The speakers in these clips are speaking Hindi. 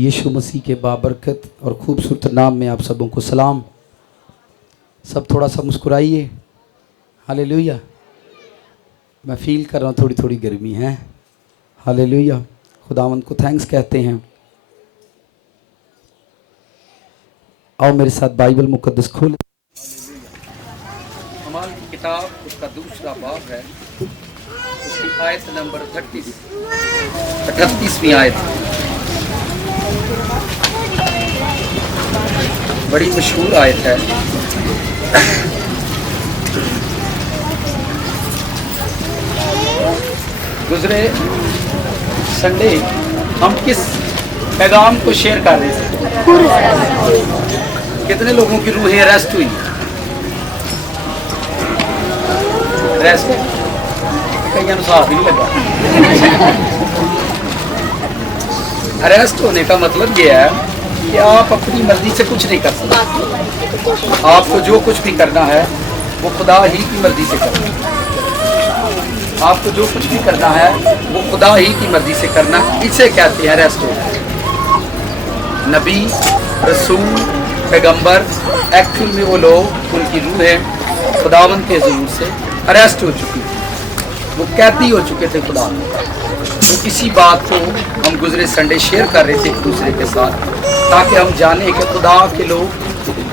यीशु मसीह के बाबरकत और खूबसूरत नाम में आप सबों को सलाम। सब थोड़ा सा मुस्कुराइए। हालेलुया। मैं फील कर रहा हूँ थोड़ी थोड़ी गर्मी है। हालेलुया। खुदावंद को थैंक्स कहते हैं। आओ मेरे साथ बाइबल मुकद्दस खोल। अमाल की किताब उसका दूसरा बाब है, उसकी आयत नंबर 38वीं आयत। बड़ी मशहूर आयत है। गुजरे संडे हम किस पैगाम को शेयर कर रहे थे? कितने लोगों की रूहें रेस्ट हुई? रेस्ट कई अनुसार भी नहीं लगा। अरेस्ट होने का मतलब ये है कि आप अपनी मर्जी से कुछ नहीं कर सकते। आपको जो कुछ भी करना है वो खुदा ही की मर्जी से करना है। आपको जो कुछ भी करना है वो खुदा ही की मर्जी से करना, इसे कहते हैं अरेस्ट होना। नबी, रसूल, पैगंबर, एक्चुअल में वो लोग, उनकी रूहें खुदावंद के हुजूर से अरेस्ट हो चुकी थी, वो कैदी हो चुके थे खुदा में। तो इसी बात को हम गुजरे संडे शेयर कर रहे थे एक दूसरे के साथ, ताकि हम जाने कि खुदा के लोग,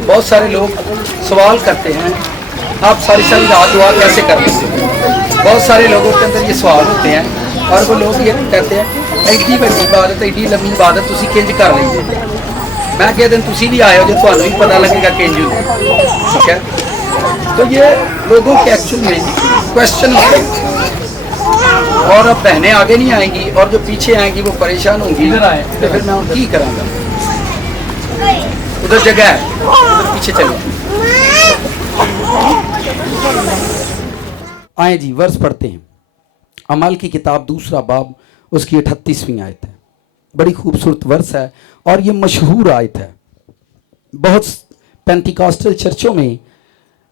बहुत सारे लोग सवाल करते हैं, आप सारी सारी रात दुआ कैसे कर लेते हैं? बहुत सारे लोगों के अंदर ये सवाल होते हैं और वो लोग ये कहते हैं एडी बड़ी इबादत, एडी लंबी इबादत तुसी किंज कर लेंगे। मैं कह दिन तुसी भी आए हो जो तुहानू भी पता लगेगा किंज होंदा। ठीक है, तो ये लोगों के एक्चुअल में क्वेश्चन होते हैं। और अब बहनें आगे नहीं आएंगी और जो पीछे आएंगी वो परेशान होंगी, इधर आए तो फिर मैं उनकी करांगा। उधर जगह है, उधर पीछे चलो। आए जी, वर्ष पढ़ते हैं। अमाल की किताब दूसरा बाब, उसकी 38वीं आयत है। बड़ी खूबसूरत वर्ष है और ये मशहूर आयत है। बहुत पेंटिकॉस्टल चर्चों में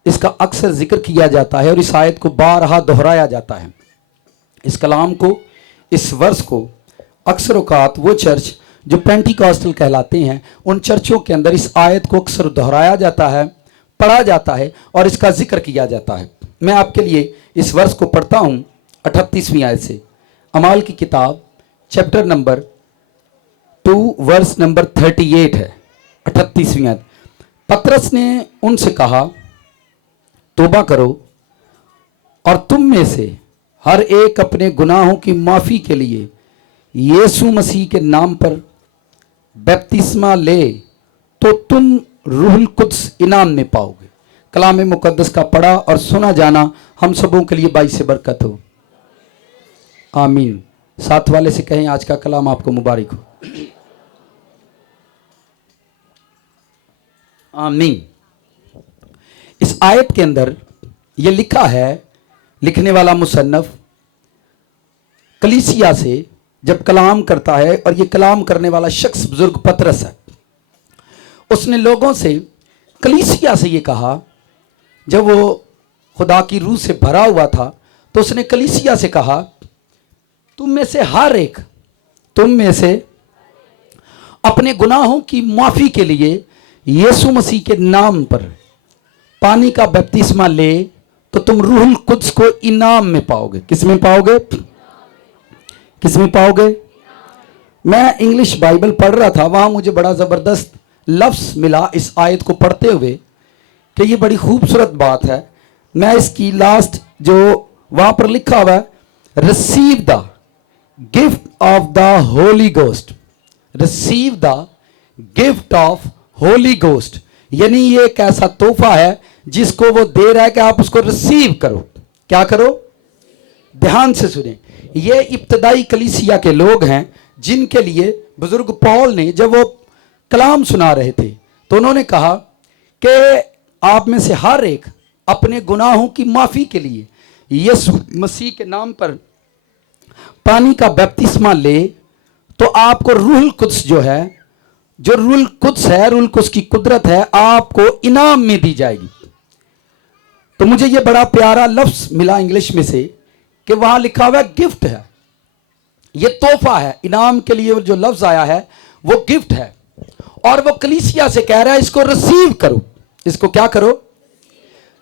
इसका अक्सर जिक्र किया जाता है और इस आयत को बारहा दोहराया जाता है। इस कलाम को, इस वर्ष को अक्सर औकात वो चर्च जो पेंटिकॉस्टल कहलाते हैं, उन चर्चों के अंदर इस आयत को अक्सर दोहराया जाता है, पढ़ा जाता है और इसका जिक्र किया जाता है। मैं आपके लिए इस वर्ष को पढ़ता हूँ 38वीं आयत से। अमाल की किताब चैप्टर नंबर 2 वर्स नंबर 38 है। 38वीं आयत। पतरस ने उनसे कहा, तौबा करो और तुम में से हर एक अपने गुनाहों की माफ़ी के लिए यीशु मसीह के नाम पर बपतिस्मा ले, तो तुम रूहुल कुद्स इनाम में पाओगे। कलाम मुकद्दस का पढ़ा और सुना जाना हम सबों के लिए बाइस से बरकत हो। आमीन। साथ वाले से कहें, आज का कलाम आपको मुबारक हो। आमीन। इस आयत के अंदर यह लिखा है, लिखने वाला मुसन्नफ कलीसिया से जब कलाम करता है, और यह कलाम करने वाला शख्स बुजुर्ग पतरस है। उसने लोगों से, कलीसिया से ये कहा, जब वो खुदा की रूह से भरा हुआ था तो उसने कलीसिया से कहा, तुम में से हर एक, तुम में से अपने गुनाहों की माफ़ी के लिए यीशु मसीह के नाम पर पानी का बपतिस्मा ले, तो तुम रूहुल कुद्स को इनाम में पाओगे। किस में पाओगे? किस में पाओगे? मैं इंग्लिश बाइबल पढ़ रहा था, वहां मुझे बड़ा ज़बरदस्त लफ्ज़ मिला इस आयत को पढ़ते हुए कि ये बड़ी खूबसूरत बात है। मैं इसकी लास्ट जो वहां पर लिखा हुआ है, receive the gift of the Holi ghost, receive the gift of Holi ghost, यानी ये एक ऐसा तोहफा है जिसको वो दे रहा है कि आप उसको रिसीव करो। क्या करो? ध्यान से सुने। ये इब्तदाई कलीसिया के लोग हैं जिनके लिए बुजुर्ग पौल ने, जब वो कलाम सुना रहे थे, तो उन्होंने कहा कि आप में से हर एक अपने गुनाहों की माफ़ी के लिए यीशु मसीह के नाम पर पानी का बपतिस्मा ले, तो आपको रूहुल कुद्स जो है, जो रूहुल कुद्स है, रूहुल कुद्स की कुदरत है, आपको इनाम में दी जाएगी। तो मुझे ये बड़ा प्यारा लफ्ज़ मिला इंग्लिश में से कि वहां लिखा हुआ गिफ्ट है, ये तोहफा है। इनाम के लिए जो लफ्ज़ आया है वो गिफ्ट है, और वो कलीसिया से कह रहा है इसको रिसीव करो। इसको क्या करो?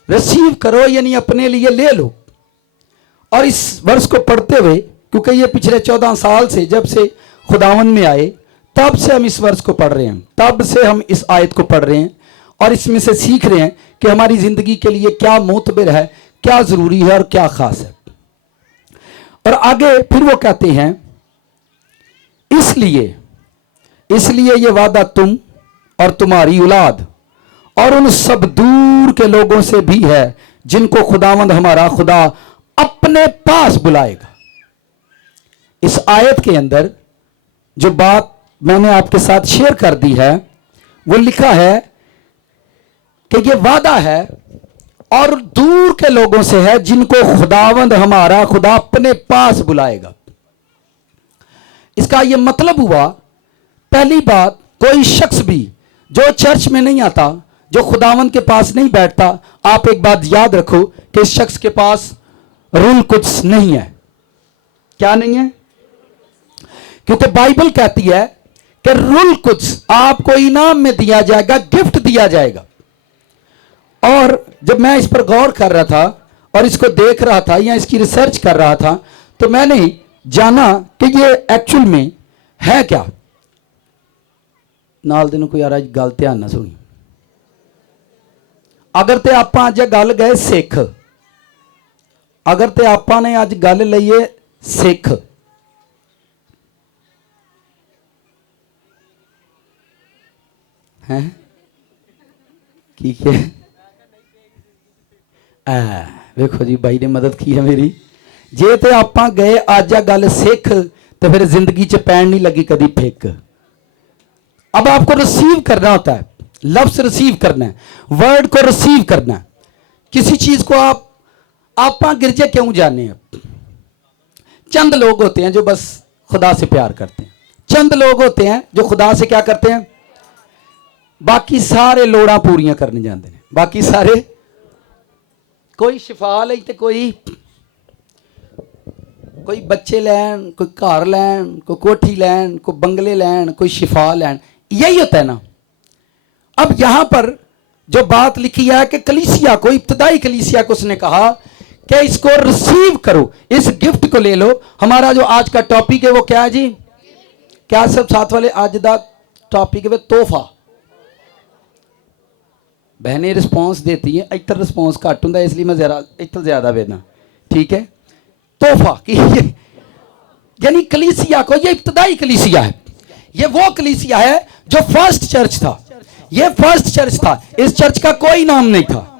रिसीव करो, यानी अपने लिए ले लो। और इस वर्ष को पढ़ते हुए, क्योंकि ये पिछले 14 साल से, जब से खुदावन में आए तब से हम इस वर्ष को पढ़ रहे हैं, तब से हम इस आयत को पढ़ रहे हैं और इसमें से सीख रहे हैं कि हमारी जिंदगी के लिए क्या मोतबर है, क्या जरूरी है और क्या खास है। और आगे फिर वो कहते हैं, इसलिए ये वादा तुम और तुम्हारी औलाद और उन सब दूर के लोगों से भी है जिनको खुदावंद हमारा खुदा अपने पास बुलाएगा। इस आयत के अंदर जो बात मैंने आपके साथ शेयर कर दी है, वो लिखा है कि ये वादा है और दूर के लोगों से है जिनको खुदावंद हमारा खुदा अपने पास बुलाएगा। इसका यह मतलब हुआ, पहली बात, कोई शख्स भी जो चर्च में नहीं आता, जो खुदावंद के पास नहीं बैठता, आप एक बात याद रखो कि इस शख्स के पास रूल कुछ नहीं है। क्या नहीं है? क्योंकि बाइबल कहती है कि रूल कुछ आपको इनाम में दिया जाएगा, गिफ्ट दिया जाएगा। और जब मैं इस पर गौर कर रहा था और इसको देख रहा था या इसकी रिसर्च कर रहा था, तो मैंने जाना कि ये एक्चुअल में है क्या। नाल दिन को यार आज गल ध्यान ना सुनी, अगर ते आपां अज गल गए सिख, अगर ते आपां ने अज गल लईए सिख, हैं की है? वेखो जी, भाई ने मदद की है मेरी। जे ते आपां गए अज गल सिख, तो फिर जिंदगी च पैन नहीं लगी कदी फिक। अब आपको रिसीव करना होता है, लफ्ज रिसीव करना है, वर्ड को रिसीव करना है। किसी चीज को आप गिरजे क्यों जाने हैं? चंद लोग होते हैं जो बस खुदा से प्यार करते हैं, चंद लोग होते हैं जो खुदा से क्या करते हैं, बाकी सारे लोड़ा पूरियां करने जाते हैं। बाकी सारे, कोई शिफा ले ते कोई बच्चे लैन, कोई घर लैन, कोई कोठी लैन, कोई बंगले लैन, कोई शिफा लैन, यही होता है ना। अब यहां पर जो बात लिखी है कि कलीसिया को, इब्तदाई कलीसिया को उसने कहा कि इसको रिसीव करो, इस गिफ्ट को ले लो। हमारा जो आज का टॉपिक है वो क्या है जी? क्या सब साथ वाले? आज का टॉपिक है तोहफा। बहनें रिस्पॉन्स देती हैं, इतर रिस्पॉन्स घट होंगे, इसलिए मैं जरा इतर ज्यादा देना, ठीक है। तोहफा की यानी कलीसिया को, ये इब्तदाई कलीसिया है, ये वो कलीसिया है जो फर्स्ट चर्च था। ये फर्स्ट चर्च था, इस चर्च का कोई नाम नहीं था।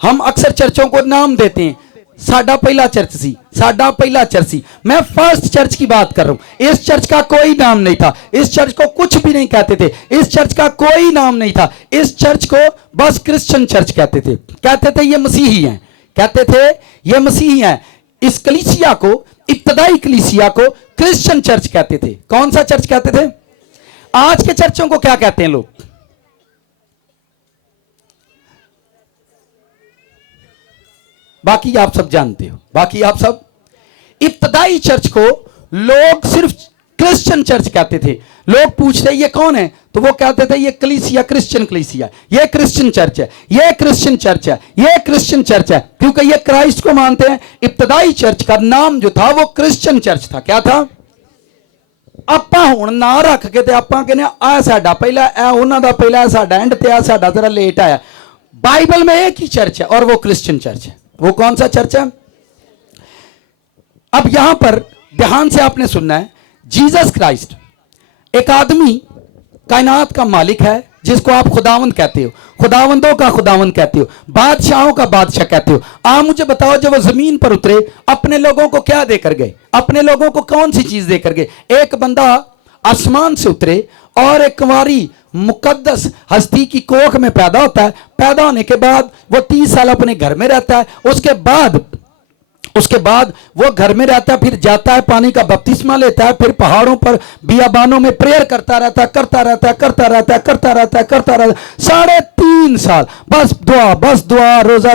हम अक्सर चर्चों को नाम देते हैं, साडा पहला चर्च सी, साडा पहला चर्च सी। मैं फर्स्ट चर्च की बात कर रहा हूं। इस चर्च का कोई नाम नहीं था, इस चर्च को कुछ भी नहीं कहते थे, इस चर्च का कोई नाम नहीं था। इस चर्च को बस क्रिश्चियन चर्च कहते थे, कहते थे ये मसीही हैं, कहते थे ये मसीही हैं। इस कलीसिया को, इब्तदाई कलीसिया को क्रिश्चियन चर्च कहते थे। कौन सा चर्च कहते थे? आज के चर्चों को क्या कहते हैं लोग? बाकी आप सब जानते हो, बाकी आप सब। इब्तदाई चर्च को लोग सिर्फ क्रिश्चियन चर्च कहते थे। लोग पूछते ये कौन है, तो वो कहते थे ये कलीसिया, क्रिश्चियन कलीसिया, ये क्रिश्चियन चर्च है, ये क्रिश्चियन चर्च है, ये क्रिश्चियन चर्च है, क्योंकि ये क्राइस्ट को मानते हैं। इब्तदाई चर्च का नाम जो था वो क्रिश्चियन चर्च था। क्या था? ਆਪਾਂ ਹੁਣ ਨਾ ਰੱਖ ਕੇ ਤੇ ਆਪਾਂ ਕਹਿੰਦੇ ਆ ਸਾਡਾ ਪਹਿਲਾ, ਇਹ ਉਹਨਾਂ ਦਾ ਪਹਿਲਾ, ਸਾਡਾ एंड ਤੇ ਆ ਸਾਡਾ जरा लेट आया। बाइबल में एक ही चर्च है और वो क्रिश्चियन चर्च है। वो कौन सा चर्च है? अब यहां पर ध्यान से आपने सुनना है, जीसस क्राइस्ट एक आदमी, कायनात का मालिक है, जिसको आप खुदावंद कहते हो, खुदावंदों का खुदावंद कहते हो, बादशाहों का बादशाह कहते हो। आप मुझे बताओ, जब वो जमीन पर उतरे अपने लोगों को क्या देकर गए? अपने लोगों को कौन सी चीज देकर गए? एक बंदा आसमान से उतरे और एक कुंवारी मुकद्दस हस्ती की कोख में पैदा होता है। पैदा होने के बाद वो 30 साल अपने घर में रहता है। उसके बाद वो घर में रहता है, फिर जाता है, पानी का बपतिस्मा लेता है, फिर पहाड़ों पर बियाबानों में प्रेयर करता रहता है, करता रहता है, करता रहता है, करता रहता है, करता रहता है 3.5 साल। बस दुआ, रोजा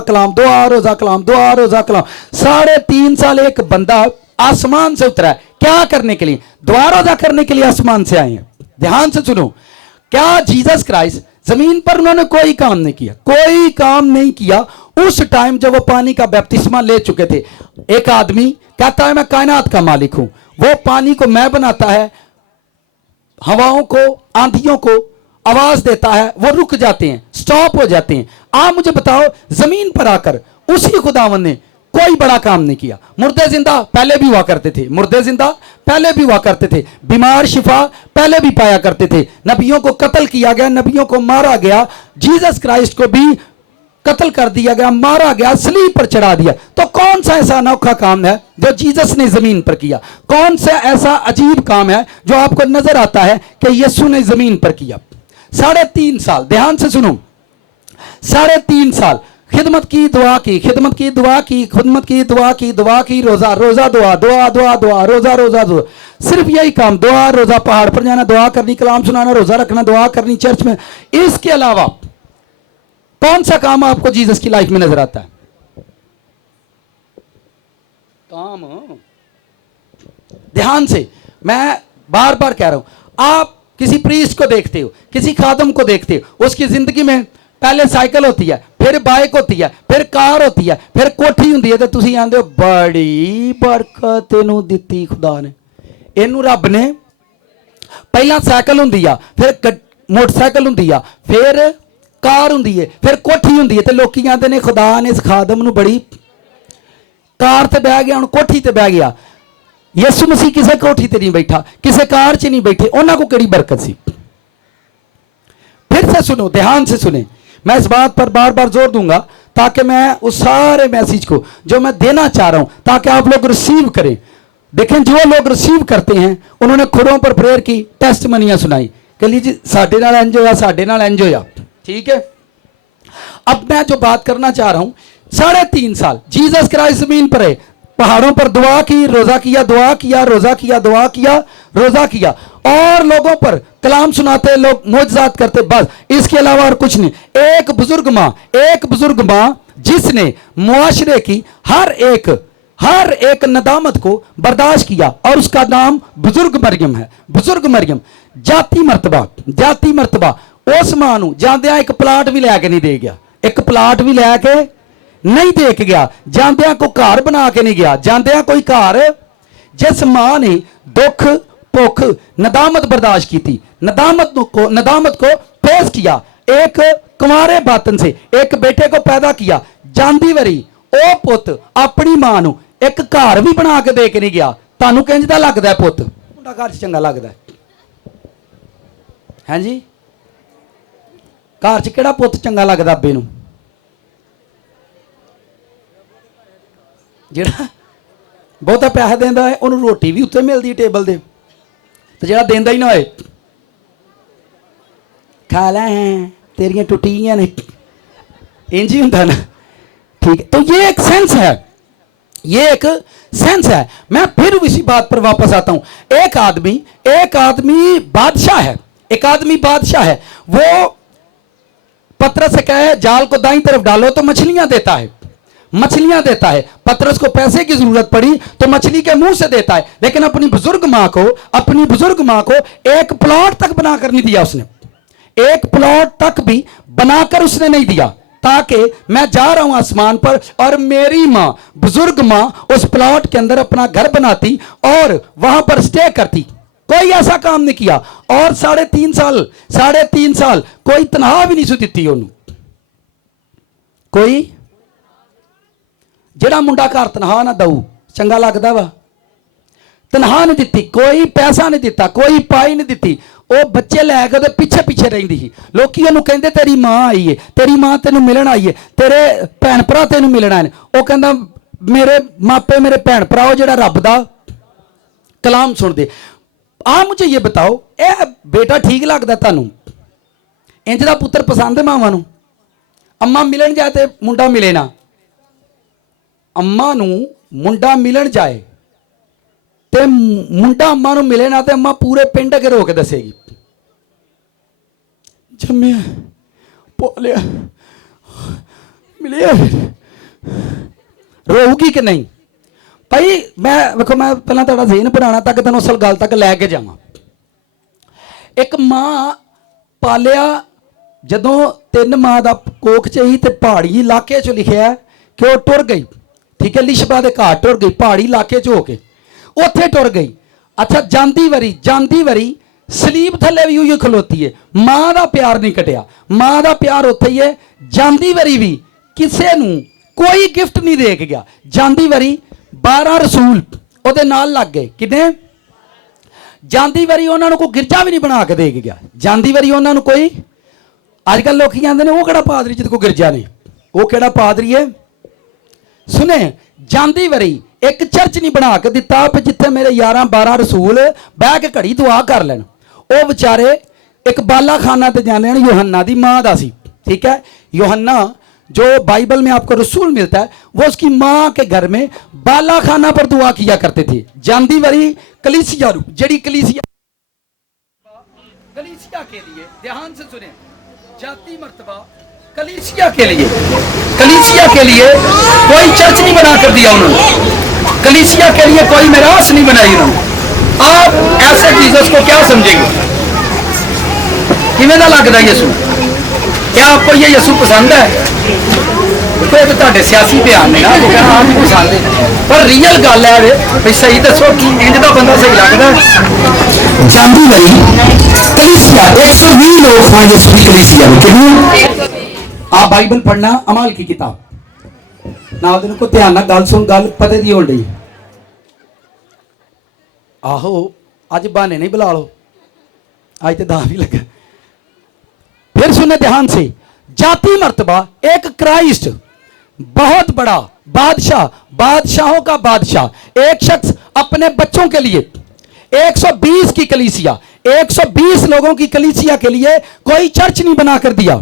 कलाम, दुआ, रोजा कलाम, दुआ, रोजा कलाम। 3.5 साल एक बंदा आसमान से उतरा है। क्या करने के लिए? दुआ रोजा करने के लिए आसमान से आए हैं। ध्यान से सुनो, क्या जीसस क्राइस्ट जमीन पर उन्होंने कोई काम नहीं किया? कोई काम नहीं किया। उस टाइम जब वो पानी का बपतिस्मा ले चुके थे, एक आदमी कहता है मैं कायनात का मालिक हूं, वो पानी को मैं बनाता है, हवाओं को, आंधियों को आवाज देता है, वो रुक जाते हैं, स्टॉप हो जाते हैं। आप मुझे बताओ, जमीन पर आकर उसी खुदावन ने कोई बड़ा काम नहीं किया। मुर्दे जिंदा पहले भी हुआ करते थे, मुर्दे जिंदा पहले भी हुआ करते थे, बीमार शिफा पहले भी पाया करते थे, नबियों को कत्ल किया गया, नबियों को मारा गया, जीसस क्राइस्ट को भी कत्ल कर दिया गया, मारा गया, सलीब पर चढ़ा दिया। तो कौन सा ऐसा अनोखा काम है जो जीसस ने जमीन पर किया? कौन सा ऐसा अजीब काम है जो आपको नजर आता है कि यीशु ने जमीन पर किया? 3.5 साल, ध्यान से सुनो, 3.5 साल खिदमत की, दुआ की, खिदमत की, दुआ की, खिदमत की, दुआ की, दुआ की, रोजा रोजा दुआ, दुआ दुआ दुआ, रोजा रोजा दुआ, सिर्फ यही काम, दुआ रोजा, पहाड़ पर जाना, दुआ करनी, कलाम सुनाना, रोजा रखना, दुआ करनी चर्च में। इसके अलावा कौन सा काम आपको जीसस की लाइफ में नजर आता है? काम। ध्यान से, मैं बार बार कह रहा हूं, आप किसी प्रीस्ट को देखते हो, किसी खादम को देखते हो, उसकी जिंदगी में पहले साइकिल होती है, फिर बाइक होती है, फिर कार होती है, फिर कोठी होती है, तो तुसी आंदे हो बड़ी बरकत इनू दिती खुदा ने, इनू रब ने। पहला साइकिल होंदी आ, फिर मोटरसाइकिल होंदी आ, फिर कार होंदी है, फिर कोठी होंदी है, तो लोकी आंदे ने खुदा ने इस खादम नू बड़ी, कार ते बह गया, हुण कोठी ते बह गया। यीशु मसीह किसी कोठी ते नहीं बैठा, किसी कार च नहीं बैठे, उन्हां को केड़ी बरकत सी? फिर से सुनो, ध्यान से सुने, मैं इस बात पर बार बार जोर दूंगा ताकि मैं उस सारे मैसेज को जो मैं देना चाह रहा हूं, ताकि आप लोग रिसीव करें। देखें, जो लोग रिसीव करते हैं उन्होंने खुरों पर प्रेयर की, टेस्टमनियां सुनाई, कह लीजिए साडे नाल इंज होया, साडे नाल इंज होया। ठीक है, अब मैं जो बात करना चाह रहा हूं, 3.5 साल जीसस क्राइस्ट जमीन पर है, पहाड़ों पर दुआ की, रोजा किया, दुआ किया, रोजा किया, दुआ किया, रोजा किया, और लोगों पर कलाम सुनाते, लोग मोजजात करते, बस इसके अलावा और कुछ नहीं। एक बुजुर्ग मां जिसने मुआशरे की हर एक नदामत को बर्दाश्त किया, और उसका नाम बुजुर्ग मरियम है। बुजुर्ग मरियम जाती मर्तबा उस मां नूं जांदियां एक प्लाट भी लैके नहीं दे गया, एक प्लाट भी लैके नहीं दे के गया, जांदियां को घर बना के नहीं गया, जांदियां कोई घर। जिस मां ने दुख, भुख, नदामत बर्दाश्त की थी, नदामत को फेस किया, एक कुंवारे बातन से एक बेटे को पैदा किया, जांदी वरी ओ पुत अपनी मां नूं एक घर भी बना के दे के नहीं गया। तानू किंज दा लगदा है पुत? मुंडा घर च चंगा लगदा है जी? घर च किहड़ा पुत चंगा लगदा अब्बे नूं? ਜਿਹੜਾ ਬਹੁਤਾ ਪੈਸਾ ਦਿੰਦਾ ਹੈ ਉਹਨੂੰ ਰੋਟੀ ਵੀ ਉੱਤੇ ਮਿਲਦੀ ਹੈ ਟੇਬਲ ਦੇ, ਤੇ ਜਿਹੜਾ ਦਿੰਦਾ ਹੀ ਨਾ ਹੋਏ, ਖਾ ਲੈ तेरियां टुटियां ने, इंज ही होता ना। ठीक है, तो ये एक सेंस है, ये एक सेंस है। मैं फिर इसी बात पर वापस आता हूं। एक आदमी बादशाह है, एक आदमी बादशाह है, वो पतरस से कहे जाल को दाईं तरफ डालो तो मछलियां देता है, मछलियां देता है। पतरस को पैसे की जरूरत पड़ी तो मछली के मुंह से देता है, लेकिन अपनी बुजुर्ग मां को एक प्लॉट तक बनाकर नहीं दिया उसने, एक प्लॉट तक भी बनाकर उसने नहीं दिया, ताकि मैं जा रहा हूं आसमान पर और मेरी मां, बुजुर्ग मां उस प्लॉट के अंदर अपना घर बनाती और वहां पर स्टे करती। कोई ऐसा काम नहीं किया। और 3.5 साल कोई तनख्वाह भी नहीं सी दी ओनू। कोई जेड़ा मुंडा घर तनख्वाह ना दऊ चंगा लगता वा? तनख्वाह नहीं दी, कोई पैसा नहीं दिता, कोई पाई नहीं दी। वो बच्चे लैके तो पिछे पिछे रही थी। लोग ओनू कहते तेरी मां आई है, तेरी मां तेन मिलन आई है, तेरे भैन भरा तेन मिलना है। वो कहता मेरे मापे मेरे भैन भरा जो रब का कलाम सुनते। आ मुझे ये बताओ, ए बेटा ठीक लगता तुहानू? इंज दा पुत्र पसंद है मावां नू? अम्मा मिलन जाए तो मुंडा मिले ना, अम्मा नू मुंडा मिलन जाए ते मुंडा अम्मा नू मिले ना, तो अम्मा पूरे पिंड अगे रो के दसेगी जम्मिया पोलिया मिलिया, रोऊगी कि नहीं? भाई मैं वेखो मैं पहला तेरा ज़हन बनाना ताकि तेन असल गल तक लैके जावां। एक मां पालिया जदों 3 माह का कोख च ही, तो पहाड़ी इलाके च लिखिया कि वह टुर गई, ठीक है, लिशबा के घाट टुर गई, पहाड़ी इलाके च होके उत्थे टुर गई। अच्छा जांदी वरी सलीब थले भी उही खलोती है, मां का प्यार नहीं कटिया, मां का प्यार उत्थे ही है। जांदी वरी भी किसे नूं कोई गिफ्ट नहीं दे के गया। जांदी वरी 12 रसूल ਉਹਦੇ ਨਾਲ ਲੱਗ गए, किने ਜਾਂਦੀ ਵਾਰੀ ਉਹਨਾਂ ਨੂੰ ਕੋਈ ਗਿਰਜਾ ਵੀ ਨਹੀਂ ਬਣਾ ਕੇ ਦੇ ਕੇ ਗਿਆ। ਜਾਂਦੀ ਵਾਰੀ ਉਹਨਾਂ ਨੂੰ ਕੋਈ, ਅੱਜ ਕੱਲ ਲੋਕੀ ਕਹਿੰਦੇ ਨੇ ਉਹ ਕਿਹੜਾ ਪਾਦਰੀ ਜਿਹਦੇ ਕੋਲ ਗਿਰਜਾ ਨਹੀਂ, ਉਹ ਕਿਹੜਾ ਪਾਦਰੀ ਹੈ। ਸੁਨੇ ਜਾਂਦੀ ਵਾਰੀ ਇੱਕ ਚਰਚ ਨਹੀਂ ਬਣਾ ਕੇ ਦਿੱਤਾ ਜਿੱਥੇ ਮੇਰੇ 11-12 ਰਸੂਲ ਬਹਿ ਕੇ ਘੜੀ ਦੁਆ ਕਰ ਲੈਣ। ਉਹ ਵਿਚਾਰੇ ਇੱਕ ਬਾਲਾ ਖਾਨਾ ਤੇ ਜਾਂਦੇ ਹਨ, यूहन्ना ਦੀ ਮਾਂ ਦਾ ਸੀ, ठीक है। यूहन्ना जो बाइबल में आपको रसूल मिलता है, वो उसकी मां के घर में बाला खाना पर दुआ किया करते थे। जानदी वरी कलीसिया जड़ी कलीसिया के लिए, ध्यान से सुने, जाति मर्तबा कलीसिया के लिए कोई चर्च नहीं बना कर दिया उन्होंने, कलीसिया के लिए कोई मिरास नहीं बनाई उन्होंने। आप ऐसे जीसस को क्या समझेंगे? किवें दा लगदा यसू? क्या आपको ये यसू पसंद है? तो ये तो सियासी बयान ने ना, वो कहना आप ही पसंद है, पर रियल गल है भाई सही दसो कि इंज दा बंदा सही लगदा? जांदी वरी कलीसिया 120 लोग हैं जिस कलीसिया में, कितने? आप बाइबल पढ़ना, अमाल की किताब ना दिन को ध्यान ना गल सुन, गल पते दी होण दी। आहो अज बहाने नहीं बुला लो, अज तो दां भी लगा। फिर सुने ध्यान से, जाति मर्तबा एक क्राइस्ट, बहुत बड़ा बादशाह, बादशाहों का बादशाह, एक शख्स अपने बच्चों के लिए 120 की कलीसिया, 120 लोगों की कलीसिया के लिए कोई चर्च नहीं बना कर दिया,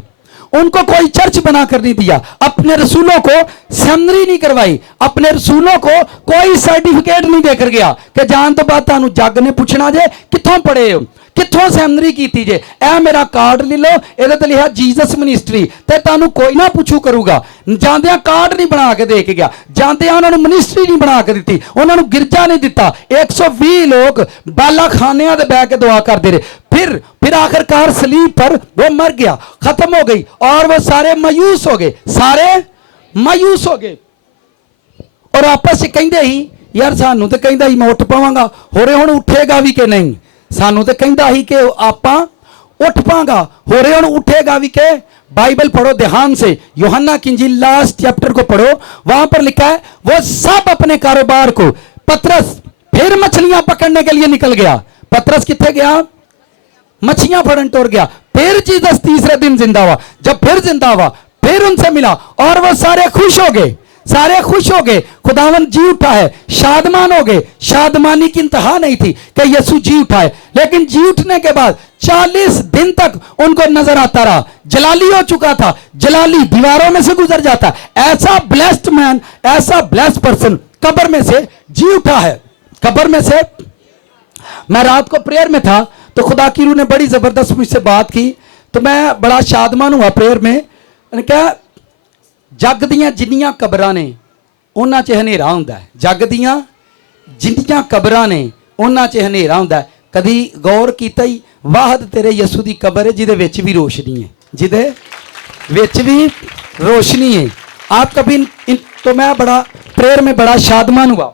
उनको कोई चर्च बना कर नहीं दिया, अपने रसूलों को सेमिनरी नहीं करवाई, अपने रसूलों को कोई सर्टिफिकेट नहीं देकर गया कि जान तो बाद तुहानू जग ने पूछना जे कित्थों पढ़े हो, कित्थों सेमिनरी कीती जे, ए मेरा कार्ड ले लो, ਇਹਦੇ ਤੇ ਲਿਖਿਆ जीसस मिनिस्ट्री, ਤੇ ਤੁਹਾਨੂੰ ਕੋਈ ਨਾ ਪੁੱਛੂ ਕਰੂਗਾ। ਜਾਂਦਿਆਂ ਕਾਰਡ ਨਹੀਂ ਬਣਾ ਕੇ ਦੇ ਕੇ ਗਿਆ, ਜਾਂਦਿਆਂ ਉਹਨਾਂ ਨੂੰ ਮਿਨਿਸਟਰੀ ਨਹੀਂ ਬਣਾ ਕੇ ਦਿੱਤੀ, ਉਹਨਾਂ ਨੂੰ ਗਿਰਜਾ नहीं ਦਿੱਤਾ। 120 लोग बाला खानियां दे बैठ के दुआ करते रहे। फिर आखिरकार सलीब पर वो मर गया, खत्म हो गई, और वो सारे मायूस हो गए, सारे मायूस हो गए, और आपस में कहते ही यार सानू तो कहता ही मैं उठ पावांगा, होरे हुण उठेगा भी कि नहीं, सानू तो कहता ही कि आपां उठ पांगा, होरे हुण उठेगा भी के। बाइबल पढ़ो ध्यान से, यूहन्ना की इंजील लास्ट चैप्टर को पढ़ो, वहां पर लिखा है वो सब अपने कारोबार को, पतरस फिर मछलियां पकड़ने के लिए निकल गया। पतरस किथे गया? मछलियां पकड़ने टुर गया। फिर जीसस तीसरे दिन जिंदा हुआ, जब फिर जिंदा हुआ फिर उनसे मिला, और वो सारे खुश हो गए, सारे खुश हो गए, खुदावन जी उठा है, शादमान हो गए। शादमानी की इंतहा नहीं थी कि यीशु जी उठा है, लेकिन जी उठने के बाद 40 दिन तक उनको नजर आता रहा। जलाली हो चुका था, जलाली दीवारों में से गुजर जाता। ऐसा ब्लेस्ड मैन, ऐसा ब्लेस्ड पर्सन कब्र में से जी उठा है, कब्र में से। मैं रात को प्रेयर में था तो खुदा की रूह ने बड़ी जबरदस्त मुझसे बात की, तो मैं बड़ा शादमान हुआ प्रेयर में। मैंने कहा जग दियां जिन्नियां कबरां ने उन्हां च हनेरा हुंदा है, जग दियां जिन्नियां कबरां ने उन्हां च हनेरा हुंदा है। कदी गौर कीता ही वाहद तेरे यसू दी कबर है जिहदे विच भी रोशनी है, जिहदे विच भी रोशनी है। आप कभी तो मैं बड़ा प्रेयर में बड़ा शादमान हुआ,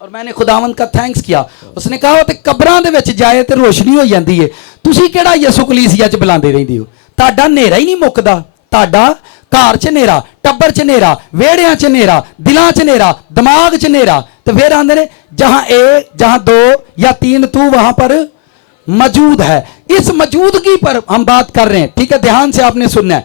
और मैंने खुदावंद का थैंक्स किया। उसने कहा ते कबरां दे विच जाए ते रोशनी हो जाती है, तुसी किहड़ा यसू कलीसिया च बुलांदे रहिंदे हो? तुहाडा हनेरा ही नहीं मुक्कदा, तुहाडा घर च नेरा, टब्बर च नेरा, वेड़ियां च नेरा, दिलां च नेरा, दिमाग च नेरा। तो फिर आंदे ने जहां एक जहां 2 या 3 तू वहां पर मौजूद है। इस मौजूदगी पर हम बात कर रहे हैं, ठीक है, ध्यान से आपने सुनना है।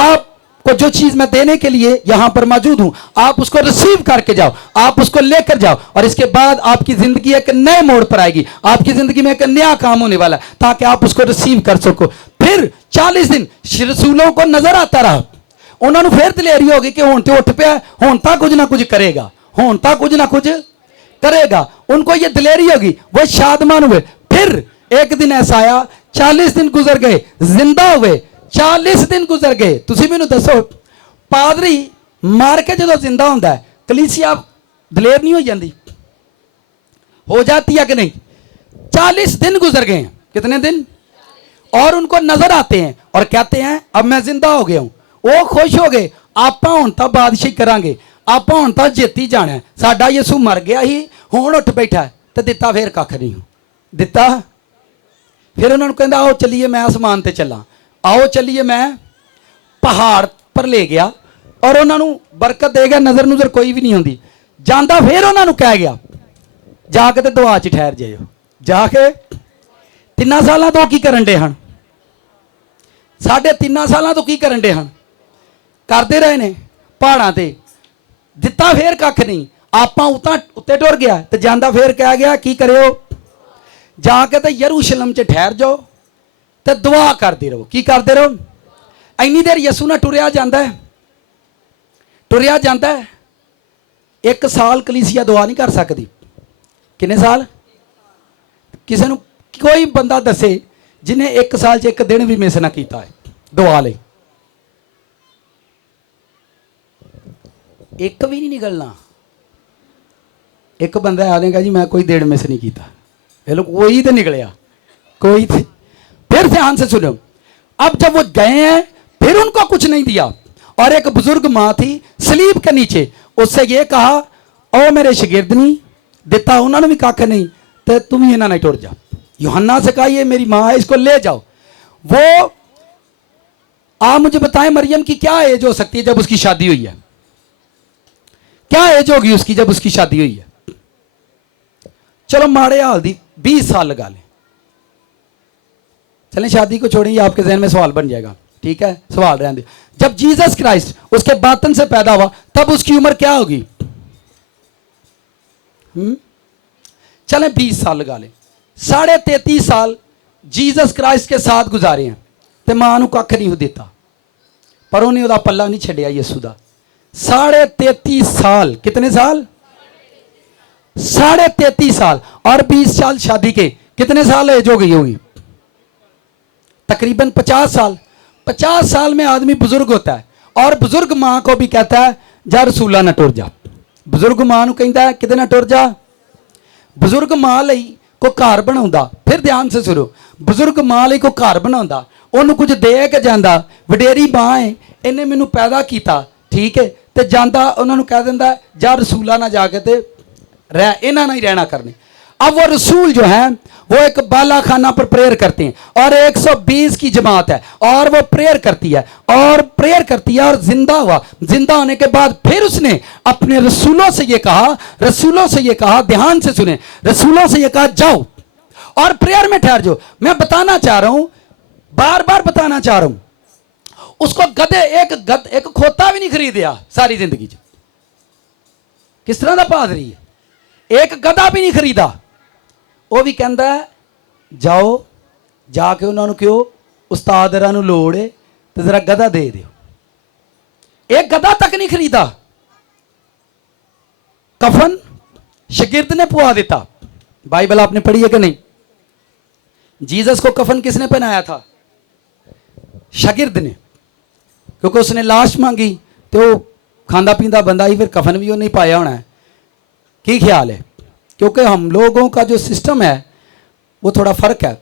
आपको जो चीज मैं देने के लिए यहां पर मौजूद हूं, आप उसको रिसीव करके जाओ, आप उसको लेकर जाओ, और इसके बाद आपकी जिंदगी एक नए मोड़ पर आएगी, आपकी जिंदगी में एक नया काम होने वाला है, ताकि आप उसको रिसीव कर सको। फिर 40 दिन रसूलों को नजर आता रहा, उन्होंने फिर दलेरी हो गई कि हुण तो उठ पिया, हुण तां कुछ ना कुछ करेगा, हुण तां कुछ ना कुछ करेगा। उनको ये दलेरी होगी, वो शादमान हुए। फिर एक दिन ऐसा आया, 40 दिन गुजर गए, जिंदा हुए, 40 दिन गुजर गए। तुसी मैनूं दसो, पादरी मार के जो जिंदा हुंदा है, कलीसिया दलेर नहीं हो जाती? हो जाती है कि नहीं? 40 दिन गुजर गए हैं। कितने दिन? और उनको नजर आते हैं और कहते हैं अब मैं जिंदा हो गया हूं। वो खुश हो गए, आपां हुण तां बादशाही करांगे, आपां हुण तां जेती जाना है, साडा यसू मर गया ही हुण उठ बैठा है। तो दिता फिर कख नहीं दिता। फिर उन्होंने कहंदा आओ चलिए मैं आसमान ते चला, आओ चलिए मैं पहाड़ पर ले गया और उन्होंने बरकत दे गया, नजर नुजर कोई भी नहीं होंदी। जांदा फिर उन्होंने कह गया जाके ते दुआ च ठहर जाओ। जाके 3 सालों तो की करन डे हन? 3.5 सालों तो की करन डे हन? करते रहे ने पहाड़ां ते, दिता फिर कख नहीं, आपां उत्ते टुर गया। तो जांदा फिर कह गया की करो, जाके तो यरूशलेम च ठहर जाओ तो दुआ करते रहो। की करते रहो? इन्नी देर यसू ना टुरिया जाता है, टुरिया जाता है। 1 साल कलीसिया दुआ नहीं कर सकती। कितने साल? किसी ने कोई बंदा दसे जिन्हें 1 साल च 1 दिन भी मिस ना किया है दुआ ले? एक भी नहीं निकलना। एक बंदा आएगा जी मैं कोई दिन मिस नहीं किया, चलो कोई तो निकलिया, कोई थे। फिर ध्यान से सुनो, अब जब वो गए हैं फिर उनको कुछ नहीं दिया। और एक बुजुर्ग मां थी सलीब के नीचे, उससे ये कहा ओ मेरे शागिर्दनी, दिता उन्होंने भी कख नहीं, तो तुम ही इन्होंने टुर जा। यूहन्ना से कहा ये मेरी मां है, इसको ले जाओ। वो आप मुझे बताएं मरियम की क्या एज हो सकती है जब उसकी शादी हुई है? क्या एज होगी उसकी जब उसकी शादी हुई है? चलो माड़े हाल दी 20 साल लगा लें, चलें शादी को छोड़ें, ये आपके जहन में सवाल बन जाएगा। ठीक है, सवाल रहने दे। जब जीसस क्राइस्ट उसके बातन से पैदा हुआ तब उसकी उम्र क्या होगी? चलें 20 साल लगा लें। 33.5 साल जीसस क्राइस्ट के साथ गुजारे हैं तो मां नूं कख नहीं दिता, पर उन्हें उहदा पल्ला नहीं छड्डिया यसू दा। 33.5 साल। कितने साल? 33.5 साल और 20 साल शादी के, कितने साल एज हो गई होगी? तकरीबन 50 साल। 50 साल में आदमी बुजुर्ग होता है और बुजुर्ग मां को भी कहता है जा रसूला ना टुर जा। बुजुर्ग मां नूं कहंदा है किते ना टुर जा। बुजुर्ग मां लई को घर बनाउंदा। फिर ध्यान से सुनो, बुजुर्ग मां लई को घर बनाउंदा, उन्होंने कुछ दे के जांदा। वडेरी मां है, इन्हें मैनू पैदा किया, ठीक है, तो जांदा उन्होंने कह दिंदा जा रसूला ना जाके ते रह, इन्हां नाल ही रहना करने। अब वो रसूल जो है वो एक बाला खाना पर प्रेयर करते हैं और 120 की जमात है और वो प्रेयर करती है और प्रेयर करती है और जिंदा हुआ। जिंदा होने के बाद फिर उसने अपने रसूलों से ये कहा, रसूलों से ये कहा, ध्यान से सुने, रसूलों से ये कहा जाओ और प्रेयर में ठहर जाओ। मैं बताना चाह रहा हूं, बार बार बताना चाह रहा हूं, उसको गधे एक खोता भी नहीं खरीदिया सारी जिंदगी च। किस तरह का पादरी है? एक गधा भी नहीं खरीदा। वो भी कहता है जाओ जाके उन्होंने क्यों उस्ताद नूं लोड़ है तो जरा गधा दे दो। एक गधा तक नहीं खरीदा। कफन शागिर्द ने पुआ देता। बाइबल आपने पढ़ी है कि नहीं? जीसस को कफन किसने पहनाया था? शागिर्द ने, क्योंकि उसने लाश मांगी तो खांदा पींदा बंदा ही, फिर कफन भी वो नहीं पाया होना है। की ख्याल है? क्योंकि हम लोगों का जो सिस्टम है वो थोड़ा फर्क है।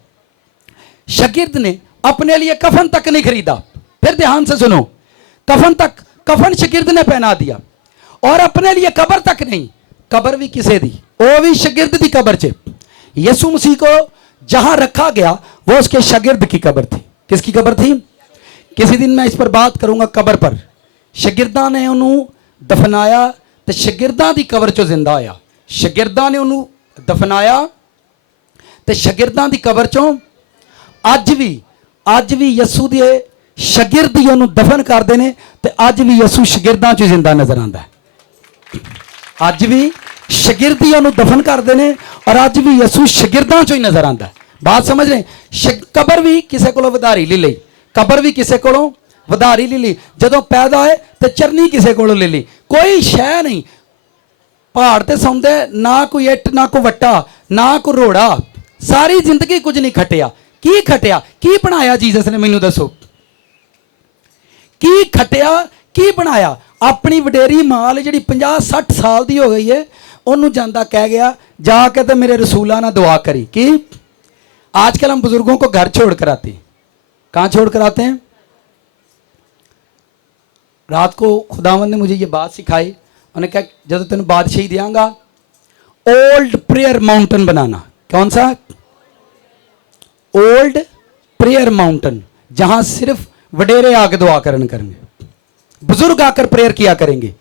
शागिर्द ने अपने लिए कफन तक नहीं खरीदा। फिर ध्यान से सुनो, कफन शागिर्द ने पहना दिया और अपने लिए कब्र तक नहीं। कब्र भी किसे दी? वो भी शागिर्द दी कब्र च। यीशु मसीह को जहां रखा गया वो उसके शागिर्द की कब्र थी। किसकी कब्र थी? किसी दिन मैं इस पर बात करूंगा कब्र पर। शागिर्दां ने उन्होंने दफनाया तो शागिर्दां दी कब्र चो जिंदा होया। शागिर्दां ने उन्होंने दफनाया तो शागिर्दां दी कब्र चो अज भी यसू दे शागिर्द ही उन्होंने दफन करते हैं तो अज भी यसू शागिर्दां चो जिंदा नजर आता है। अज भी शागिर्द ही उन्होंने दफन करते हैं और अज भी यसू शागिर्दां चो ही नजर आता है। बात समझ रहे? कब्र भी किसी को वधारी ले ली, कब्र भी किसी को वधारी ले ली। जदों पैदा है तो चरनी किसी को ले ली। कोई शह नहीं। पहाड़ ते सौंदे ना कोई इट ना कोई वट्टा ना कोई रोड़ा। सारी जिंदगी कुछ नहीं खटिया। की खटिया? की बनाया जीसस ने? मैनू दसो की खटिया की बनाया? अपनी वडेरी माल जी 50-60 साल की हो गई है, उन्होंने जाता कह गया जाके तो मेरे रसूला ना दुआ करी कि आजकल हम बुजुर्गों को घर छोड़ कर आते हैं। कहाँ छोड़ कर आते हैं? रात को खुदावंद ने मुझे ये बात सिखाई, उन्होंने कहा जब तेन बादशाही देंगा ओल्ड प्रेयर माउंटेन बनाना। कौन सा? ओल्ड प्रेयर माउंटेन, जहां सिर्फ वडेरे आके दुआ करेंगे, बुजुर्ग आकर प्रेयर किया करेंगे।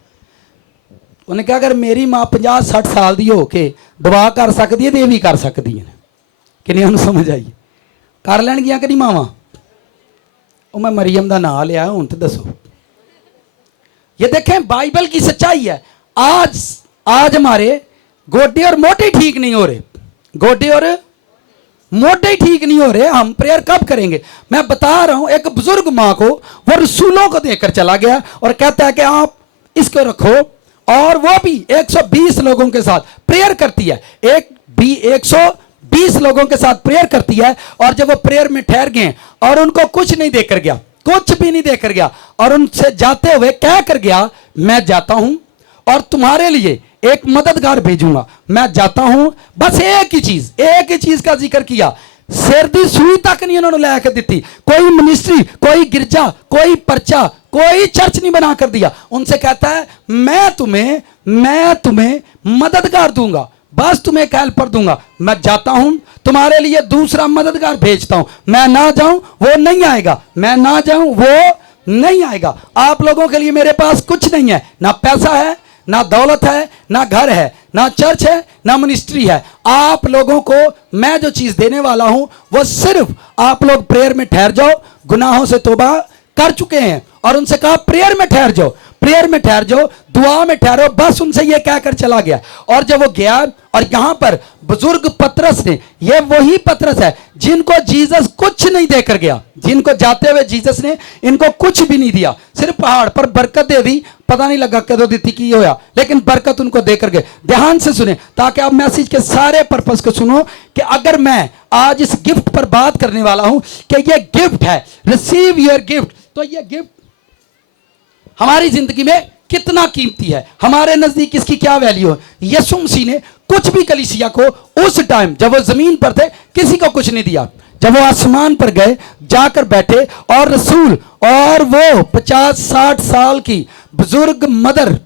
उन्हें कहा अगर मेरी मां 50-60 साल की होके दुआ कर सकती है तो ये भी कर सकती है कि नहीं? उन्हें समझ आई? कर लैणगियां कि नहीं मावां? वो मैं मरियम का नाम लिया, हूं तो दसो। ये देखें बाइबल की सच्चाई है। आज हमारे गोडे और मोटे ठीक नहीं हो रहे, गोडे और मोटे ठीक नहीं हो रहे। हम प्रेयर कब करेंगे? मैं बता रहा हूं, एक बुजुर्ग मां को वो रसूलों को देकर चला गया और कहता है कि आप इसको रखो, और वो भी 120 लोगों के साथ प्रेयर करती है। 120 लोगों के साथ प्रेयर करती है, और जब वो प्रेयर में ठहर गए और उनको कुछ नहीं देकर गया, कुछ भी नहीं देकर गया, और उनसे जाते हुए कह कर गया मैं जाता हूं और तुम्हारे लिए एक मददगार भेजूंगा, मैं जाता हूं। बस एक ही चीज का जिक्र किया, सिर दी सुई तक नहीं उन्होंने लैके दी। कोई मिनिस्ट्री, कोई गिरजा, कोई पर्चा, कोई चर्च नहीं बना कर दिया। उनसे कहता है मैं तुम्हें मददगार दूंगा, बस तुम्हें एक हेल्पर दूंगा। मैं जाता हूं, तुम्हारे लिए दूसरा मददगार भेजता हूं। मैं ना जाऊं वो नहीं आएगा, मैं ना जाऊं वो नहीं आएगा। आप लोगों के लिए मेरे पास कुछ नहीं है, ना पैसा है, ना दौलत है, ना घर है, ना चर्च है, ना मिनिस्ट्री है। आप लोगों को मैं जो चीज देने वाला हूं वो सिर्फ आप लोग प्रेयर में ठहर जाओ, गुनाहों से तौबा कर चुके हैं। और उनसे कहा प्रेयर में ठहर जाओ, प्रेयर में ठहर जाओ, दुआ में ठहरो। बस उनसे ये कहकर चला गया। और जब वो गया, और यहां पर बुजुर्ग पतरस ने, ये वही पतरस है जिनको जीसस कुछ नहीं देकर गया, जिनको जाते हुए जीसस ने इनको कुछ भी नहीं दिया, सिर्फ पहाड़ पर बरकत दे दी। पता नहीं लगा कदों दी की होया, लेकिन बरकत उनको देकर गए। ध्यान से सुने ताकि आप मैसेज के सारे पर्पस को सुनो कि अगर मैं आज इस गिफ्ट पर बात करने वाला हूं कि ये गिफ्ट है, रिसीव योर गिफ्ट, तो ये गिफ्ट हमारी जिंदगी में कितना कीमती है, हमारे नजदीक इसकी क्या वैल्यू है। यीशु मसीह ने कुछ भी कलीसिया को उस टाइम जब वो जमीन पर थे किसी को कुछ नहीं दिया। जब वो आसमान पर गए, जाकर बैठे, और रसूल और वो 50-60 साल की बुजुर्ग मदर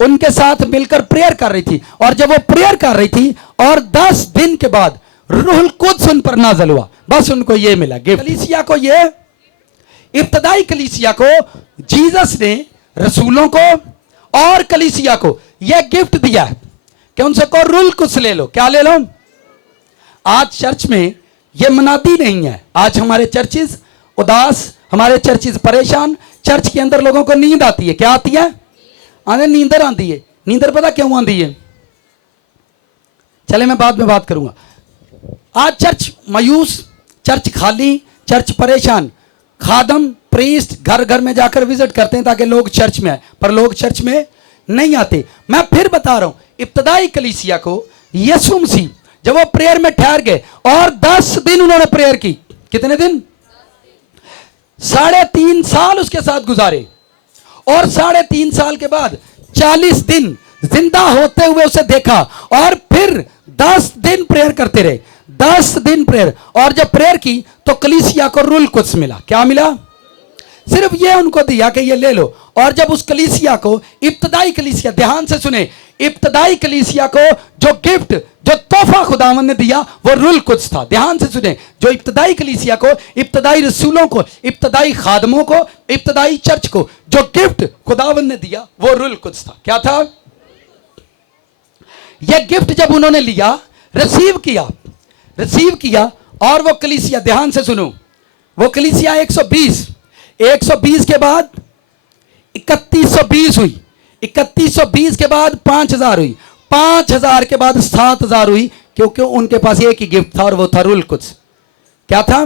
उनके साथ मिलकर प्रेयर कर रही थी। और जब वो प्रेयर कर रही थी और 10 दिन के बाद रूहुल कुद्स उन पर नाज़िल हुआ, बस उनको ये मिला गिफ्ट। कलीसिया को, ये इब्तदाई कलीसिया को जीसस ने रसूलों को और कलीसिया को यह गिफ्ट दिया है कि उनसे को रूहुल कुद्स ले लो। क्या ले लो? आज चर्च में यह मनादी नहीं है। आज हमारे चर्चेस उदास, हमारे चर्चेस परेशान, चर्च के अंदर लोगों को नींद आती है। क्या आती है? आने नींदर आती है। नींदर पता क्यों आती है? चले मैं बाद में बात करूंगा। आज चर्च मायूस, चर्च खाली, चर्च परेशान। खादम, प्रीस्ट घर घर में जाकर विजिट करते हैं ताकि लोग चर्च में आए, पर लोग चर्च में नहीं आते। मैं फिर बता रहा हूं, इब्तदाई कलीसिया को यीशु मसीह जब वो प्रेयर में ठहर गए और 10 दिन उन्होंने प्रेयर की। कितने दिन? 3.5 साल उसके साथ गुजारे, और 3.5 साल के बाद 40 दिन जिंदा होते हुए उसे देखा, और फिर 10 दिन प्रेयर करते रहे, 10 दिन प्रेयर। और जब प्रेयर की तो कलीसिया को रूहुल कुद्स मिला। क्या मिला? सिर्फ ये उनको दिया कि ये ले लो। और जब उस कलीसिया को, इब्तदाई कलीसिया, ध्यान से सुने, इब्तदाई कलीसिया को जो गिफ्ट, जो तोहफा खुदावंद ने दिया वो रूहुल कुद्स था। ध्यान से सुने, जो इब्तदाई कलीसिया को, इब्तदाई रसूलों को, इब्तदाई खादमों को, इब्तदाई चर्च को जो गिफ्ट खुदावंद ने दिया वो रूहुल कुद्स था। क्या था? यह गिफ्ट जब उन्होंने लिया, रिसीव किया, और वो कलीसिया, ध्यान से सुनो, वो कलीसिया 120 के बाद 3120 हुई, 3120 के बाद 5000 हुई, 5000 के बाद 7000 हुई, क्योंकि उनके पास एक ही गिफ्ट था और वो था रूहुल कुद्स। क्या था?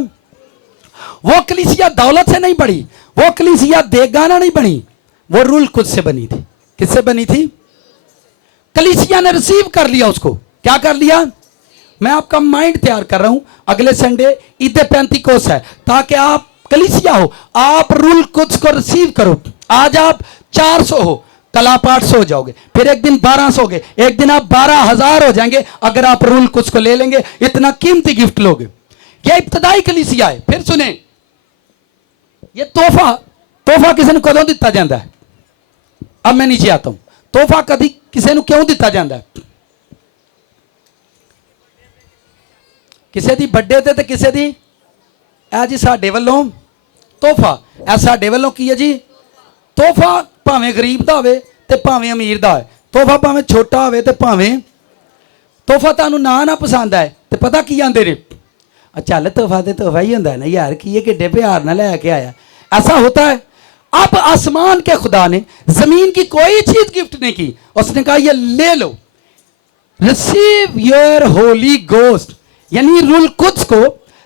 वो कलीसिया दौलत से नहीं बढ़ी, वो कलीसिया देगाना नहीं बनी, वो रूहुल कुद्स से बनी थी। किससे बनी थी? कलीसिया ने रिसीव कर लिया उसको। क्या कर लिया? मैं आपका माइंड तैयार कर रहा हूं। अगले संडे ईद पेंतिकोस्त है, ताकि आप कलीसिया हो, आप रूहुल कुद्स को रिसीव करो। आज आप 400 हो, कल आप 800 हो जाओगे, फिर एक दिन 1200 हो गए, एक दिन आप 12,000 हो जाएंगे अगर आप रूल कुछ को ले लेंगे, इतना कीमती गिफ्ट लोगे। यह इब्तदाई कलीसिया है। फिर सुने, ये तोहफा किसी ने कदों दिता जाता है? अब मैं नीचे आता हूं। तोहफा कभी किसी ने क्यों दिता जाता है? किसी दी बर्थडे ते किसी दी ए जी साडे वल्लों तोहफा, ए साडे वल्लों की है जी तोहफा, भावें गरीब दा होवे ते भावें अमीर दा है, तोहफा भावें छोटा होवे ते भावें, तोहफा तुहानू ना पसंद आए तो पता की आंदे ने, चल तोहफा तो तोहफा ही होंदा है ना यार, की ये किड्डे प्यार ना लेके आया। ऐसा होता है। अब आसमान के खुदा ने जमीन की कोई चीज गिफ्ट नहीं की, उसने कहा ये ले लो, रिसीव योर होली गोस्ट, यानी रूल कुछ को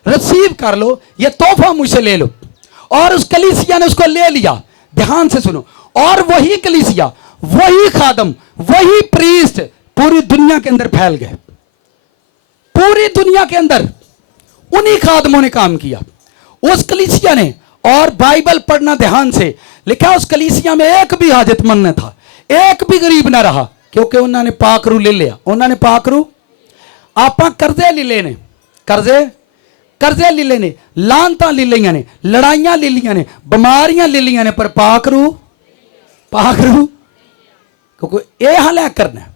रिसीव कर लो, ये तोहफा मुझसे ले लो। और उस कलीसिया ने उसको ले लिया। ध्यान से सुनो, और वही कलीसिया, वही खादम, वही प्रीस्ट पूरी दुनिया के अंदर फैल गए। पूरी दुनिया के अंदर उन्हीं खादमों ने काम किया, उस कलीसिया ने। और बाइबल पढ़ना ध्यान से, लिखा उस कलीसिया में एक भी हाजतमंद न था, एक भी गरीब ना रहा, क्योंकि उन्होंने पाकरू ले लिया। उन्होंने पाकरू, आपां करजे ले लेने, करजे ले लेने, लानतां ले लिया ने, लड़ाइयां ले लिया ने, बीमारियां ले लिया ने, पर पाकरू क्योंकि यह हाल करना।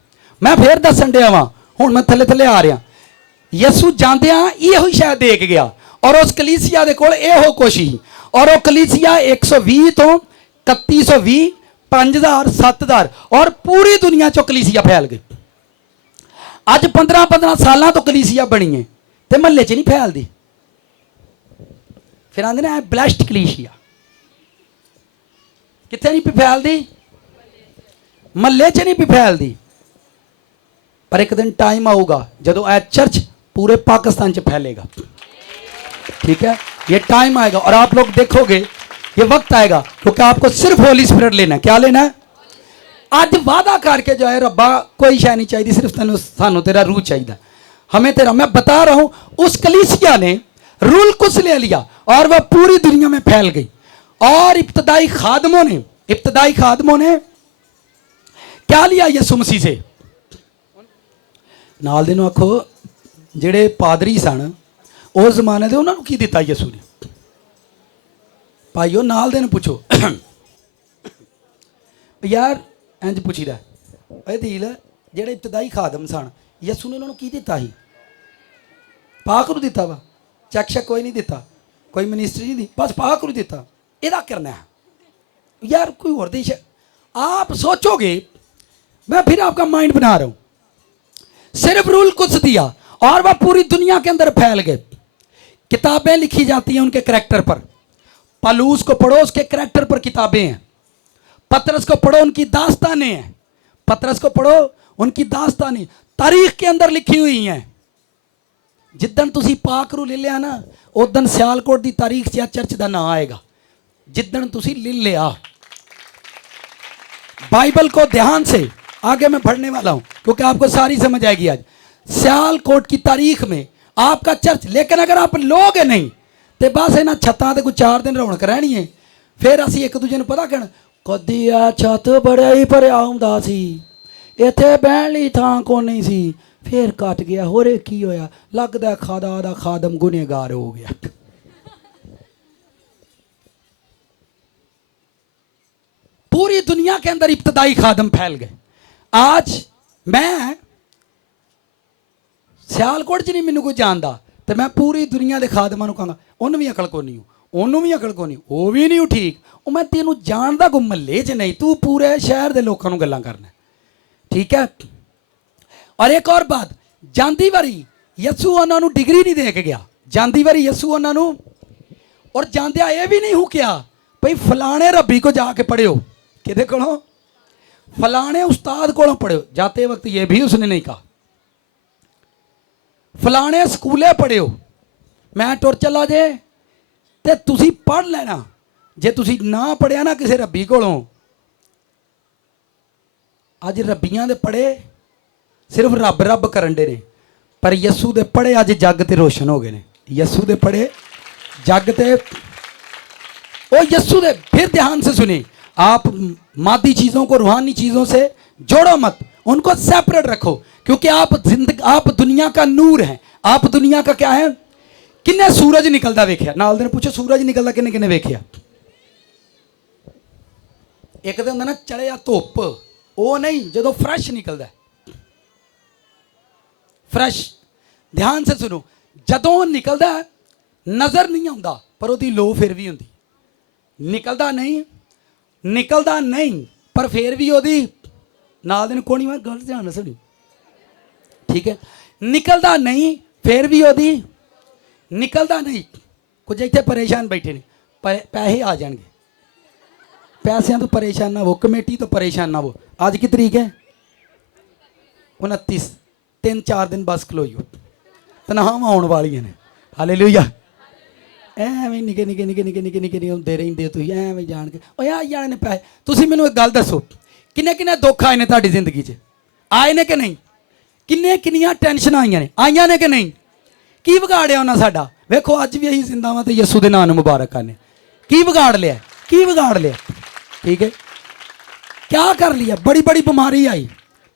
मैं फिर दसन दिया वा, हुण मैं थले थले आ रहा। यसू जांदियां इहो शायद देख गया, और उस कलीसिया दे कोल इहो कुछ ही, और वो कलीसिया 120 तो 3120 5000 7000 और पूरी दुनिया चो कलीसिया फैल गई। अज 15-15 साल तो कलीसिया बनी है तो महल्ले च नहीं फैलती। फिर आंदे ने ब्लैस्ड कलीसिया, कितने नहीं फैलती? महल्ले च नहीं फैलती। पर एक दिन टाइम आऊगा जदों ए चर्च पूरे पाकिस्तान च फैलेगा। ठीक है, ये टाइम आएगा और आप लोग देखोगे, ये वक्त आएगा, क्योंकि आपको सिर्फ होली स्पिरिट लेना है। क्या लेना है? आज वादा करके जो है, रब्बा कोई शय नहीं चाहिए, सिर्फ तेन सानू तेरा रूह चाहिए, हमें तेरा। मैं बता रहा हूं, उस कलीसिया ने रूल कुछ ले लिया और वह पूरी दुनिया में फैल गई। और इब्तदाई खादमों ने क्या लिया यसू मसीह से? नाल दे नूं आखो, जेड़े पादरी सन उस जमाने दे, उन्होंने की दिता यसू ने? भाईओ नाल दे नूं पुछो यार, इंज पुछीदा धील, जेड़े इब्तदाई खादम सन, यसू ने उन्होंने की दिता ही? पाकरू दिता वा, चैक शक कोई नहीं दिता, कोई मिनिस्ट्री नहीं दी, बस पाकरू दिता। एदा करना है यार, कोई और देश। आप सोचोगे, मैं फिर आपका माइंड बना रहा हूं, सिर्फ रूल कुछ दिया और वह पूरी दुनिया के अंदर फैल गए। किताबें लिखी जाती हैं उनके करैक्टर पर। पलूस को पढ़ो, उसके करैक्टर पर किताबें हैं। पतरस को पढ़ो, उनकी दास्तानें हैं। पतरस को पढ़ो, उनकी दास्तानें तारीख के अंदर लिखी हुई हैं। जिदन तुसी पाकरू ले लिया ना, उदन सियालकोट की तारीख से चर्च का नाम आएगा। जिदन तुसी ले लिया, बाइबल को ध्यान से आगे मैं पढ़ने वाला हूं, क्योंकि आपको सारी समझ आएगी। आज सियालकोट की तारीख में आपका चर्च, लेकिन अगर आप लोग नहीं तो बस इन्होंने छत्तां ते कोई 4 दिन रौनक रहनी है। फिर असी एक दूजे पता कहना, कदी आ छत बड़ा ही भरिया हुंदा सी, इत्थे बहन लई थां को नहीं सी, फिर कट गया, होरे की होया, लगदा खुदा दा खादम गुनहगार हो गया। पूरी दुनिया के अंदर इब्तदाई खादम फैल गए। आज मैं सियालकोट च नहीं मैनू कोई जानता, तो मैं पूरी दुनिया के खादमां नूं कहांगा, उन्होंने भी अकल को नहीं, उन्होंने भी अकल को नहीं, वो भी नहीं ठीक, वो मैं तेनू जानदा कोई महल्ले च नहीं, तू पूरे शहर के लोगों नूं गल्लां करना। ठीक है। और एक और बात, जांदी वारी यसू उन्होंने डिग्री नहीं दे के गया, जांदी वारी यसू उन्होंने, और जांदिया ये भी नहीं हो क्या भाई फलाने रब्बी को जाके पढ़ियो, किदे कोलों? फलाने उस्ताद कोलों पढ़ियो। जाते वक्त ये भी उसने नहीं कहा, फलाने स्कूले पढ़ियो। मैं टुर चला जे ते तुसी पढ़ लेना, जे तुसी ना पढ़िया ना किसी रब्बी कोलों। अज रब्बियां दे पढ़े सिर्फ रब रब करन दे ने, पर यसू दे पढ़े अज जग ते रोशन हो गए ने। यसू दे पढ़े जग ते, ओ यसू दे। फिर ध्यान से सुनी, आप मादी चीज़ों को रूहानी चीज़ों से जोड़ो मत, उनको सेपरेट रखो, क्योंकि आप दुनिया का नूर हैं। आप दुनिया का क्या है? किन्ने सूरज निकलता वेख्या? नाल दे पूछो सूरज निकलता किन्ने किन्ने वेख्या? एक तो होंगे ना चढ़िया धुप, वो नहीं, जो फ्रैश निकलता है, फ्रैश। ध्यान से सुनो, जदों निकलता है नजर नहीं आता, पर उसकी लो फिर भी होंगी। निकलता नहीं पर फिर भी ओदी नाल दिन कोनी, मैं गलत ध्यान सुनी, ठीक है। निकलता नहीं फिर भी ओदी निकलता नहीं। कुछ इतने परेशान बैठे ने, पैसे आ जाएंगे, पैसों तो परेशान ना हो, कमेटी तो परेशान ना हो। आज की तरीक है 29, 3-4 दिन बस खलोईओ, तनख्वाहां आने वाली ने। हालेलुया। ਐਵੇਂ ਨਿੱਕੇ ਨਿੱਕੇ ਹੁੰਦੇ ਰਹਿੰਦੇ ਤੁਸੀਂ, ਐਵੇਂ ਜਾਣ ਕੇ ਓਏ ਆ ਜਾਣੇ ਨੇ ਪੈਸੇ। ਤੁਸੀਂ ਮੈਨੂੰ ਇੱਕ ਗੱਲ ਦੱਸੋ, ਕਿੰਨੇ ਕਿੰਨੇ ਦੁੱਖ ਆਏ ਨੇ ਤੁਹਾਡੀ ਜ਼ਿੰਦਗੀ 'ਚ? ਆਏ ਨੇ ਕਿ ਨਹੀਂ? ਕਿੰਨੀਆਂ ਟੈਨਸ਼ਨਾਂ ਆਈਆਂ ਨੇ ਕਿ ਨਹੀਂ? ਕੀ ਵਿਗਾੜਿਆ ਉਹਨਾਂ ਸਾਡਾ? ਵੇਖੋ ਅੱਜ ਵੀ ਅਸੀਂ ਜ਼ਿੰਦਾ ਵਾਂ ਤੇ ਯਿਸੂ ਦੇ ਨਾਮ ਨੂੰ ਮੁਬਾਰਕ ਕਰਨੇ। ਕੀ ਵਿਗਾੜ ਲਿਆ? ठीक है, क्या कर लिया? बड़ी बड़ी बीमारी आई,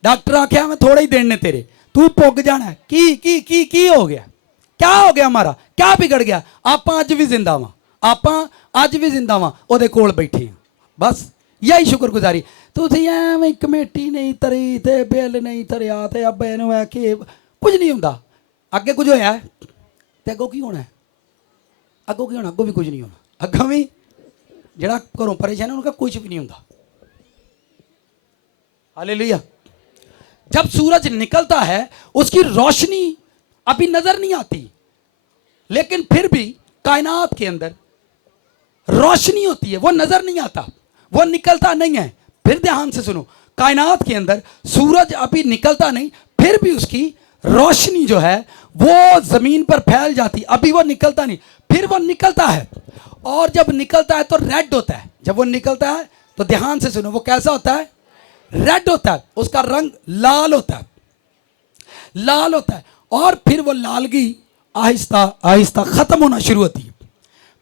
डॉक्टर आख्या मैं थोड़े ही दिन ने तेरे, तू पुग जाना है। की हो गया? क्या हो गया? हमारा क्या बिगड़ गया? आप अज भी जिंदा वा, ओदे कोल बैठे हैं, बस यही शुक्रगुजारी। तुसीं एवें कमेटी नहीं तरी ते बिल नहीं तरिया ते अब्बे नूं आखे कुछ नहीं होंदा। अगे कुछ होया ते अगों की होना? अगों भी कुछ नहीं होना। अगों भी जड़ा घरों परेशान है उनका कुछ भी नहीं होता। हालेलुया। जब सूरज निकलता है उसकी रोशनी अभी नजर नहीं आती, लेकिन फिर भी कायनात के अंदर रोशनी होती है, वो नजर नहीं आता, वो निकलता नहीं है। फिर ध्यान से सुनो, कायनात के अंदर सूरज अभी निकलता नहीं, फिर भी उसकी रोशनी जो है वो जमीन पर फैल जाती, अभी वो निकलता नहीं, फिर वो निकलता है। और जब निकलता है तो रेड होता है। जब वो निकलता है तो ध्यान से सुनो, वो कैसा होता है? रेड होता है, उसका रंग लाल होता है। और फिर वो लालगी आहिस्ता आहिस्ता खत्म होना शुरू होती है।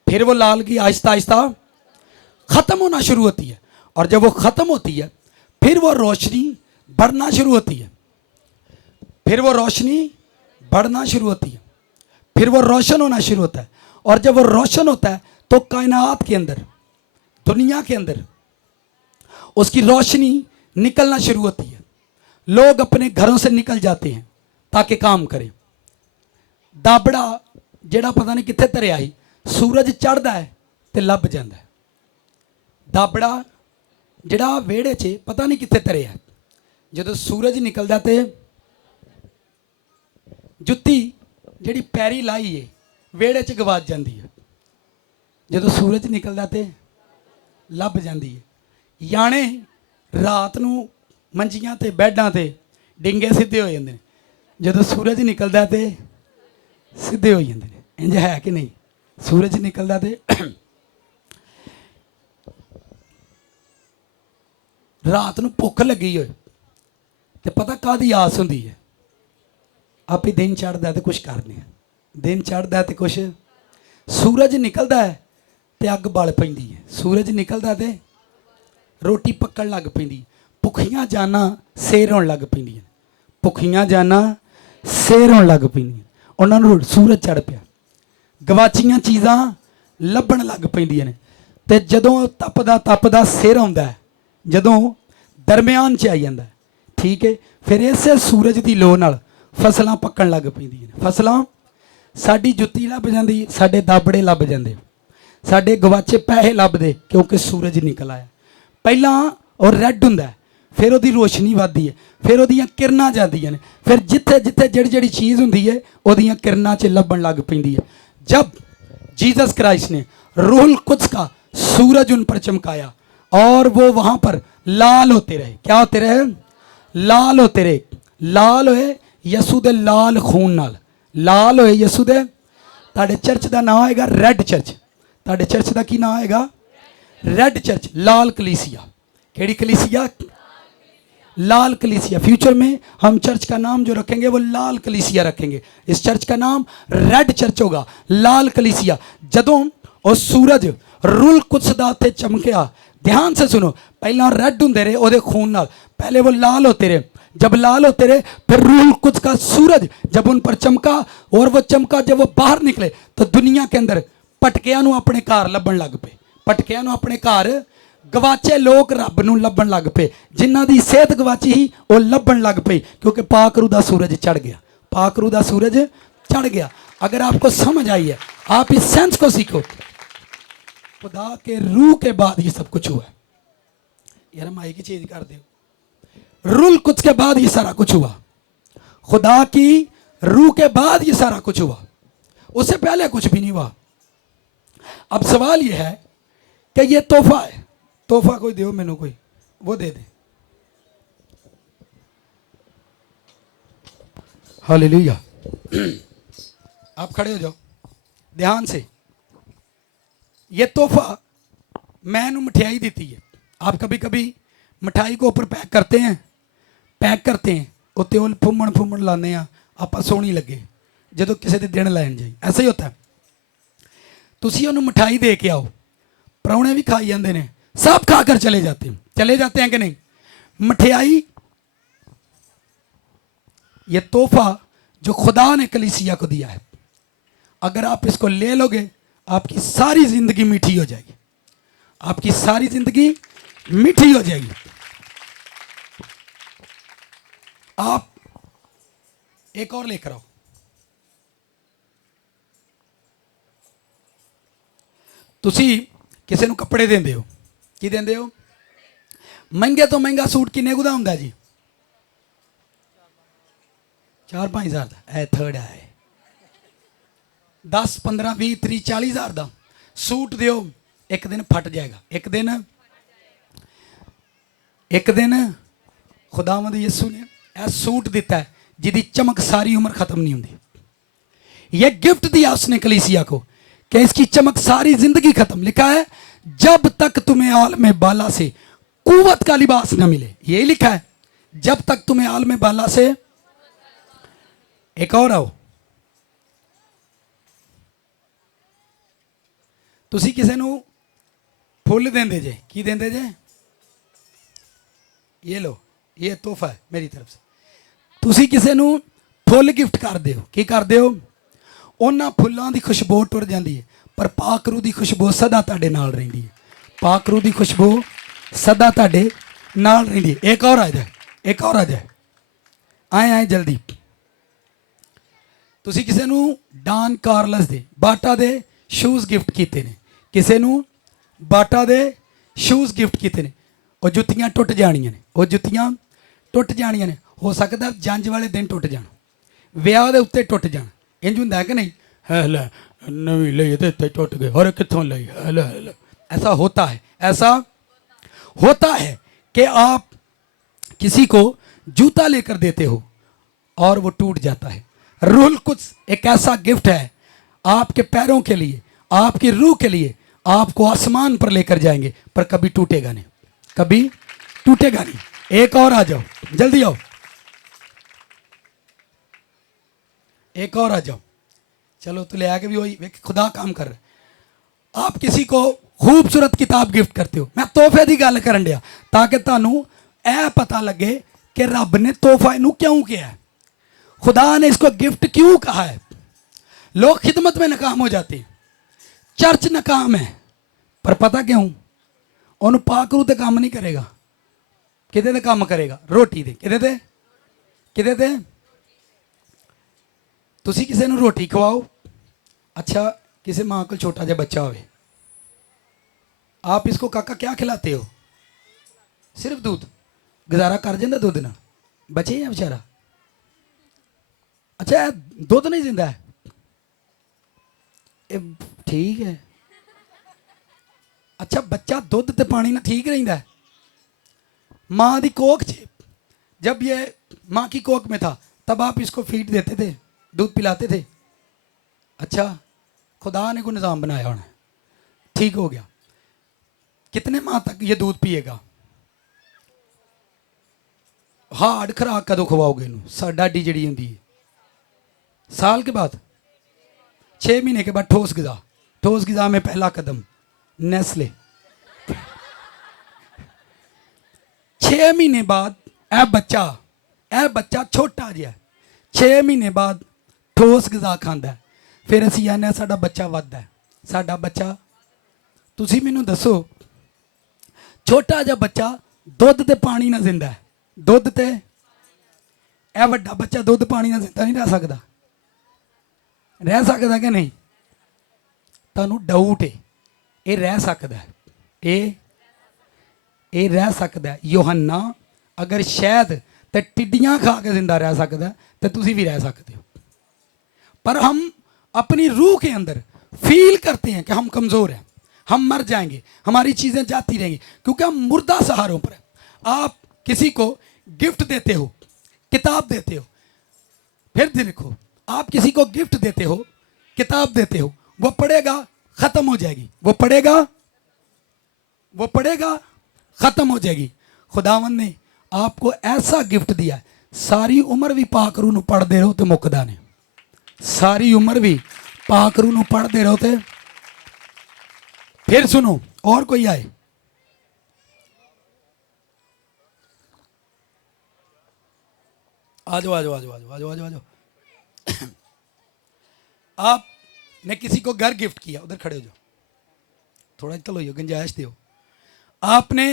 फिर वो लालगी आहिस्ता आहिस्ता खत्म होना शुरू होती है। और जब वो खत्म होती है फिर वो रोशनी बढ़ना शुरू होती है। फिर वो रोशन होना शुरू होता है। और जब वो रोशन होता है तो कायनात के अंदर, दुनिया के अंदर उसकी रोशनी निकलना शुरू होती है। लोग अपने घरों से निकल जाते हैं ताकि काम करें। दाबड़ा जेड़ा पता नहीं कित्थे तरिया ही, सूरज चढ़ता है तो लभ जाता है। दाबड़ा जेड़ा वेड़े च पता नहीं कित्थे तरिया, जो सूरज निकलता तो जुत्ती जिहड़ी पैरी लाई है वेड़े च गवाच जाती है, जो सूरज निकलता तो लभ जाती है। याने रात नूं मंजियां ते बैडां ते डिंगे सीधे हो जाते हैं, जो सूरज निकलता तो सीधे हो जाते हैं। इंज है कि नहीं? सूरज निकलता तो रात नूं भुख लगी हो तो पता काहदी आस होंदी है, आप ही दिन चढ़ता तो कुछ करने, दिन चढ़ता तो कुछ। सूरज निकलता है तो अग बल पैंदी है, सूरज निकलता तो रोटी पकड़ लग पैंदी, भुखियां जाना सेर होण लग पैंदियां, भुखियां जाना सेर होण लग पैंदियां। उन्होंने सूरज चढ़ पिया, गवाचियां चीज़ां लभण लग पैंदियां ने। ते जदों तपदा सिर आउंदा है, जदों दरम्यान च आई जांदा है, ठीक है, फिर इसे सूरज की लो नाल फसलां पक्कण लग पैंदियां ने। फसलां साडी जुत्ती लभ जांदी, साडे दाबड़े लभ जांदे, साडे गवाचे पैसे लभदे, क्योंकि सूरज निकल आया। पहला और रैड हुंदा है, फिर उसकी रोशनी वधदी है, फिर उसदियां किरणां जांदियां ने, फिर जिथे जिथे जिहड़ी चीज़ हुंदी है उसदियां किरणां च लभण लग पैंदी है। जब जीसस क्राइस्ट ने रूहुल कुद्स का सूरज उन पर चमकाया और वो वहाँ पर लाल होते रहे। क्या होते रहे? लाल होते रहे। लाल होए यसू दे लाल खून नाल, लाल होए यसू दे। तुहाडे चर्च का नाम आएगा रैड चर्च। तुहाडे चर्च का की नाम आएगा? रेड चर्च, लाल कलीसिया। केड़ी कलीसिया? लाल कलीसिया। फ्यूचर में हम चर्च का नाम जो रखेंगे वो लाल कलीसिया रखेंगे। इस चर्च का नाम रेड चर्च होगा, लाल कलीसिया। जदों और सूरज रूहुल कुद्स दा ते चमकिया, ध्यान से सुनो, पहला रेड होंगे रहे ओदे खून नाल, पहले वो लाल होते रहे, जब लाल होते रहे फिर रूल कुछ का सूरज जब उन पर चमका, और वो चमका जब वो बाहर निकले तो दुनिया के अंदर पटकिया अपने घर लभन लग पे, पटकिया अपने घर गवाचे लोग रब नूं लभन लग पे, जिन्हां दी सेहत गवाची ही वो लभन लग पे, क्योंकि पाकरू दा सूरज चढ़ गया, पाकरू दा सूरज चढ़ गया। अगर आपको समझ आई है, आप इस सेंस को सीखो, खुदा के रूह के बाद ये सब कुछ हुआ है। यार माइक की चीज कर दो, रूल कुछ के बाद ये सारा कुछ हुआ, खुदा की रूह के बाद ये सारा कुछ हुआ, उससे पहले कुछ भी नहीं हुआ। अब सवाल ये है कि ये तोहफा है, तोहफा कोई दो मैनू, कोई वो दे दे। हालेलुया। आप खड़े हो जाओ ध्यान से। ये तोहफा मैंने मिठाई दी है। आप कभी कभी मिठाई को ऊपर पैक करते हैं, पैक करते हैं उत्ते वो फुमण फुमण लाने आप सोहनी लगे जो किसी के दिन लैन जाए, ऐसा ही होता है। तुसी उन्होंने मिठाई दे के आओ, प्राहुणे भी खाई जाते हैं, सब खाकर चले जाते हैं कि नहीं। मिठाई ये तोहफा जो खुदा ने कलीसिया को दिया है, अगर आप इसको ले लोगे आपकी सारी जिंदगी मीठी हो जाएगी, आपकी सारी जिंदगी मीठी हो जाएगी। आप एक और लेकर आओ। तुसी किसी को कपड़े देंदे हो, की देंदे हो? महंगे तो महंगा सूट किन्ने कुदा हुंदा जी? 4-5 हज़ार का, थर्ड है 10 15 20 30 40 हज़ार का सूट दियो, एक दिन फट जाएगा, एक दिन खुदावंद यीशु ने यह सूट दिता है जिसकी चमक सारी उम्र खत्म नहीं होती। यह गिफ्ट दिया उसने कलीसिया को कि इसकी चमक सारी जिंदगी खत्म, लिखा है जब तक तुम्हें आलम बाला से कुव्वत का लिबास न मिले, यही लिखा है, जब तक तुम्हें आलम बाला से। एक और आओ, तुसी किसी नू फुल देंदे जे, की देंदे जे? ये लो, ये तोहफा है मेरी तरफ से। तुसी किसी नू फुल गिफ्ट कर दे हो, की कर दे हो? उन्हां फुल्लां दी खुशबू टुर जाती है, पर पाकरू दी खुशबू सदा तुहाडे नाल रहिंदी है, पाकरू दी खुशबू सदा तुहाडे नाल रहिंदी है। एक और आ जाए, एक और आ जाए, आए जल्दी। तुसी किसी नू डॉन कार्लस दे बाटा दे शूज़ गिफ्ट किए ने, किसी नू बाटा दे शूज़ गिफ्ट किए ने, वो जुत्तियां टुट जानियां ने, वो जुत्तियां टुट जानियां ने, हो सकता जंज वाले दिन टुट जान, विआह दे उत्ते टुट जान, इंज हुंदा है कि नहीं? है लै नवीं लई ते टुट गए, अरे कित्थों लई, है लै ऐसा होता है, ऐसा होता है कि आप किसी को जूता लेकर देते हो और वो टूट जाता है। रूल कुछ एक ऐसा गिफ्ट है आपके पैरों के लिए, आपकी रूह के लिए, आपको आसमान पर लेकर जाएंगे, पर कभी टूटेगा नहीं, कभी टूटेगा नहीं। एक और आ जाओ, जल्दी आओ, एक और आ जाओ, चलो तो ले आके भी वही खुदा काम कर रहे। आप किसी को खूबसूरत किताब गिफ्ट करते हो, मैं तोहफे की गल करन दिया ताकि तुहानू ऐ पता लगे कि रब ने तोहफा इनू क्यों किया है, खुदा ने इसको गिफ्ट क्यों कहा है। लोग खिदमत में नाकाम हो जाते हैं, चर्च नाकाम है, पर पता क्यों? उन्होंने पाकरू तो काम नहीं करेगा, किदे ते काम करेगा? रोटी दे, किदे ते, किदे ते? तुसी किसी नू रोटी खवाओ, अच्छा किसी माँ को छोटा जा बच्चा हो, आप इसको काका क्या खिलाते हो? सिर्फ दूध, गुजारा कर जाता दूध ना, बचे है बेचारा, अच्छा दूध नहीं जिंदा है, ठीक है, अच्छा बच्चा दूध ते पानी ना ठीक रहिंदा है। माँ की कोख से, जब ये माँ की कोख में था तब आप इसको फीड देते थे, दूध पिलाते थे, अच्छा खुदा ने कोई निज़ाम बनाया होना, ठीक हो गया। कितने माह तक ये दूध पिएगा? हार्ड खुराक कदों खवाओगे इनू? डाडी जड़ी होंगी साल के बाद, 6 महीने के बाद ठोस ग़िज़ा, ठोस ग़िज़ा में पहला कदम नेस्ले, 6 ਮਹੀਨੇ ਬਾਅਦ ਇਹ ਬੱਚਾ ਛੋਟਾ ਜਿਹਾ 6 ਮਹੀਨੇ ਬਾਅਦ ਠੋਸ ਗਜ਼ਾ ਖਾਂਦਾ ਹੈ। ਫਿਰ ਅਸੀਂ ਆਨੇ ਹਾਂ ਸਾਡਾ ਬੱਚਾ ਵੱਧਦਾ ਹੈ। ਸਾਡਾ ਬੱਚਾ, ਤੁਸੀਂ ਮੈਨੂੰ ਦੱਸੋ, ਛੋਟਾ ਜਿਹਾ ਬੱਚਾ ਦੁੱਧ ਤੇ ਪਾਣੀ ਨਾਲ ਜ਼ਿੰਦਾ ਹੈ, ਦੁੱਧ ਤੇ, ਇਹ ਵੱਡਾ ਬੱਚਾ ਦੁੱਧ ਪਾਣੀ ਨਾਲ ਜ਼ਿੰਦਾ ਨਹੀਂ ਰਹਿ ਸਕਦਾ, ਰਹਿ ਸਕਦਾ ਕਿ ਨਹੀਂ? ਤੁਹਾਨੂੰ ਡਾਊਟ ਹੈ? ਇਹ ਰਹਿ ਸਕਦਾ ਹੈ, ਇਹ ਰਹਿ ਸਕਦਾ ਹੈ। ਯੋਹੰਨਾ अगर शहद ते टिड्डियां खा के जिंदा रह सकता है तो तुसी भी रह सकते हो। पर हम अपनी रूह के अंदर फील करते हैं कि हम कमज़ोर हैं, हम मर जाएंगे, हमारी चीज़ें जाती रहेंगी, क्योंकि हम मुर्दा सहारों पर हैं। आप किसी को गिफ्ट देते हो, किताब देते हो, फिर देखो, आप किसी को गिफ्ट देते हो, किताब देते हो, वो पढ़ेगा, ख़त्म हो जाएगी, वो पढ़ेगा ख़त्म हो जाएगी। खुदावंद ने आपको ऐसा गिफ्ट दिया है, सारी उम्र भी पाक रूह नूं पढ़ते रहो तो मुकदा नहीं, सारी उम्र भी पाक रूह नूं पढ़ते रहो तो। फिर सुनो, और कोई आए? आ जाओ आ जाओ आ जाओ आ जाओ आ जाओ आ जाओ आ जाओ। आपने किसी को घर गिफ्ट किया, उधर खड़े हो जाओ, थोड़ा चलो, गुंजाइश दो। आपने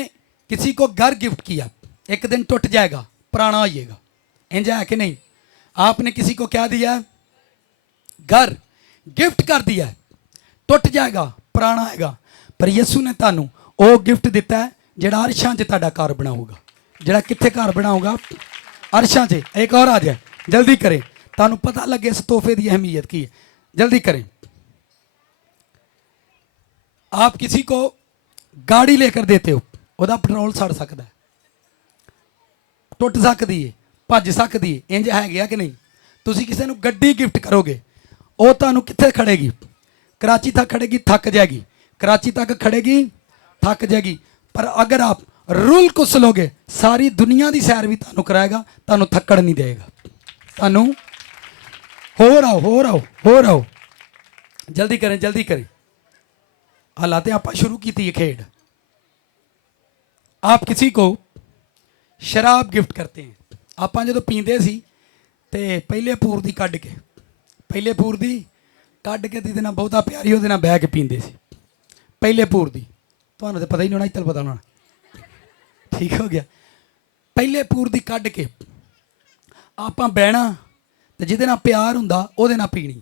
किसी को घर गिफ्ट किया, एक दिन टूट जाएगा, पुराना आइएगा, इंज है कि नहीं? आपने किसी को क्या दिया? घर गिफ्ट कर दिया है, टूट जाएगा, पुराना आएगा। पर यीशु ने तानू वो गिफ्ट दिता है जिहड़ा अरशां 'च तुहाडा घर बनाऊगा, जिहड़ा कित्थे घर बनाऊगा? अरशां 'च। एक और आ जाए, जल्दी करें, तानू पता लगे इस तोहफे की अहमियत की है, जल्दी करें। आप किसी को गाड़ी लेकर देते हो, ਉਹਦਾ ਪੈਟਰੋਲ ਸੜ ਸਕਦਾ, ਟੁੱਟ ਸਕਦੀ ਹੈ, ਭੱਜ ਸਕਦੀ ਹੈ, ਇੰਜ ਹੈਗਾ ਕਿ ਨਹੀਂ? ਤੁਸੀਂ ਕਿਸੇ ਨੂੰ ਗੱਡੀ ਗਿਫਟ ਕਰੋਗੇ, ਉਹ ਤੁਹਾਨੂੰ ਕਿੱਥੇ ਖੜੇਗੀ? कराची तक खड़ेगी, थक जाएगी, कराची तक खड़ेगी, थक जाएगी। पर अगर आप रूल कुछ लोगे, सारी दुनिया की सैर भी तुहानू कराएगा, तुहानू थकड़ नहीं देगा। तुहानू हो रहो, जल्दी करें जल्दी करें। हालांकि आप शुरू की थी खेड। आप किसी को शराब गिफ्ट करते हैं। आप जो पींदे सी ते पहले पूर दी कढ़ के, पहले पूर दी कढ़ के दीदे नाल बहुता प्यारी ਉਹਦੇ ਨਾਲ ਬਹਿ ਕੇ ਪੀਂਦੇ ਸੀ, ਪਹਿਲੇ ਪੂਰ ਦੀ। ਤੁਹਾਨੂੰ ਤਾਂ ਪਤਾ ਹੀ ਨਹੀਂ ਹੋਣਾ, ਇੱਥੇ ਪਤਾ ਹੋਣਾ, ਠੀਕ ਹੋ ਗਿਆ। ਪਹਿਲੇ ਪੂਰ ਦੀ ਕੱਢ ਕੇ ਆਪਾਂ ਬਹਿਣਾ ਤੇ ਜਿਹਦੇ ਨਾਲ ਪਿਆਰ ਹੁੰਦਾ ਉਹਦੇ ਨਾਲ ਪੀਣੀ,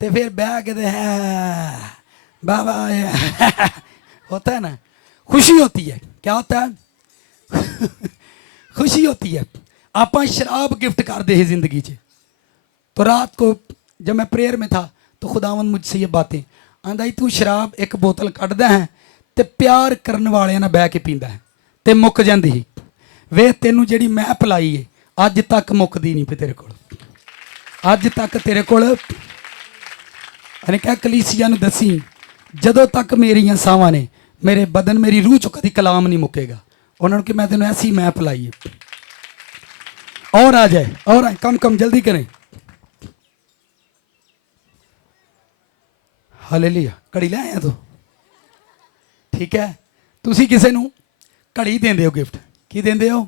ਤੇ ਫਿਰ ਬਹਿ ਕੇ ਤੇ बाबा होता है ना, खुशी होती है। क्या होता है? खुशी होती है। आप शराब गिफ्ट करते हैं जिंदगी च। तो रात को जब मैं प्रेयर में था तो खुदावंद मुझसे ये बातें आंदा ही, तू शराब एक बोतल कढ़दा है ते प्यार करने वाले ना बह के पींदा है ते मुक जाती ही। वे तेनू जिहड़ी मैं पिलाई है अज तक मुकदी नहीं पे तेरे कोल, अज तक तेरे कोल। अने क्या कलीसिया नूं दसी, जदों तक मेरियां सावां ने, मेरे बदन, मेरी रूह चो कदी कलाम नहीं मुकेगा। उन्होंने कि मैं तेन ऐसी मैं पिलाई है। और आ जाए, और आए, कम कम जल्दी करें। हालेलुया। घड़ी ले आया तो ठीक है। तुसी किसी नूं घड़ी देंदे हो, गिफ्ट की देंदे हो?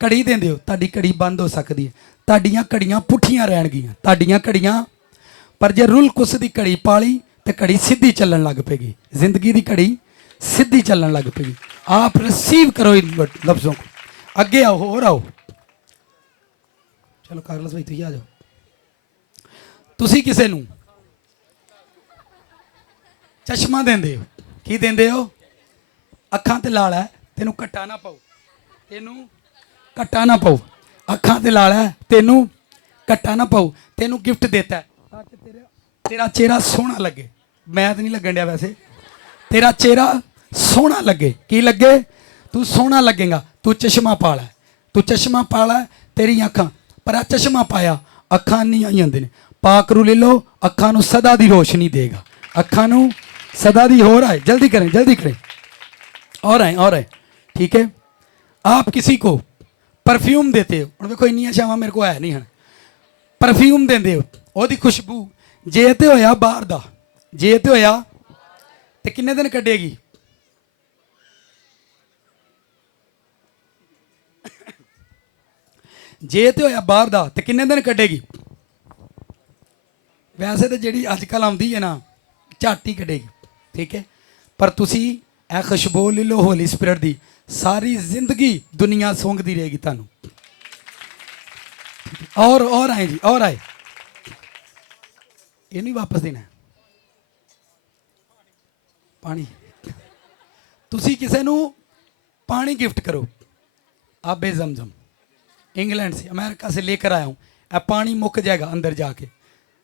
घड़ी देंदे हो। तुहाडी घड़ी बंद हो सकती है, तुहाडीआं घड़ियां पुठियां रहणगीआं, तुहाडीआं घड़ियां। पर जे रुल कुस दी घड़ी पाली तो घड़ी सीधी चलन लग पेगी, जिंदगी की घड़ी सीधी चलन लग पेगी। आप रिसीव करो इन लफ्ज़ों को। अगे आओ, और आओ, चलो कारलस भाई तुसीं आ जाओ। तुसीं किसी नूं चश्मा देंदे हो, की देंदे हो? अखां ते लाल है, तेनू घट्टा ना पाओ, तेनू घट्टा ना पाओ। अखां ते लाल है, तेनू घट्टा ना पाओ। तेनू गिफ्ट देता है ताकि तेरा चेहरा सोहना लगे। मैं तो नहीं लगन दिया वैसे, तेरा चेहरा सोहना लगे। की लगे? तू सोहना लगेगा। तू चश्मा पाला है, तू चश्मा पाला है, तेरी अखां, पर आ चश्मा पाया अखां नहीं आई आंदे ने। पाकरू ले लो, अखां नू सदा दी रोशनी देगा, अखां नू सदा दी। हो रहा है, जल्दी करें जल्दी करें। और आए, ठीक है। आप किसी को परफ्यूम देते हो, और देखो इन्नियां छावां मेरे को है नहीं हैं। परफ्यूम देंदे हो, ओहदी खुशबू जे ते होया बाहर दा, जे ते होया ते किन्ने दिन कड्डेगी? ਜੇ ਤੇ ਹੋਇਆ ਬਾਹਰ ਦਾ ਤੇ ਕਿੰਨੇ ਦਿਨ ਕੱਢੇਗੀ? ਵੈਸੇ ਤਾਂ ਜਿਹੜੀ ਅੱਜ ਕੱਲ੍ਹ ਆਉਂਦੀ ਹੈ ਨਾ, ਝੱਟ ਹੀ ਕੱਢੇਗੀ, ਠੀਕ ਹੈ। ਪਰ ਤੁਸੀਂ ਇਹ ਖੁਸ਼ਬੂ ਲੈ ਲਓ ਹੋਲੀ ਸਪਿਰਿਟ ਦੀ, ਸਾਰੀ ਜ਼ਿੰਦਗੀ ਦੁਨੀਆ ਸੌਂਗਦੀ ਰਹੇਗੀ ਤੁਹਾਨੂੰ। और आए जी, और आए, ये नहीं वापस देना पानी। तुसी किसे नू पानी गिफ्ट करो, आबे जमजम इंग्लैंड से, अमेरिका से लेकर आया हूँ, ए पानी मुक जाएगा अंदर जाके,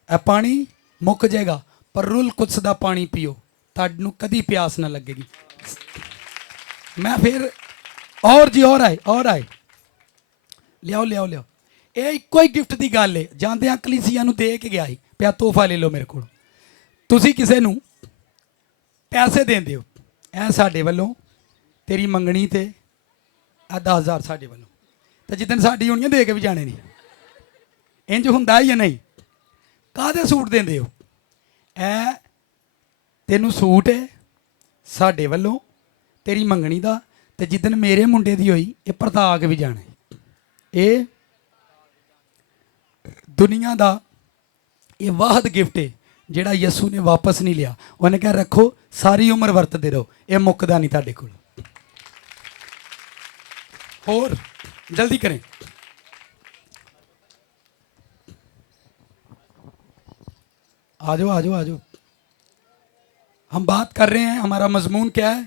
ए पानी मुक जाएगा, पर रुल कुछ दा पानी पियो, तानू कदी प्यास ना लगेगी। मैं फिर और जी और आए, और आए, लियाओ लियाओ लियाओ। ਇਹ ਇੱਕੋ ਹੀ ਗਿਫਟ ਦੀ ਗੱਲ ਹੈ, ਜਾਂਦਿਆਂ ਕਲੀਸੀਆ ਨੂੰ ਦੇ ਕੇ ਗਿਆ ਸੀ, ਪਿਆ ਤੋਹਫਾ ਲੈ ਲਓ ਮੇਰੇ ਕੋਲ। ਤੁਸੀਂ ਕਿਸੇ ਨੂੰ ਪੈਸੇ ਦਿੰਦੇ ਹੋ, ਇਹ ਸਾਡੇ ਵੱਲੋਂ ਤੇਰੀ ਮੰਗਣੀ ਤੇ ਇਹ 10,000 ਸਾਡੇ ਵੱਲੋਂ, ਤੇ ਜਿੱਦਣ ਸਾਡੀ ਹੋਣੀ ਦੇ ਕੇ ਵੀ ਜਾਣੇ ਨਹੀਂ। ਇੰਜ ਹੁੰਦਾ ਹੀ ਜਾਂ ਨਹੀਂ? ਕਾਹਦੇ ਸੂਟ ਦਿੰਦੇ ਹੋ? ਇਹ ਤੈਨੂੰ ਸੂਟ ਹੈ ਸਾਡੇ ਵੱਲੋਂ ਤੇਰੀ ਮੰਗਣੀ ਦਾ, ਤੇ ਜਿੱਦਣ ਮੇਰੇ ਮੁੰਡੇ ਦੀ ਹੋਈ ਇਹ ਪਰਤਾ ਕੇ ਵੀ ਜਾਣਾ। ਇਹ दुनिया का ये वाहद गिफ्ट है जिहड़ा यसू ने वापस नहीं लिया। उन्हें कहा रखो, सारी उम्र वरतते रहो, ये मुकदा नहीं तुहाडे कोल। होर जल्दी करें, आ जाओ आ जाओ आ जाओ। हम बात कर रहे हैं, हमारा मजमून क्या है?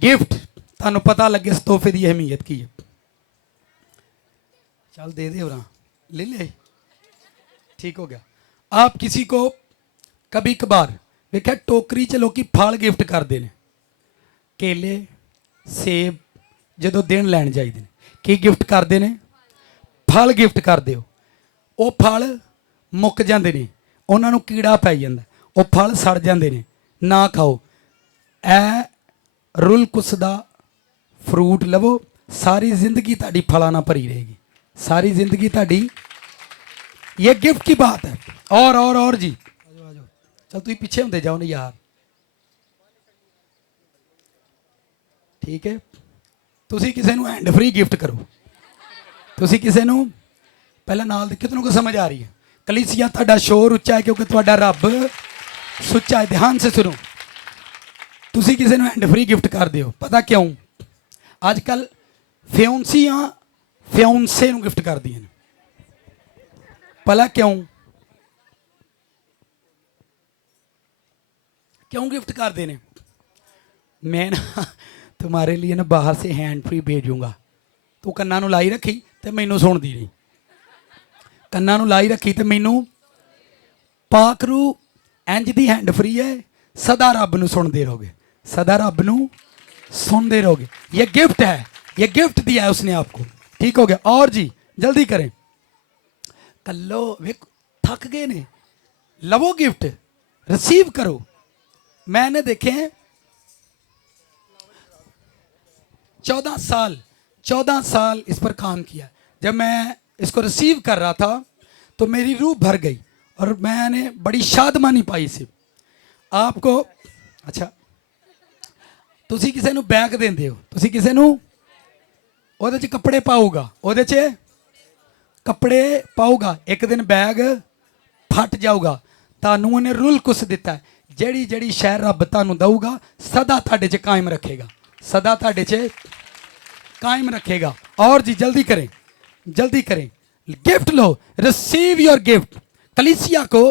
गिफ्ट। तुहानू पता लगे इस तोहफे की अहमियत की है। चल दे दे वरा, ले ले, ठीक हो गया। आप किसी को कभी कभार देखा टोकरी च लोग फल गिफ्ट करते हैं, केले सेब, जो दिन लैन जाइए की गिफ्ट करते हैं? फल गिफ्ट करते हो, वो फल मुक जाते हैं, उन्होंने कीड़ा पै जाता, वो फल सड़ जाते हैं, ना खाओ। ए रुल कुस दा फ्रूट लवो, सारी जिंदगी ताड़ी फलां ना भरी रहेगी, सारी जिंदगी ताड़ी। ये गिफ्ट की बात है। और जी आ जाओ, चल तुम पीछे होंगे जाओ ना यार, ठीक है। तुसी किसी नू हैंड फ्री गिफ्ट करो, तुसी किसी नू पहला नाल देखो, तुहानू को समझ आ रही है? कलीसिया तुहाडा शोर उच्चा है क्योंकि तुहाडा रब सुच्चा है। ध्यान से सुनो, तुसी किसी नू हैंड फ्री गिफ्ट कर दो, पता क्यों? अजकल फियोंसियां फियोंसे नू गिफ्ट कर दी, भला क्यों? क्यों गिफ्ट कर देने? मैं ना तुम्हारे लिए ना बाहर से हैंड फ्री भेजूंगा, तू कन्ना नू लाई रखी तो मैनू सुनती नहीं, कन्ना नू लाई रखी तो मैनू पाकरू इंज दी हैंड फ्री है, सदा रब नू सुनते रहोगे, सदा रब नू सुनते रहोगे। ये गिफ्ट है, ये गिफ्ट दिया है उसने आपको, ठीक हो गया। और जी जल्दी करें, कलो वे थक गए ने, लवो गिफ्ट, रिसीव करो। मैंने देखे 14 साल इस पर काम किया। जब मैं इसको रिसीव कर रहा था तो मेरी रूह भर गई और मैंने बड़ी शादमानी पाई इसे। आपको अच्छा, तुसी किसी नू बैग देंदे हो, तुसी किसी नू ਉਹਦੇ 'ਚ ਕੱਪੜੇ ਪਾਊਗਾ, ਉਹਦੇ 'ਚ ਕੱਪੜੇ ਪਾਊਗਾ, ਇੱਕ ਦਿਨ ਬੈਗ ਫਟ ਜਾਊਗਾ। ਤੁਹਾਨੂੰ ਉਹਨੇ ਰੂਲ ਕੁਛ ਦਿੱਤਾ, ਜਿਹੜੀ ਜਿਹੜੀ ਸ਼ੈ ਰੱਬ ਤੁਹਾਨੂੰ ਦਊਗਾ ਸਦਾ ਤੁਹਾਡੇ 'ਚ ਕਾਇਮ ਰੱਖੇਗਾ, सदा ਤੁਹਾਡੇ 'ਚ कायम रखेगा। और जी जल्दी करें, जल्दी करें, gift low, receive your gift. कलीसिया को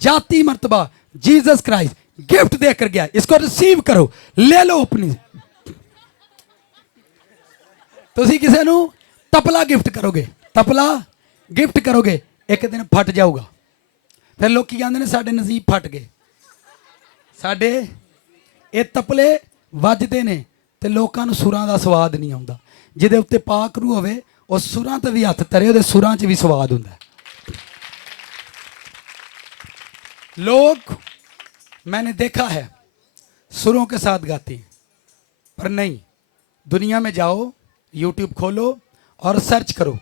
जाति मर्तबा जीसस क्राइस्ट गिफ्ट देकर गया, इसको रिसीव करो, ले लो अपनी। तुसी किसी नू तपला गिफ्ट करोगे, तपला गिफ्ट करोगे, एक दिन फट जाऊगा, फिर लोग कहते हैं साडे नसीब फट गए, साडे ये तपले वजदे ने ते लोकां नू सुरां दा स्वाद नहीं आउंदा। जिहदे उत्ते पाकरू होवे ਉਹ ਸੁਰਾਂ ਤੇ ਵੀ ਹੱਥ ਧਰੇ, ਉਹਦੇ ਸੁਰਾਂ 'ਚ ਵੀ ਸਵਾਦ ਹੁੰਦਾ। लोग मैंने देखा है सुरों के साथ गाते हैं, पर नहीं, दुनिया में जाओ, यूट्यूब खोलो और सर्च करो,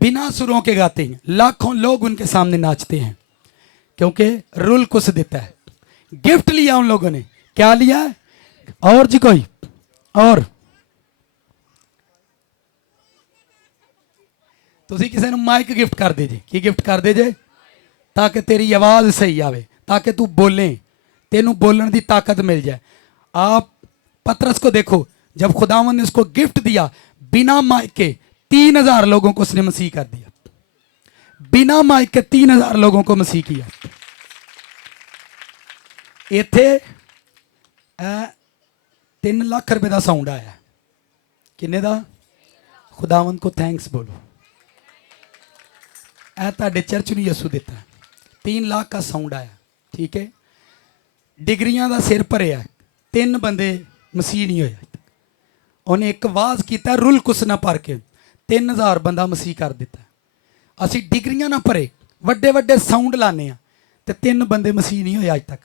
बिना सुरों के गाते हैं, लाखों लोग उनके सामने नाचते हैं, क्योंकि रूल कुछ देता है। गिफ्ट लिया उन लोगों ने, क्या लिया? और जी कोई और ਤੁਸੀਂ ਕਿਸੇ ਨੂੰ ਮਾਈਕ ਗਿਫਟ ਕਰ ਦੇ ਜੇ ਕੀ ਗਿਫਟ ਕਰ ਦੇ ਜੇ ताकि तेरी आवाज़ सही आवे ताकि तू बोले तेनू बोलने की ताकत मिल जाए। आप पतरस को देखो जब खुदावन ने उसको गिफ्ट दिया बिना माइक के 3000 लोगों को उसने मसीह कर दिया, बिना माइक के 3000 लोगों को मसीह किया। इत्थे 3 लाख रुपए का साउंड आया, किन्ने दा? खुदावन को थैंक्स बोलो। ऐ तुहाडे चर्च नूं यसू दिता 3 लाख का साउंड आया, ठीक है। डिग्रियां का सिर भरिया 3 बंदे मसीह नहीं होया। उन्हें एक वाज किया रुल कुछ ना भर के 3000 बंदा मसीह कर दिता। असी डिग्रियां ना भरे वड्डे वड्डे साउंड लाने तो 3 बंदे मसीह नहीं होए अज तक।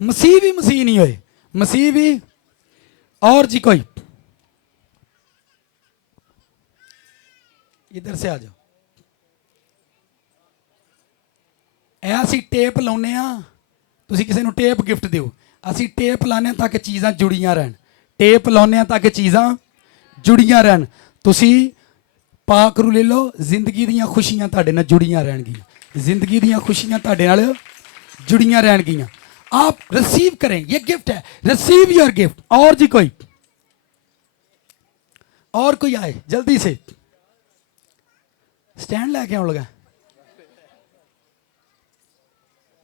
मसीह नहीं होए, मसीह भी। और जी कोई इधर से आ जाओ। असी टेप लाने तुसी किसी टेप गिफ्ट दिओ, असी टेप लाने ताकि चीज़ां जुड़ियां रहन, टेप लाने ताकि चीज़ां जुड़ियां रहन। तुसी पाकरू ले लो, जिंदगी दीयां खुशियां तुहाडे नाल जुड़ियां रहणगियां, जिंदगी दीयां खुशियां तुहाडे नाल जुड़ियां रहणगियां। आप रिसीव करें, ये गिफ्ट है, रिसीव योर गिफ्ट। और जी कोई और कोई आए जल्दी से, स्टैंड लैके आउण लगा।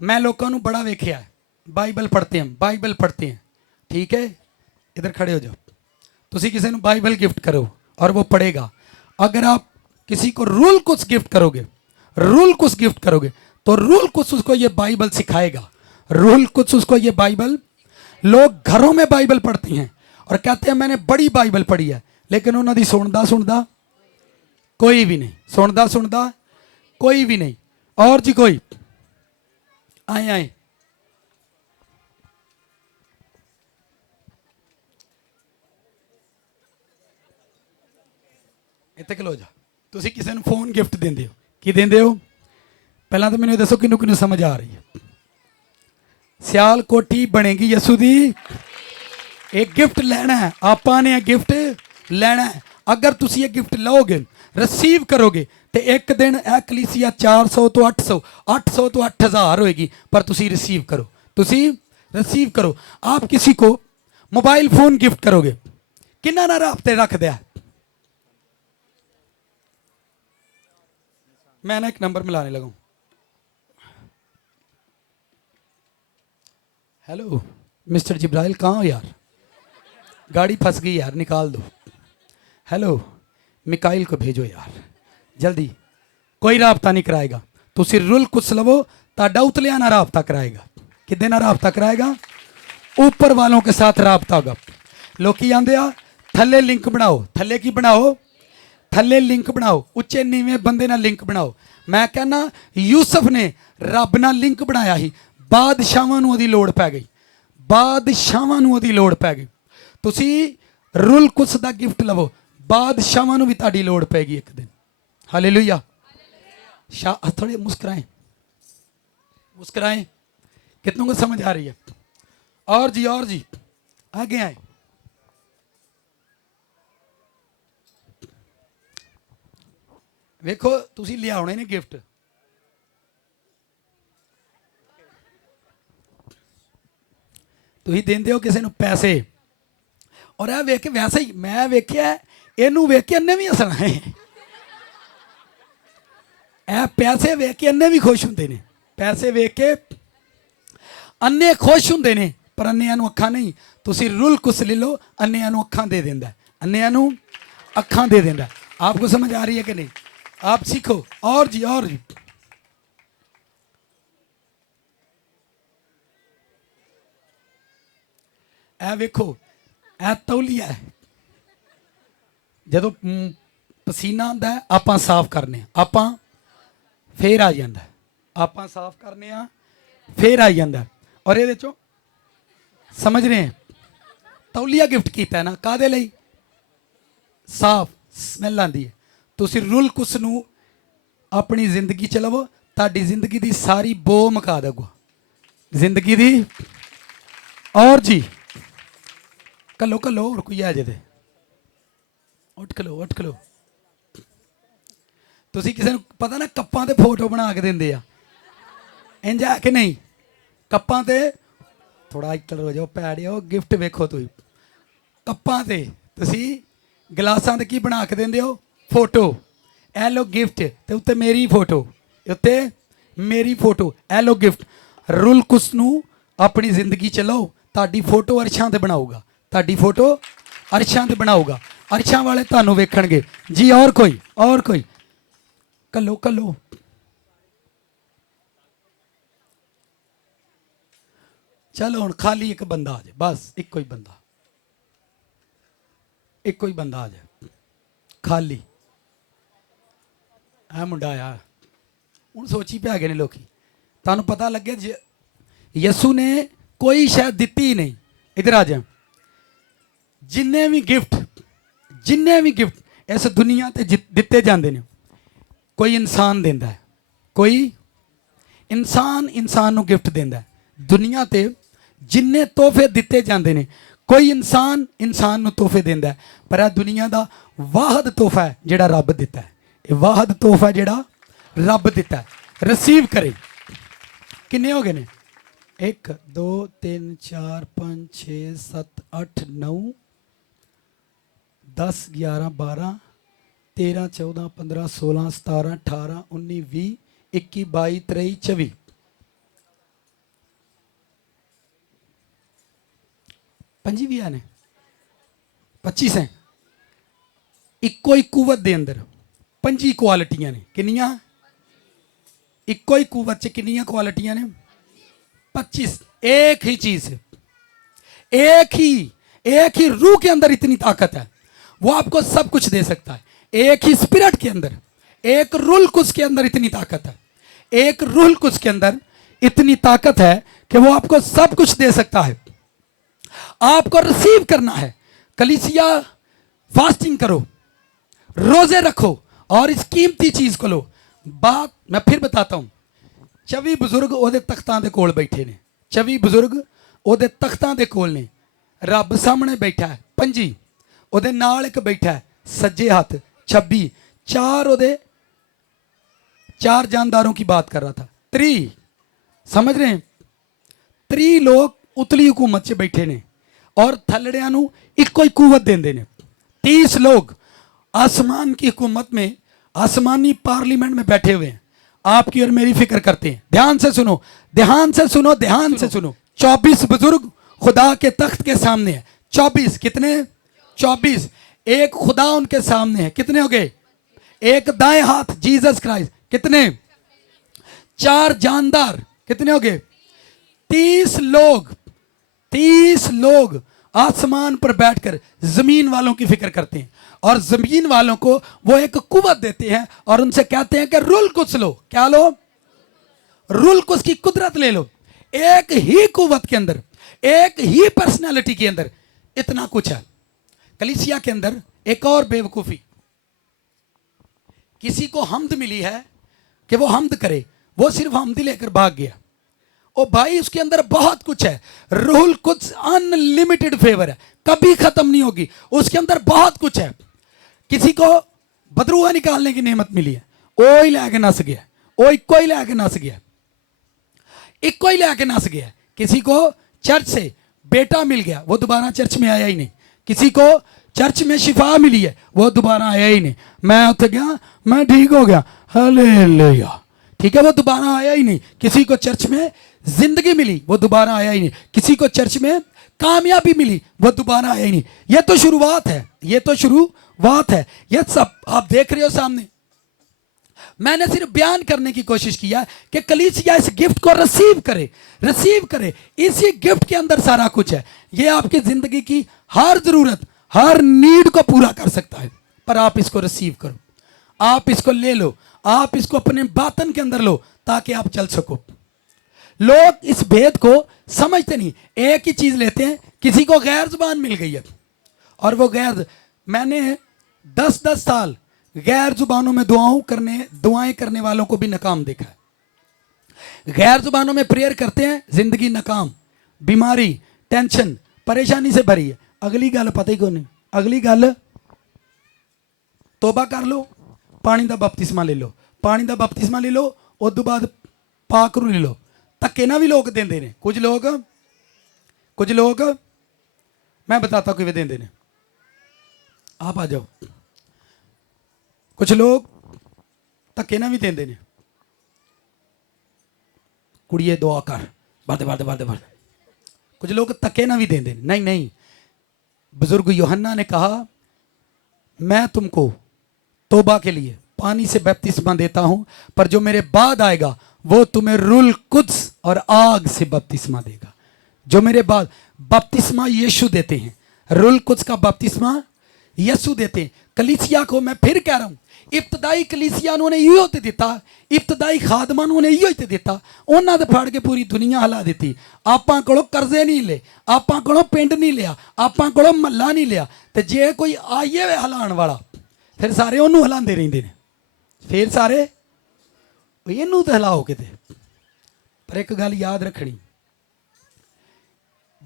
मैं लोगों को बड़ा वेख्या है, बाइबल पढ़ते हैं, बाइबल पढ़ते हैं, ठीक है। इधर खड़े हो जाओ। तुसी किसी को बाइबल गिफ्ट करो और वो पढ़ेगा। अगर आप किसी को रूल कुछ गिफ्ट करोगे, रूल कुछ गिफ्ट करोगे तो रूल कुछ उसको ये बाइबल सिखाएगा, रूल कुछ उसको ये बाइबल। लोग घरों में बाइबल पढ़ते हैं और कहते हैं मैंने बड़ी बाइबल पढ़ी है, लेकिन उन्होंने सुनदा कोई भी नहीं, सुनदा कोई भी नहीं। और जी कोई आए इत्थे खलो जा। तुसी किसी को फोन गिफ्ट देंदे हो, की देंदे हो? पहला तो मैंने दसो किनू किनू समझ आ रही है। सियाल कोठी बनेगी यसू दी। एक गिफ्ट लेना है, आपां ने गिफ्ट लेना है। अगर तुसी ये गिफ्ट लोगे, रिसीव करोगे तो एक दिन यह कलीसिया 400 तो 800, 800 तो 8000 होएगी, पर तुसी रिसीव करो, तुसी रिसीव करो। आप किसी को मोबाइल फोन गिफ्ट करोगे, किन्ना ना राबते रख दिया। मैं ना एक नंबर मिलाने लगा। हेलो मिस्टर जिब्राइल, कहाँ हो यार? गाड़ी फंस गई यार, निकाल दो। हेलो मिकाइल को भेजो यार जल्दी। कोई राबता नहीं कराएगा। तुसी रुल कुछ लवो, ताडा उतलिया ना राबता कराएगा। किदे ना राबता कराएगा? ऊपर वालों के साथ राबता होगा। लोग आंदे आ थले लिंक बनाओ, थले की बनाओ? थले लिंक बनाओ, उच्चे नीवें बंदे ना लिंक बनाओ। मैं कहना यूसुफ ने रब नाल लिंक बनाया ही, बादशाहां नूं ओहदी लोड़ पै गई, बादशाहां नूं ओहदी लोड़ पै गई। तुसी रुल कुछ दा गिफ्ट लवो, बादशाहां नूं भी तुहाडी लोड़ पैगी एक दिन। हालेलुया। थोड़े मुस्कुराएं, मुस्कुराएं। कितनों को समझ आ रही है? और जी आगे आए। वेखो तुसी लियाने ने गिफ्ट, तुसी देंदे हो किसी नूं पैसे, और यह वेख के वैसे ही मैं वेख्या इनू वेख के इन्हें भी हसना है। ए पैसे वेख के अन्ने भी खुश होंगे ने, पैसे वेख के अन्ने खुश होंगे ने, पर अन्नियां नूं अखां नहीं। तुसी रुल कुछ ले लो, अन्नियां नूं अखां दे देंदा, अन्नियां नूं अखां दे देंदा। आपको समझ आ रही है कि नहीं? आप सीखो। और जी ए वेखो, ए तौलिया है। जदों पसीना आंदा है आपां साफ करने, आपां फिर आ जांदा, आपां साफ करने आ फिर आ जांदा। और ये चो समझ रहे हैं, तौलिया गिफ्ट किया है ना, कादे लई? साफ स्मैल आती है। तुसी रुल कुछ नूं अपनी जिंदगी च लवो, ताड़ी जिंदगी दी सारी बो मका देगा जिंदगी दी। और जी कलो कलो, और कोई है जे उठ खलो, उठ खलो। ਤੁਸੀਂ ਕਿਸੇ ਨੂੰ ਪਤਾ ਨਾ ਕੱਪਾਂ ਤੇ ਫੋਟੋ ਬਣਾ ਕੇ ਦਿੰਦੇ ਆ, ਇੰਜ ਹੈ ਕਿ ਨਹੀਂ? ਕੱਪਾਂ ਤੇ ਥੋੜਾ ਇੱਕਲ ਹੋ ਜਾਓ ਪੈੜਿਓ, ਗਿਫਟ ਵੇਖੋ ਤੁਸੀਂ ਕੱਪਾਂ ਤੇ ਤੁਸੀਂ ਗਲਾਸਾਂ ਤੇ ਕੀ ਬਣਾ ਕੇ ਦਿੰਦੇ ਹੋ? ਫੋਟੋ। ਇਹ ਲੋ ਗਿਫਟ ਤੇ ਉੱਤੇ ਮੇਰੀ ਫੋਟੋ, ਉੱਤੇ ਮੇਰੀ ਫੋਟੋ, ਇਹ ਲੋ ਗਿਫਟ। ਰੁਲ ਕੁਸ ਨੂੰ ਆਪਣੀ ਜ਼ਿੰਦਗੀ ਚ ਲਓ, ਤੁਹਾਡੀ ਫੋਟੋ ਅਰਸ਼ਾਂ ਤੇ ਬਣਾਊਗਾ, ਤੁਹਾਡੀ ਫੋਟੋ ਅਰਸ਼ਾਂ ਤੇ ਬਣਾਊਗਾ, ਅਰਸ਼ਾਂ ਵਾਲੇ ਤੁਹਾਨੂੰ ਵੇਖਣਗੇ ਜੀ। ਔਰ ਕੋਈ ਕੱਲੋ ਚਲੋ ਹੁਣ ਖਾਲੀ ਇੱਕ ਬੰਦਾ ਆ ਜਾਏ, ਬਸ ਇੱਕੋ ਹੀ ਬੰਦਾ ਆ ਜਾਏ ਖਾਲੀ। ਇਹ ਮੁੰਡਾ ਆਇਆ ਹੁਣ ਸੋਚੀ ਪੈ ਗਏ ਨੇ ਲੋਕੀ, ਤੁਹਾਨੂੰ ਪਤਾ ਲੱਗੇ ਯਸੂ ਨੇ ਕੋਈ ਸ਼ਾਇਦ ਦਿੱਤੀ ਹੀ ਨਹੀਂ। ਇਧਰ ਆ ਜਾ, ਜਿੰਨੇ ਵੀ ਗਿਫਟ ਇਸ ਦੁਨੀਆ ਤੇ ਦਿੱਤੇ ਜਾਂਦੇ ਨੇ, ਕੋਈ ਇਨਸਾਨ ਦਿੰਦਾ ਹੈ, ਕੋਈ ਇਨਸਾਨ ਨੂੰ ਗਿਫਟ ਦਿੰਦਾ ਹੈ। ਦੁਨੀਆ ਤੇ ਜਿੰਨੇ ਤੋਹਫੇ ਦਿੱਤੇ ਜਾਂਦੇ ਨੇ, ਕੋਈ ਇਨਸਾਨ ਨੂੰ ਤੋਹਫੇ ਦਿੰਦਾ ਹੈ, ਪਰ ਇਹ ਦੁਨੀਆ ਦਾ ਵਾਹਦ ਤੋਹਫਾ ਹੈ ਜਿਹੜਾ ਰੱਬ ਦਿੱਤਾ ਹੈ। ਇਹ ਵਾਹਦ ਤੋਹਫਾ ਜਿਹੜਾ ਰੱਬ ਦਿੱਤਾ ਹੈ, ਰਿਸੀਵ ਕਰੇ। ਕਿੰਨੇ ਹੋ ਗਏ ਨੇ? 1 2 3 4 5 6 7 8 9 10 11 12 13 14 15 16 17 18 19 20 21 22 23 24 25 ਵੀ ਆने 25 है। ਇੱਕੋ ਹੀ ਕੁਵਤ ਦੇ ਅੰਦਰ 25 ਕੁਆਲਿਟੀਆਂ ਨੇ। ਕਿੰਨੀਆਂ? ਇੱਕੋ ਹੀ ਕੁਵਤ ਚ ਕਿੰਨੀਆਂ ਕੁਆਲਿਟੀਆਂ ਨੇ? 25। एक ही चीज है, एक ही रूह के अंदर इतनी ताकत है, वो आपको सब कुछ दे सकता है। एक ही स्पिरिट के अंदर, एक रूल कुछ के अंदर इतनी ताकत है, एक रूल कुछ के अंदर इतनी ताकत है कि वो आपको सब कुछ दे सकता है। आपको रिसीव करना है। कलीसिया फास्टिंग करो, रोजे रखो और इस कीमती चीज को लो। बात मैं फिर बताता हूं। 24 ਬਜ਼ੁਰਗ ਉਹਦੇ ਤਖਤਾਂ ਦੇ ਕੋਲ ਬੈਠੇ ਨੇ, 24 ਬਜ਼ੁਰਗ ਉਹਦੇ ਤਖਤਾਂ ਦੇ ਕੋਲ ਨੇ। ਰੱਬ ਸਾਹਮਣੇ ਬੈਠਾ ਹੈ 25, ਉਹਦੇ ਨਾਲ ਇੱਕ ਬੈਠਾ ਹੈ सज्जे हाथ 26, चार जानदारों की बात कर रहा था। 3 समझ रहे हैं? 3 लोग उतली हुकूमत से बैठे ने और थलड़ियां नू इको ही कुवत देंदे ने। 30 लोग आसमान की हुकूमत में, आसमानी पार्लियामेंट में बैठे हुए हैं, आपकी और मेरी फिक्र करते हैं। ध्यान से सुनो, ध्यान से सुनो, ध्यान से सुनो। 24 बुजुर्ग खुदा के तख्त के सामने है। 24 कितने? 24। एक खुदा उनके सामने है। कितने हो गए? एक दाएं हाथ जीसस क्राइस्ट। कितने? 4 जानदार। कितने हो गए? 30 लोग। 30 लोग आसमान पर बैठकर जमीन वालों की फिक्र करते हैं और जमीन वालों को वो एक कुवत देते हैं और उनसे कहते हैं कि रुल कुछ लो। क्या लो? रुल कुछ की कुदरत ले लो। एक ही कुवत के अंदर, एक ही पर्सनालिटी के अंदर इतना कुछ है। कलीसिया के अंदर एक और बेवकूफी, किसी को हमद मिली है कि वो हमद करे, वो सिर्फ हमद लेकर भाग गया। ओ भाई, उसके अंदर बहुत कुछ है। रूहुल कुछ अनलिमिटेड फेवर है, कभी खत्म नहीं होगी। उसके अंदर बहुत कुछ है। किसी को बदरुआ निकालने की नेमत मिली है, ओ ही लैके नस गया, ओ इको ही लैके नस गया, इको ही लैके नस गया। किसी को चर्च से बेटा मिल गया, वो दोबारा चर्च में आया ही नहीं। किसी को चर्च में शिफा मिली है, वो दोबारा आया ही नहीं। मैं उठ गया, मैं ठीक हो गया, हालेलुया, ठीक है, वो दोबारा आया ही नहीं। किसी को चर्च में जिंदगी मिली, वो दोबारा आया ही नहीं। किसी को चर्च में कामयाबी मिली, वो दोबारा आया ही नहीं। ये तो शुरुआत है, ये तो शुरुआत है। ये सब आप देख रहे हो सामने। मैंने सिर्फ बयान करने की कोशिश किया कि कलीसिया इस गिफ्ट को रिसीव करे, रिसीव करे। इसी गिफ्ट के अंदर सारा कुछ है। ये आपकी जिंदगी की हर जरूरत, हर नीड को पूरा कर सकता है। पर आप इसको रिसीव करो, आप इसको ले लो, आप इसको अपने बातन के अंदर लो ताकि आप चल सको। लोग इस भेद को समझते नहीं। एक ही चीज लेते हैं। किसी को गैर जुबान मिल गई है और वो गैर, मैंने 10-10 साल गैर जुबानों में दुआएं करने वालों को भी नाकाम देखा है। गैर जुबानों में प्रेयर करते हैं, जिंदगी नाकाम, बीमारी, टेंशन, परेशानी से भरी है। अगली गल पता ही कौन है। अगली गल तौबा कर लो, पानी का बपतिस्मा ले लो, पानी का बपतिस्मा ले लो, उस तो बाद पाक रू ले लो। धक्के ना भी लोग देंगे ने, कुछ लोग मैं बताता कि वे देंगे ने, आप आ जाओ। कुछ लोग धक्के ना भी देंगे ने, कुड़िए दुआ कर बढ़ते। कुछ लोग धक्के ना भी देंगे। नहीं, बुजुर्ग यूहन्ना ने कहा मैं तुमको तौबा के लिए पानी से बपतिस्मा देता हूं, पर जो मेरे बाद आएगा वो तुम्हें रूल कुद्स और आग से बपतिस्मा देगा। जो मेरे बाद, बपतिस्मा यीशु देते हैं, रूल कुद्स का बपतिस्मा यीशु देते हैं। कलीसिया को मैं फिर कह रहा हूं, इब्तदाई कलीसिया ने इहो ते दिता, इब्तदाई खादमां ने इहो ते दिता, उन्हां दे फड़ के पूरी दुनिया हिला दी। आपां कोलों कर्जे नहीं ले, आपां कोलों पिंड नहीं लिया, आपां कोलों महला नहीं लिया, ते जे कोई आइए वे हिलाण वाला फिर सारे उन्होंने हिलाते रहते हैं, फिर सारे इनू तो हिलाओ किते। पर एक गल याद रखनी,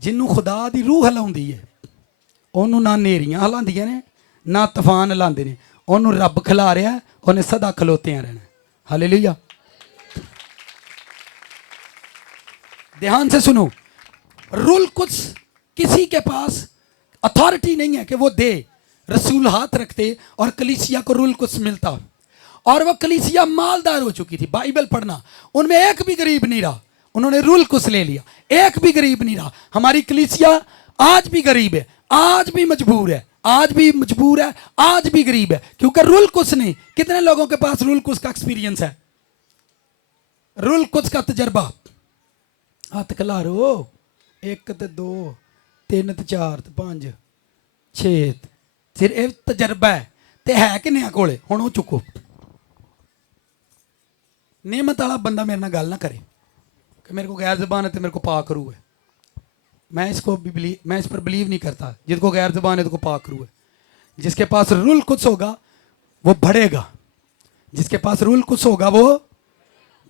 जिन्हों खुदा की रूह हिलाउंदी है उन्होंने ना नेरियां हिलांदियां ने ना तूफान हिलांदे ने, उन्होंने रब खिला रहा है, उन्हें सदा खलोतियां रहना। हालेलुया। ध्यान से सुनो, रूल कुछ किसी के पास अथॉरिटी नहीं है कि वो दे। रसूल हाथ रखते और कलीसिया को रूल कुछ मिलता, और वो कलीसिया मालदार हो चुकी थी। बाइबल पढ़ना, उनमें एक भी गरीब नहीं रहा, उन्होंने रूल कुछ ले लिया, एक भी गरीब नहीं रहा। हमारी कलीसिया आज भी गरीब है, आज भी मजबूर है, आज भी गरीब है, क्योंकि रूल कुछ नहीं। कितने लोगों के पास रूल कुछ का एक्सपीरियंस है, रूल कुछ का तजर्बा? हाथ खिलारो, 1 ते 2 3 ते 4 ते 5 6, सिर्फ तजर्बा है कि नहीं कोले हुण वो चुको। नियमत वाला बंदा मेरे नाल गल ना करे कि मेरे को गैर ज़बान है तो मेरे को पाक रूह है। मैं इस पर बिलीव नहीं करता। जिसको गैर ज़बान है तो पाक रूह है। जिसके पास रूल कुछ होगा वो बढ़ेगा, जिसके पास रूल कुछ होगा वो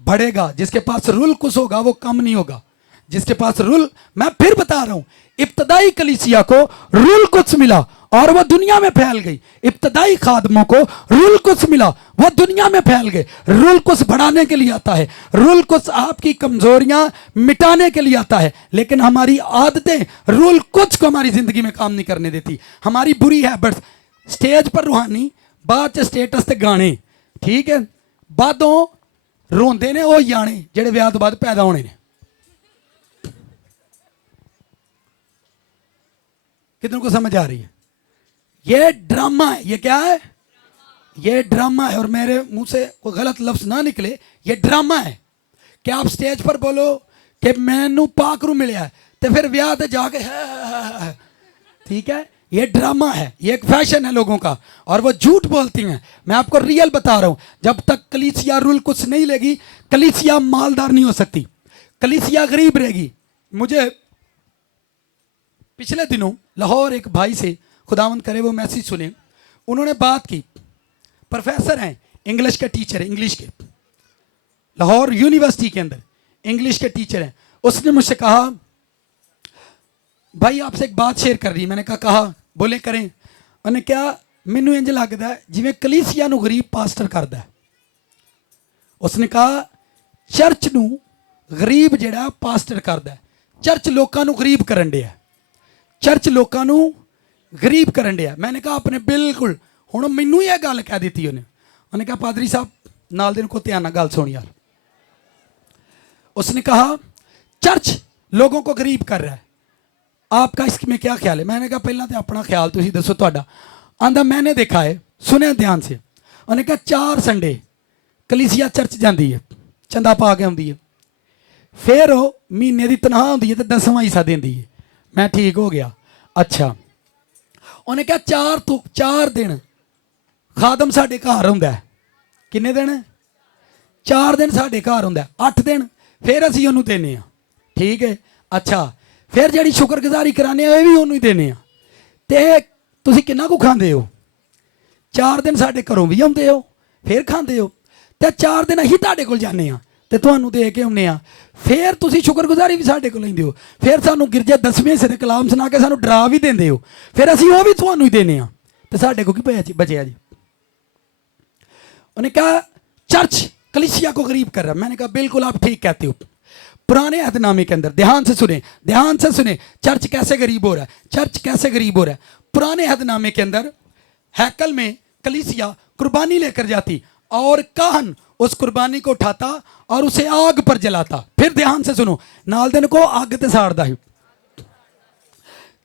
बढ़ेगा, जिसके पास रूल कुछ होगा वो कम नहीं होगा। जिसके पास रूल, मैं फिर बता रहा हूं, इब्तदाई कलीसिया को रूल कुछ मिला और वो दुनिया में फैल गई। इब्तदाई खादमों को रूल कुछ मिला, वो दुनिया में फैल गए। रूल कुछ बढ़ाने के लिए आता है, रूल कुछ आपकी कमजोरियां मिटाने के लिए आता है, लेकिन हमारी आदतें रूल कुछ को हमारी जिंदगी में काम नहीं करने देती। हमारी बुरी हैबिट्स, स्टेज पर रूहानी, बाद च स्टेटस ते गाने, ठीक है, बादों रोंदे ने वो याने जेड़े विआह तो बाद पैदा होने ने। कितनों को समझ आ रही है? ये ड्रामा है। ये क्या है? ये ड्रामा है। और मेरे मुंह से कोई गलत लफ्ज ना निकले, ये ड्रामा है कि आप स्टेज पर बोलो कि मैनू पाक रू मिले तो फिर ब्याह ते जाके है। ठीक है, ये ड्रामा है, ये एक फैशन है लोगों का, और वो झूठ बोलती हैं। मैं आपको रियल बता रहा हूं, जब तक कलीसिया रूल कुछ नहीं लेगी, कलीसिया मालदार नहीं हो सकती, कलीसिया गरीब रहेगी। मुझे पिछले दिनों लाहौर एक भाई से, खुदावंद करे वो मैसेज सुने, उन्होंने बात की, प्रोफेसर हैं, इंग्लिश के टीचर हैं, इंग्लिश के, लाहौर यूनिवर्सिटी के अंदर इंग्लिश के टीचर हैं। उसने मुझसे कहा भाई आपसे एक बात शेयर कर रही। मैंने कहा बोले करें। उन्होंने क्या, मैनू इंज लगता है जिवें कलीसिया नूं गरीब पास्टर करदा है। उसने कहा चर्च नूं गरीब जिहड़ा पास्टर करदा है, चर्च लोकां नूं गरीब करन दिया, चर्च लोकां नूं गरीब करन दिया। मैंने कहा आपने बिल्कुल, हुण मैनू ये गल कह दी उन्हें कहा पादरी साहब नाल दिन को ध्यान नाल गल सुन यार। उसने कहा चर्च लोगों को गरीब कर रहा है, आपका इसमें क्या ख्याल है? मैंने कहा पहला तो अपना ख्याल तुसीं दसो तुहाडा। आंदा मैंने देखा है, सुने ध्यान से। उन्हें कहा 4 संडे कलीसिया चर्च जाती है, चंदा पा के आती है, फिर वो महीने की तनख्वाह होती है तो 10वां हिस्सा देती है। मैं ठीक हो गया। अच्छा, उन्हें कहा 4 दिन खादम साढ़े घर होंदा है। किन्ने दिन? 4 दिन साढ़े घर होंदा है, 8 दिन फिर असीं उन्होंने देने। ठीक है, अच्छा, फिर जी शुक्रगुजारी कराने ये भी उन्होंने देने। तो तुसीं किन्ना कु खांदे हो? 4 दिन साढ़े घरों भी आउंदे हो, फिर खांदे हो, तो 4 दिन असीं तुहाडे कोल जाने ते तुहानूं दे के आउने आ, फिर तुसीं शुक्रगुजारी भी साढ़े कोल लैंदे हो, फिर सानूं गिरजे 10वें हिस्से दे कलाम सुना के सानूं डरा भी देंदे हो, फिर असीं वो भी तुहानूं ही देने आ, ते साढ़े कोल की बचेआ जी? उन्होंने कहा चर्च कलीसिया को गरीब कर रहा है। मैंने कहा बिल्कुल आप ठीक कहते हो। पुराने अहदनामे के अंदर ध्यान से सुने, ध्यान से सुने, चर्च कैसे गरीब हो रहा है, चर्च कैसे गरीब हो रहा है। पुराने अहदनामे के अंदर हैकल में कलीसिया कुर्बानी लेकर जाती और काहन उस कुर्बानी को उठाता और उसे आग पर जलाता। फिर ध्यान से सुनो, नाल दिन को आग ते साड़दा है।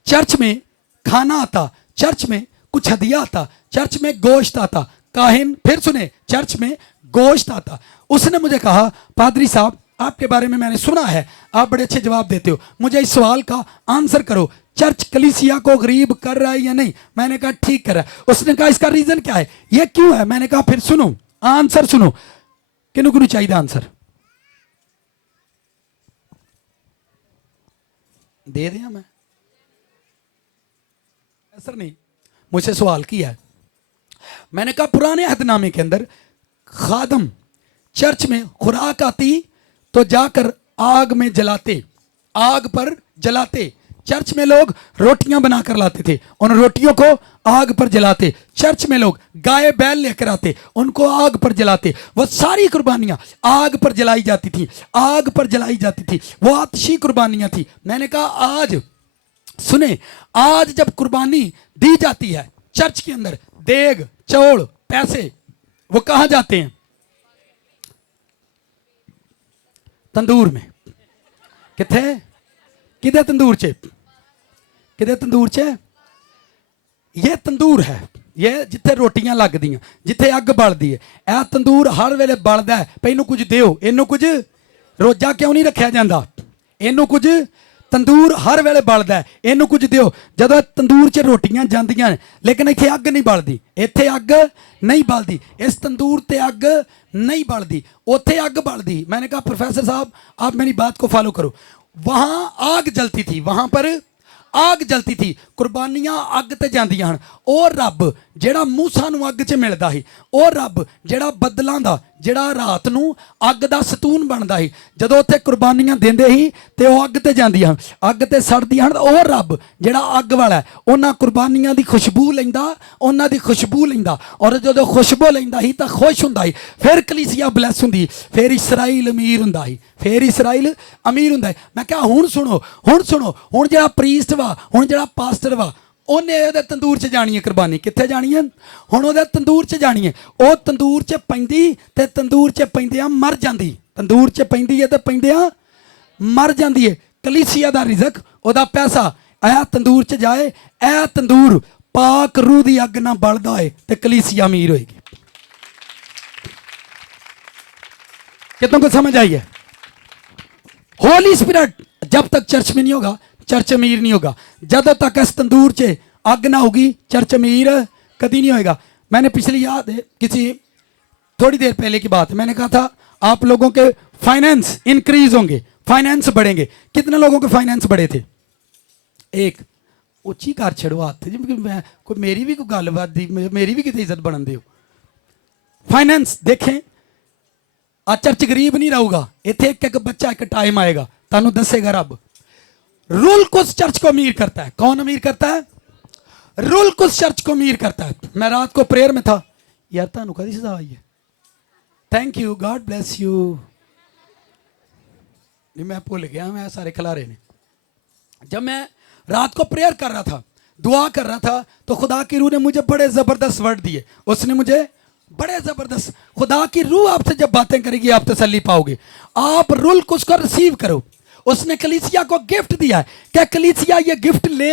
चर्च में खाना आता, चर्च में कुछ हदिया आता, चर्च में गोश्त आता, काहिन, फिर सुने, चर्च में गोश्त आता। उसने मुझे कहा पादरी साहब आपके बारे में मैंने सुना है, आप बड़े अच्छे जवाब देते हो, मुझे इस सवाल का आंसर करो, चर्च कलीसिया को गरीब कर रहा है या नहीं। मैंने कहा ठीक कर रहा है। उसने कहा इसका रीजन क्या है, ये क्यों है। मैंने कहा फिर सुनो, आंसर सुनो। किनु किनु चाहिए आंसर दे दिया मैं, आंसर नहीं, मुझसे सवाल किया है। मैंने कहा पुराने अहदनामे के अंदर खादम चर्च में खुराक आती तो जाकर आग में जलाते, आग पर जलाते। चर्च में लोग रोटियां बनाकर लाते थे, उन रोटियों को आग पर जलाते। चर्च में लोग गाय बैल लेकर आते, उनको आग पर जलाते। वो सारी कुर्बानियां आग पर जलाई जाती थी, आग पर जलाई जाती थी, वो आतिशी कुर्बानियां थी। मैंने कहा आज सुने, आज जब कुर्बानी दी जाती है चर्च के अंदर, देग चौल पैसे वो कहां जाते हैं, तंदूर में। किथे किधे तंदूर च, किधे तंदूर च, ये तंदूर है, ये जिथे रोटियां लगदियां, जिथे अग बलदी है। यह तंदूर हर वेले बलदा है, पे इनू कुछ दिओ, इनू कुछ रोजा क्यों नहीं रखा जाता, इनू कुछ तंदूर हर वेले बलदा है, इनू कुछ दिओ। जदों तंदूर च रोटियां जांदियां लेकिन इत्थे अग नहीं बलदी, इत्थे अग नहीं बलदी, इस तंदूर ते अग नहीं बलदी, उत्थे अग बलदी। मैंने कहा प्रोफेसर साहब आप मेरी बात को फॉलो करो। वहां आग जलती थी, वहां पर आग जलती थी, कुर्बानियां अग ते जांदियां हन। ओ रब जेड़ा मूसा नूं अग च मिलदा ही, ओ रब जेड़ा बदलां दा, जेड़ा रात नूं अग दा सतून बनदा ही, जदों उत्थे कुर्बानियां देंदे ही ते ओ अग ते जांदियां, अग ते सड़दियां हन। ओ रब जेड़ा अग वाला है, उन्हां कुर्बानियां दी खुशबू लैंदा, उन्हां दी खुशबू लैंदा, और जदों खुशबू लैंदा ही तां खुश हुंदा ही। फिर कलीसिया ब्लैस हुंदी, फिर इसराइल अमीर हुंदा ही, फिर इसराइल अमीर हुंदा है। मैं कहा हुण सुनो, हुण सुनो, हुण जेड़ा प्रीस्ट वा, हुण जेड़ा पास्टर वा, ਉਹਨੇ ਉਹਦੇ ਤੰਦੂਰ 'ਚ ਜਾਣੀ ਹੈ ਕੁਰਬਾਨੀ। ਕਿੱਥੇ ਜਾਣੀ ਹੈ ਹੁਣ, ਉਹਦੇ ਤੰਦੂਰ 'ਚ ਜਾਣੀ ਹੈ। ਉਹ ਤੰਦੂਰ 'ਚ ਪੈਂਦੀ ਤੇ ਤੰਦੂਰ 'ਚ ਪੈਂਦਿਆਂ ਮਰ ਜਾਂਦੀ, ਤੰਦੂਰ 'ਚ ਪੈਂਦੀ ਹੈ ਤੇ ਪੈਂਦਿਆਂ ਮਰ ਜਾਂਦੀ ਹੈ। ਕਲੀਸਿਆ ਦਾ ਰਿਜ਼ਕ, ਉਹਦਾ ਪੈਸਾ ਇਹ ਤੰਦੂਰ 'ਚ ਜਾਏ, ਇਹ ਤੰਦੂਰ ਪਾਕ ਰੂਹ ਦੀ ਅੱਗ ਨਾਲ ਬਲਦਾ ਹੋਏ ਤੇ ਕਲੀਸਿया ਅਮੀਰ ਹੋਏਗੀ। कितनों को समझ आई है? होली स्पिरिट जब तक चर्च में नहीं होगा चर्च अमीर नहीं होगा। जब तक इस तंदूर से अग ना होगी चर्च अमीर कभी नहीं होएगा। मैंने पिछली याद है किसी थोड़ी देर पहले की बात, मैंने कहा था आप लोगों के फाइनेंस इंक्रीज होंगे, फाइनेंस बढ़ेंगे। कितने लोगों के फाइनेंस बढ़े थे? एक उची कर छड़ो हाथ जी, कोई मेरी भी कोई गलबात दी, मेरी भी कितनी इज्जत बन दो। फाइनेंस देखें, आ चर्च गरीब नहीं रहूगा, इतने एक एक बच्चा एक टाइम आएगा तानू दसेगा रब। रूल कुछ चर्च को अमीर करता है। कौन अमीर करता है? रूल कुछ चर्च को अमीर करता है। मैं रात को प्रेयर में था, यार तानू कदी सजा आई है, thank you God bless you, नहीं मैं भूल गया, मैं सारे खिलारे ने। जब मैं रात को प्रेयर कर रहा था, दुआ कर रहा था, तो खुदा की रूह ने मुझे बड़े जबरदस्त वर्ड दिए। उसने मुझे बड़े जबरदस्त, खुदा की रूह आपसे जब बातें करेगी आप तसल्ली पाओगे। आप रूल कुछ को रिसीव करो। उसने कलीसिया को गिफ्ट दिया है, क्या कलीसिया ये गिफ्ट ले,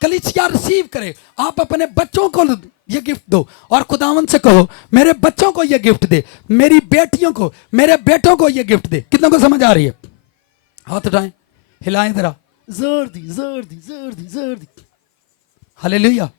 कलीसिया रिसीव करे। आप अपने बच्चों को ये गिफ्ट दो और खुदावन से कहो मेरे बच्चों को ये गिफ्ट दे, मेरी बेटियों को, मेरे बेटों को ये गिफ्ट दे। कितनों को समझ आ रही है? हाथ उठाएं, हिलाएं जरा, जोर दी जोर दी जोर दी जोर दी। हालेलुया।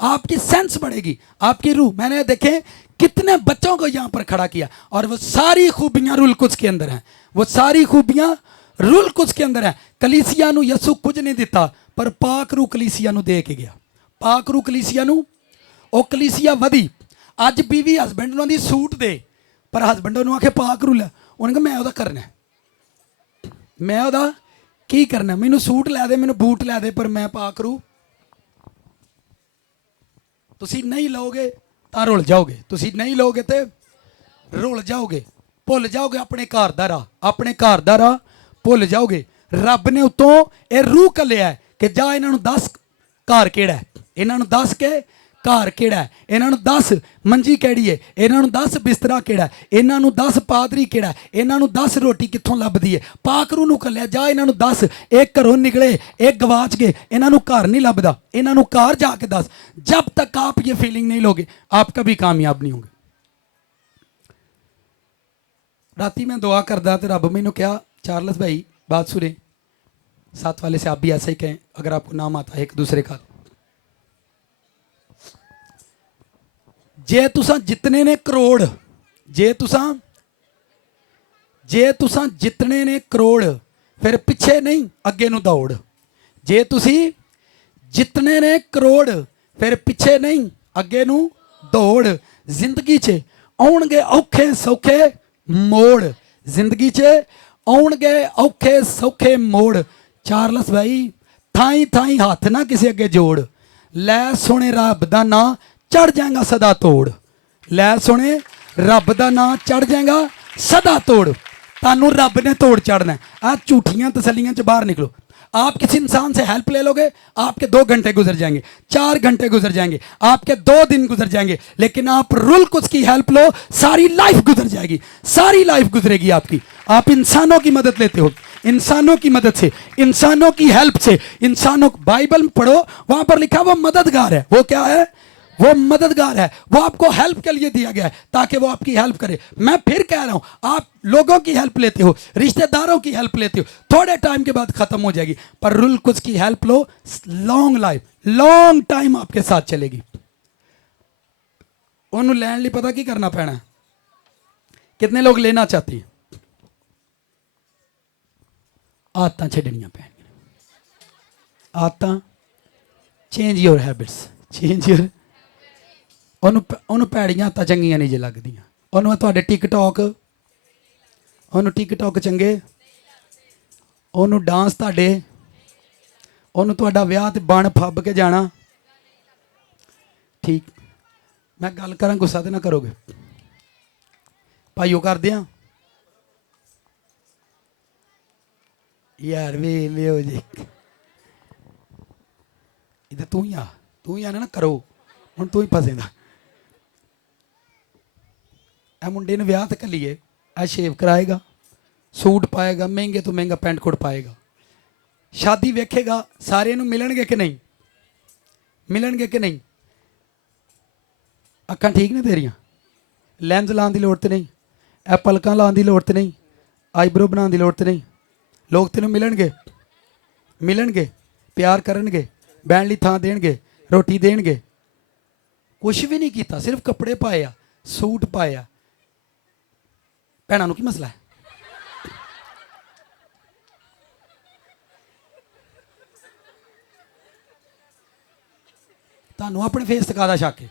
आपकी सेंस बढ़ेगी, आपकी रूह। मैंने देखे कितने बच्चों को यहां पर खड़ा किया और वो सारी खूबियां रूल कुछ के अंदर हैं, वो सारी खूबियां रूल कुछ के अंदर है। कलीसिया नू यसू कुछ नहीं दिता, पर पाक रूह कलीसिया नू दे के गया। पाक रूह कलीसिया नू, ओ कलीसिया वधी। अज बीवी हसबैंड नू दी सूट दे, पर हसबैंड नू आखे पाक रूह लै, उन्हें कहा मैं ओदा करना, मैं ओदा की करना, मैनू सूट लै दे, मैनू बूट लै दे, पर मैं पाक रूह। तुसी नहीं लोगे ਤਾਂ ਰੁਲ ਜਾਓਗੇ। ਤੁਸੀਂ ਨਹੀਂ ਲਓਗੇ ਤੇ ਰੁਲ ਜਾਓਗੇ, ਭੁੱਲ ਜਾਓਗੇ ਆਪਣੇ ਘਰ ਦਾ ਰਾਹ, ਆਪਣੇ ਘਰ ਦਾ ਰਾਹ ਭੁੱਲ ਜਾਓਗੇ। ਰੱਬ ਨੇ ਉਤੋਂ ਇਹ ਰੂਹ ਘੱਲਿਆ ਕਿ ਜਾ ਇਹਨਾਂ ਨੂੰ ਦੱਸ ਘਰ ਕਿਹੜਾ ਹੈ, ਇਹਨਾਂ ਨੂੰ ਦੱਸ ਕੇ ਘਰ ਕਿਹੜਾ ਹੈ, ਇਹਨਾਂ ਨੂੰ ਦੱਸ ਮੰਜੀ ਕਿਹੜੀ ਹੈ, ਇਹਨਾਂ ਨੂੰ ਦੱਸ ਬਿਸਤਰਾ ਕਿਹੜਾ ਹੈ, ਇਹਨਾਂ ਨੂੰ ਦੱਸ ਪਾਦਰੀ ਕਿਹੜਾ ਹੈ, ਇਹਨਾਂ ਨੂੰ ਦੱਸ ਰੋਟੀ ਕਿੱਥੋਂ ਲੱਭਦੀ ਹੈ। ਪਾਕ ਰੂਹ ਨੂੰ ਘੱਲਿਆ, ਜਾ ਇਹਨਾਂ ਨੂੰ ਦੱਸ ਇਹ ਘਰੋਂ ਨਿਕਲੇ, ਇਹ ਗਵਾਚ ਗਏ, ਇਹਨਾਂ ਨੂੰ ਘਰ नहीं ਲੱਭਦਾ, ਇਹਨਾਂ ਨੂੰ ਘਰ ਜਾ ਕੇ ਦੱਸ। जब तक आप ये फीलिंग नहीं लोगे आप कभी कामयाब नहीं होंगे। राती मैं दुआ करदा तो रब मैनू क्या, चार्लस भाई बात सुने, साथ वाले से आप भी ऐसे ही कहें अगर आपको नाम आता है एक दूसरे का। जे तुसा जितने ने करोड़, जे तुसा जितने ने करोड़ फिर पिछे नहीं अगे नू दौड़। जे तुसी जितने ने करोड़ फिर पिछे नहीं अगे नू दौड़। जिंदगी च आउणगे औखे सौखे मोड़, जिंदगी च आउणगे औखे सौखे मोड़। चार्लस भाई थाई थाई हाथ ना किसी अगे जोड़, लै सोने रब दा नां चढ़ जाएगा सदा तोड़, लै सोने रब दा नां चढ़ जाएगा सदा तोड़। तानू रब ने तोड़ चढ़ना है। आ झूठियां तसलियां च बाहर निकलो। आप किसी इंसान से हेल्प ले लोगे, आपके 2 घंटे गुजर जाएंगे, 4 घंटे गुजर जाएंगे, आपके 2 दिन गुजर जाएंगे। लेकिन आप रुल कुछ की हेल्प लो, सारी लाइफ गुजर जाएगी, सारी लाइफ गुजरेगी आपकी। आप इंसानों की मदद लेते हो, इंसानों की मदद से, इंसानों की हेल्प से, इंसानों, बाइबल में पढ़ो वहां पर लिखा वो मददगार है। वो क्या है? वो मददगार है। वो आपको हेल्प के लिए दिया गया है ताकि वो आपकी हेल्प करे। मैं फिर कह रहा हूं, आप लोगों की हेल्प लेते हो, रिश्तेदारों की हेल्प लेते हो, थोड़े टाइम के बाद खत्म हो जाएगी। पर रुल कुछ की हेल्प लो, लॉन्ग लाइफ, लॉन्ग टाइम आपके साथ चलेगी। उन्होंने लैन लिए पता की करना पैना है। कितने लोग लेना चाहते हैं? आदत छड़नियां पैन, आदत, change your habits, change your. ਉਹਨੂੰ ਭੈੜੀਆਂ ਹੱਥਾਂ ਚੰਗੀਆਂ ਨਹੀਂ ਜੇ ਲੱਗਦੀਆਂ। ਉਹਨੂੰ ਤੁਹਾਡੇ ਟਿਕਟੌਕ, ਉਹਨੂੰ ਟਿਕਟੌਕ ਚੰਗੇ, ਉਹਨੂੰ ਡਾਂਸ ਤੁਹਾਡੇ, ਉਹਨੂੰ ਤੁਹਾਡਾ ਵਿਆਹ ਤੇ ਬਣ ਫੱਬ ਕੇ ਜਾਣਾ। ਠੀਕ, ਮੈਂ ਗੱਲ ਕਰਾਂ ਗੁੱਸਾ ਤੇ ਨਾ ਕਰੋਗੇ ਭਾਈਓ? ਕਰਦੇ ਆ ਯਾਰ ਵੇ ਲਿਓ ਜੀ, ਇਹ ਤੂੰ ਹੀ ਆ ਨਾ ਕਰੋ, ਹੁਣ ਤੂੰ ਹੀ ਫਸੇਂਦਾ। ਇਹ ਮੁੰਡੇ ਨੂੰ ਵਿਆਹ ਤੇ ਘੱਲੀਏ, ਇਹ ਸ਼ੇਵ ਕਰਾਏਗਾ, ਸੂਟ ਪਾਏਗਾ, ਮਹਿੰਗੇ ਤੋਂ ਮਹਿੰਗਾ ਪੈਂਟ ਕੋਟ ਪਾਏਗਾ, ਸ਼ਾਦੀ ਵੇਖੇਗਾ, ਸਾਰਿਆਂ ਨੂੰ ਮਿਲਣਗੇ ਕਿ ਨਹੀਂ, ਮਿਲਣਗੇ ਕਿ ਨਹੀਂ? ਅੱਖਾਂ ਠੀਕ ਨੇ ਤੇਰੀਆਂ? ਲੈਂਸ ਲਾਉਣ ਦੀ ਲੋੜ ਤੇ ਨਹੀਂ, ਇਹ ਪਲਕਾਂ ਲਾਉਣ ਦੀ ਲੋੜ ਤੇ ਨਹੀਂ, ਆਈਬਰੋ ਬਣਾਉਣ ਦੀ ਲੋੜ ਤੇ ਨਹੀਂ। ਲੋਕ ਤੈਨੂੰ ਮਿਲਣਗੇ, ਮਿਲਣਗੇ, ਪਿਆਰ ਕਰਨਗੇ, ਬਹਿਣ ਲਈ ਥਾਂ ਦੇਣਗੇ, ਰੋਟੀ ਦੇਣਗੇ। ਕੁਛ ਵੀ ਨਹੀਂ ਕੀਤਾ, ਸਿਰਫ ਕੱਪੜੇ ਪਾਏ ਆ, ਸੂਟ ਪਾਏ ਆ। ਭੈਣਾਂ ਨੂੰ ਕੀ ਮਸਲਾ ਹੈ? ਤੁਹਾਨੂੰ ਆਪਣੇ ਫੇਸ ਤੇ ਕਾਹਦਾ ਸ਼ੱਕ ਹੈ?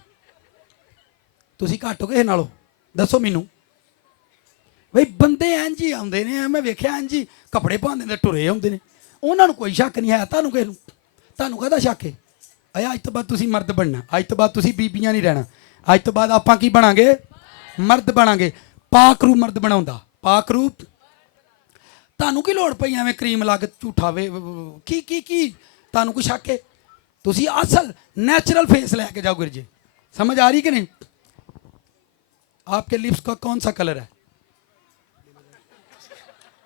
ਤੁਸੀਂ ਘੱਟ ਹੋ ਕਿਸੇ ਨਾਲੋਂ? ਦੱਸੋ ਮੈਨੂੰ। ਬਈ ਬੰਦੇ ਇੰਝ ਹੀ ਆਉਂਦੇ ਨੇ, ਮੈਂ ਵੇਖਿਆ ਇੰਝ ਹੀ ਕੱਪੜੇ ਪਾਉਂਦੇ ਨੇ, ਟੁਰੇ ਆਉਂਦੇ ਨੇ, ਉਹਨਾਂ ਨੂੰ ਕੋਈ ਸ਼ੱਕ ਨਹੀਂ ਹੈ। ਤੁਹਾਨੂੰ ਕਿਸੇ ਨੂੰ, ਤੁਹਾਨੂੰ ਕਾਹਦਾ ਸ਼ੱਕ ਹੈ? ਅੱਜ ਤੋਂ ਬਾਅਦ ਤੁਸੀਂ ਮਰਦ ਬਣਨਾ, ਅੱਜ ਤੋਂ ਬਾਅਦ ਤੁਸੀਂ ਬੀਬੀਆਂ ਨਹੀਂ ਰਹਿਣਾ, ਅੱਜ ਤੋਂ ਬਾਅਦ ਆਪਾਂ ਕੀ ਬਣਾਂਗੇ? ਮਰਦ ਬਣਾਂਗੇ। ਪਾਕ ਰੂ ਮਰਦ ਬਣਾਉਂਦਾ, ਪਾਕ ਰੂ। ਤੁਹਾਨੂੰ ਕੀ ਲੋੜ ਪਈ ਐਵੇਂ ਕਰੀਮ ਲਾ ਕੇ ਝੂਠਾ ਵੇ ਕੀ ਕੀ ਕੀ? ਤੁਹਾਨੂੰ ਕੋਈ ਸ਼ੱਕ ਹੈ? ਤੁਸੀਂ ਅਸਲ ਨੈਚੁਰਲ फेस ਲੈ ਕੇ ਜਾਓਗੇ ਜੀ। समझ आ रही कि नहीं? आपके लिप्स का कौन सा कलर है?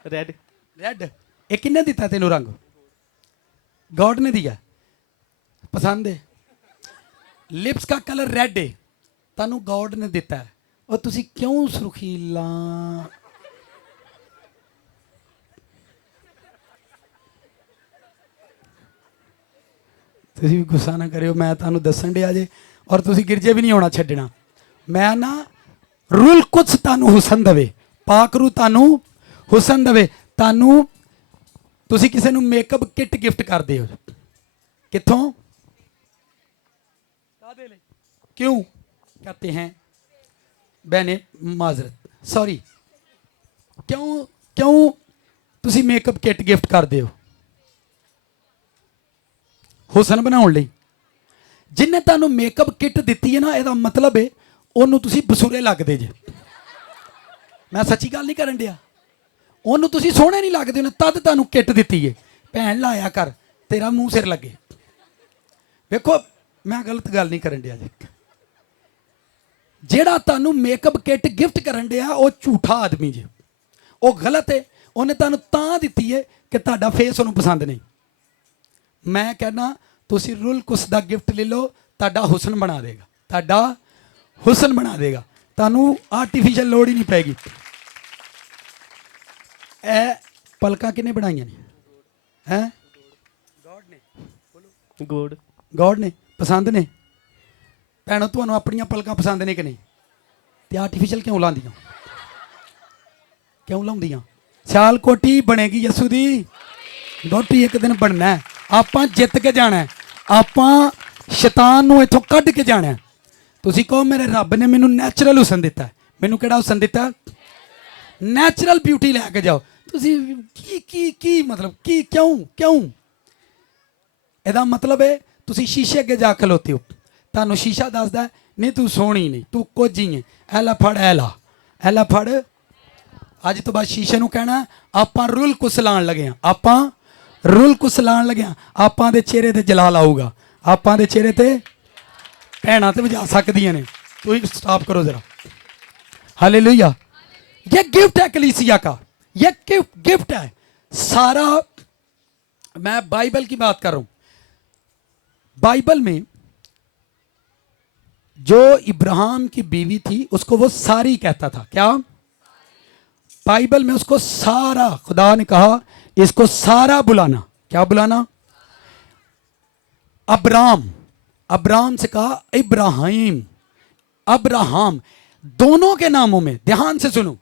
रेड। रेड ये किन्ने दिता तेनू रंग? गॉड ने दिया, पसंद है? लिप्स का कलर रेड है, तू गॉड ने दिता है, और तुसी क्यों सुर्खीला? तुसी भी गुस्सा ना करियो, मैं तुहानू दसन दिया जे, और तुसी गिरजे भी नहीं होना छड्डना। मैं ना रूल कुछ तुहानू हुसन दवे, पाक रू तुहानू हुसन दवे। तुहानू तुसी किसी नू मेकअप किट गिफ्ट करदे हो, कित्थों? क्यों करते हैं? बहने माजरत, सॉरी, क्यों क्यों तुसी मेकअप किट गिफ्ट करदे हो? हुसन बनाउण लई। जिन्हें तुहानू मेकअप किट दित्ती है ना, इसदा मतलब है ਉਹਨੂੰ ਤੁਸੀਂ ਬਸੂਰੇ ਲੱਗਦੇ ਜੇ। ਮੈਂ ਸੱਚੀ ਗੱਲ ਨਹੀਂ ਕਰਨ ਡਿਆ। ਉਹਨੂੰ ਤੁਸੀਂ ਸੋਹਣੇ ਨਹੀਂ ਲੱਗਦੇ, ਉਹਨੇ ਤਦ ਤੁਹਾਨੂੰ ਕਿੱਟ ਦਿੱਤੀ ਏ, ਭੈਣ ਲਾਇਆ ਕਰ ਤੇਰਾ ਮੂੰਹ ਸਿਰ ਲੱਗੇ। ਵੇਖੋ ਮੈਂ ਗਲਤ ਗੱਲ ਨਹੀਂ ਕਰਨ ਡਿਆ ਜੀ। ਜਿਹੜਾ ਤੁਹਾਨੂੰ ਮੇਕਅਪ ਕਿੱਟ ਗਿਫਟ ਕਰਨ ਡਿਆ ਉਹ ਝੂਠਾ ਆਦਮੀ ਜੇ, ਉਹ ਗਲਤ ਹੈ। ਉਹਨੇ ਤੁਹਾਨੂੰ ਤਾਂ ਦਿੱਤੀ ਏ ਕਿ ਤੁਹਾਡਾ ਫੇਸ ਉਹਨੂੰ ਪਸੰਦ ਨਹੀਂ। ਮੈਂ ਕਹਿੰਦਾ ਤੁਸੀਂ ਰੁਲ ਕੁਸ ਦਾ ਗਿਫਟ ਲੈ ਲਓ, ਤੁਹਾਡਾ ਹੁਸਨ ਬਣਾ ਦੇਗਾ, ਤੁਹਾਡਾ ਹੁਸਨ ਬਣਾ ਦੇਗਾ, ਤੁਹਾਨੂੰ ਆਰਟੀਫਿਸ਼ਲ ਲੋੜ ਹੀ ਨਹੀਂ ਪੈਗੀ। ਇਹ ਪਲਕਾਂ ਕਿਹਨੇ ਬਣਾਈਆਂ ਨੇ? ਹੈ ਗੋਡ ਨੇ ਪਸੰਦ ਨੇ। ਭੈਣੋ ਤੁਹਾਨੂੰ ਆਪਣੀਆਂ ਪਲਕਾਂ ਪਸੰਦ ਨੇ ਕਿ ਨਹੀਂ? ਤੇ ਆਰਟੀਫਿਸ਼ਲ ਕਿਉਂ ਲਾਉਂਦੀਆਂ? ਕਿਉਂ ਲਾਉਂਦੀਆਂ? ਸਿਆਲ ਕੋਟੀ ਬਣੇਗੀ ਯਸੂ ਦੀ ਦੋਟੀ, ਇੱਕ ਦਿਨ ਬਣਨਾ। ਆਪਾਂ ਜਿੱਤ ਕੇ ਜਾਣਾ, ਆਪਾਂ ਸ਼ੈਤਾਨ ਨੂੰ ਇੱਥੋਂ ਕੱਢ ਕੇ ਜਾਣਾ। ਤੁਸੀਂ ਕਹੋ ਮੇਰੇ ਰੱਬ ਨੇ ਮੈਨੂੰ ਨੈਚੁਰਲ ਹੁਸਨ ਦਿੱਤਾ। ਮੈਨੂੰ ਕਿਹੜਾ ਹੁਸਨ ਦਿੱਤਾ? ਨੈਚੁਰਲ ਬਿਊਟੀ ਲੈ ਕੇ ਜਾਓ। ਤੁਸੀਂ ਕੀ ਮਤਲਬ ਕੀ ਕਿਉਂ? ਇਹਦਾ ਮਤਲਬ ਹੈ ਤੁਸੀਂ ਸ਼ੀਸ਼ੇ ਅੱਗੇ ਜਾ ਖਲੋਤੇ ਹੋ, ਤੁਹਾਨੂੰ ਸ਼ੀਸ਼ਾ ਦੱਸਦਾ ਨਹੀਂ ਤੂੰ ਸੋਹਣੀ ਨਹੀਂ, ਤੂੰ ਕੁਝ ਹੀ ਹੈ, ਐ ਲੈ ਫੜ, ਐ ਲੈ ਫੜ। ਅੱਜ ਤੋਂ ਬਾਅਦ ਸ਼ੀਸ਼ੇ ਨੂੰ ਕਹਿਣਾ ਆਪਾਂ ਰੁਲ ਕੁਸ ਲਾਉਣ ਲੱਗੇ ਹਾਂ, ਆਪਾਂ ਰੁਲ ਕੁਸ ਲਾਉਣ ਲੱਗੇ ਹਾਂ। ਆਪਾਂ ਦੇ ਚਿਹਰੇ ਤੇ ਜਲਾਲ ਆਊਗਾ, ਆਪਾਂ ਦੇ ਚਿਹਰੇ ਤੇ ਭੈਣਾਂ ਤੇ ਵਜਾ ਸਕਦੀਆਂ ਨੇ। ਤੁਸੀਂ स्टॉप करो जरा। हालेलुया। ये गिफ्ट है कलीसिया का, ये गिफ्ट है सारा। मैं बाइबल की बात कर रहा हूं। बाइबल में जो इब्राहिम की बीवी थी उसको वो सारी कहता था। क्या? बाइबल में उसको सारा, खुदा ने कहा इसको सारा बुलाना। क्या बुलाना? अब्राम से कहा इब्राहिम, अब्राहम। दोनों के नामों में, ध्यान से सुनो,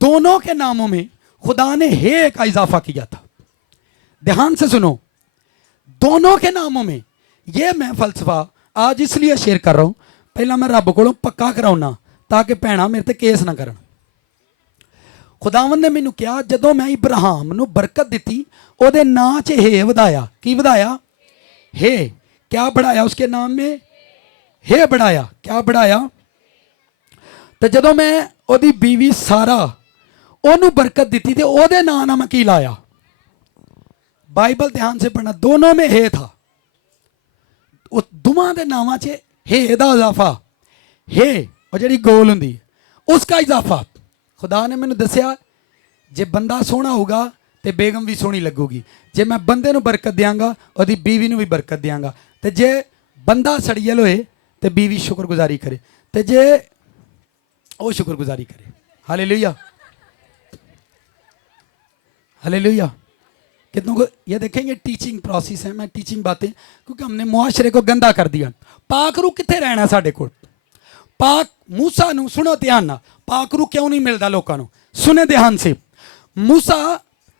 दोनों के नामों में खुदा ने हे का इजाफा किया था। ध्यान से सुनो, दोनों के नामों में। ये मैं फलसफा आज इसलिए शेयर कर रहा हूं, पहला मैं रब कोलों पक्का कराउना ताकि भैणा मेरे ते केस ना करन। खुदावंद ने मैनू कहा जदों मैं इब्राहिम नू बरकत दी ओदे नां च हे वधाया। की वधाया? हे। क्या बढ़ाया उसके नाम में? हे बढ़ाया। क्या बढ़ाया? तो जदों मैं ओदी बीवी सारा ओनू बरकत दी तो ओदे नां ना मैं की लाया? बाइबल ध्यान से पढ़ना, दोनों में हे था। दोवां दे नावां च हे दा इजाफा, हे और जिहड़ी गोल हुंदी उसका इजाफा। खुदा ने मैनू दस्या जे बंदा सोहना होगा तो बेगम भी सोहनी लगूगी। जे मैं बंदे नू बरकत देंगा ओदी बीवी नू भी बरकत देंगा। तो जे बंदा सड़ियल होए तो बीवी शुक्रगुजारी करे, तो जे वो शुक्रगुजारी करे। Hallelujah, hallelujah. कितनों को ये देखेंगे टीचिंग प्रोसेस है। मैं टीचिंग बातें, क्योंकि हमने मुआशरे को गंदा कर दिया। पाक रू कित्थे रहना साडे कोल? पाक मूसा नू सुनो ध्यान ना, पाक रू क्यों नहीं मिलता लोगों को? सुने ध्यान से। मूसा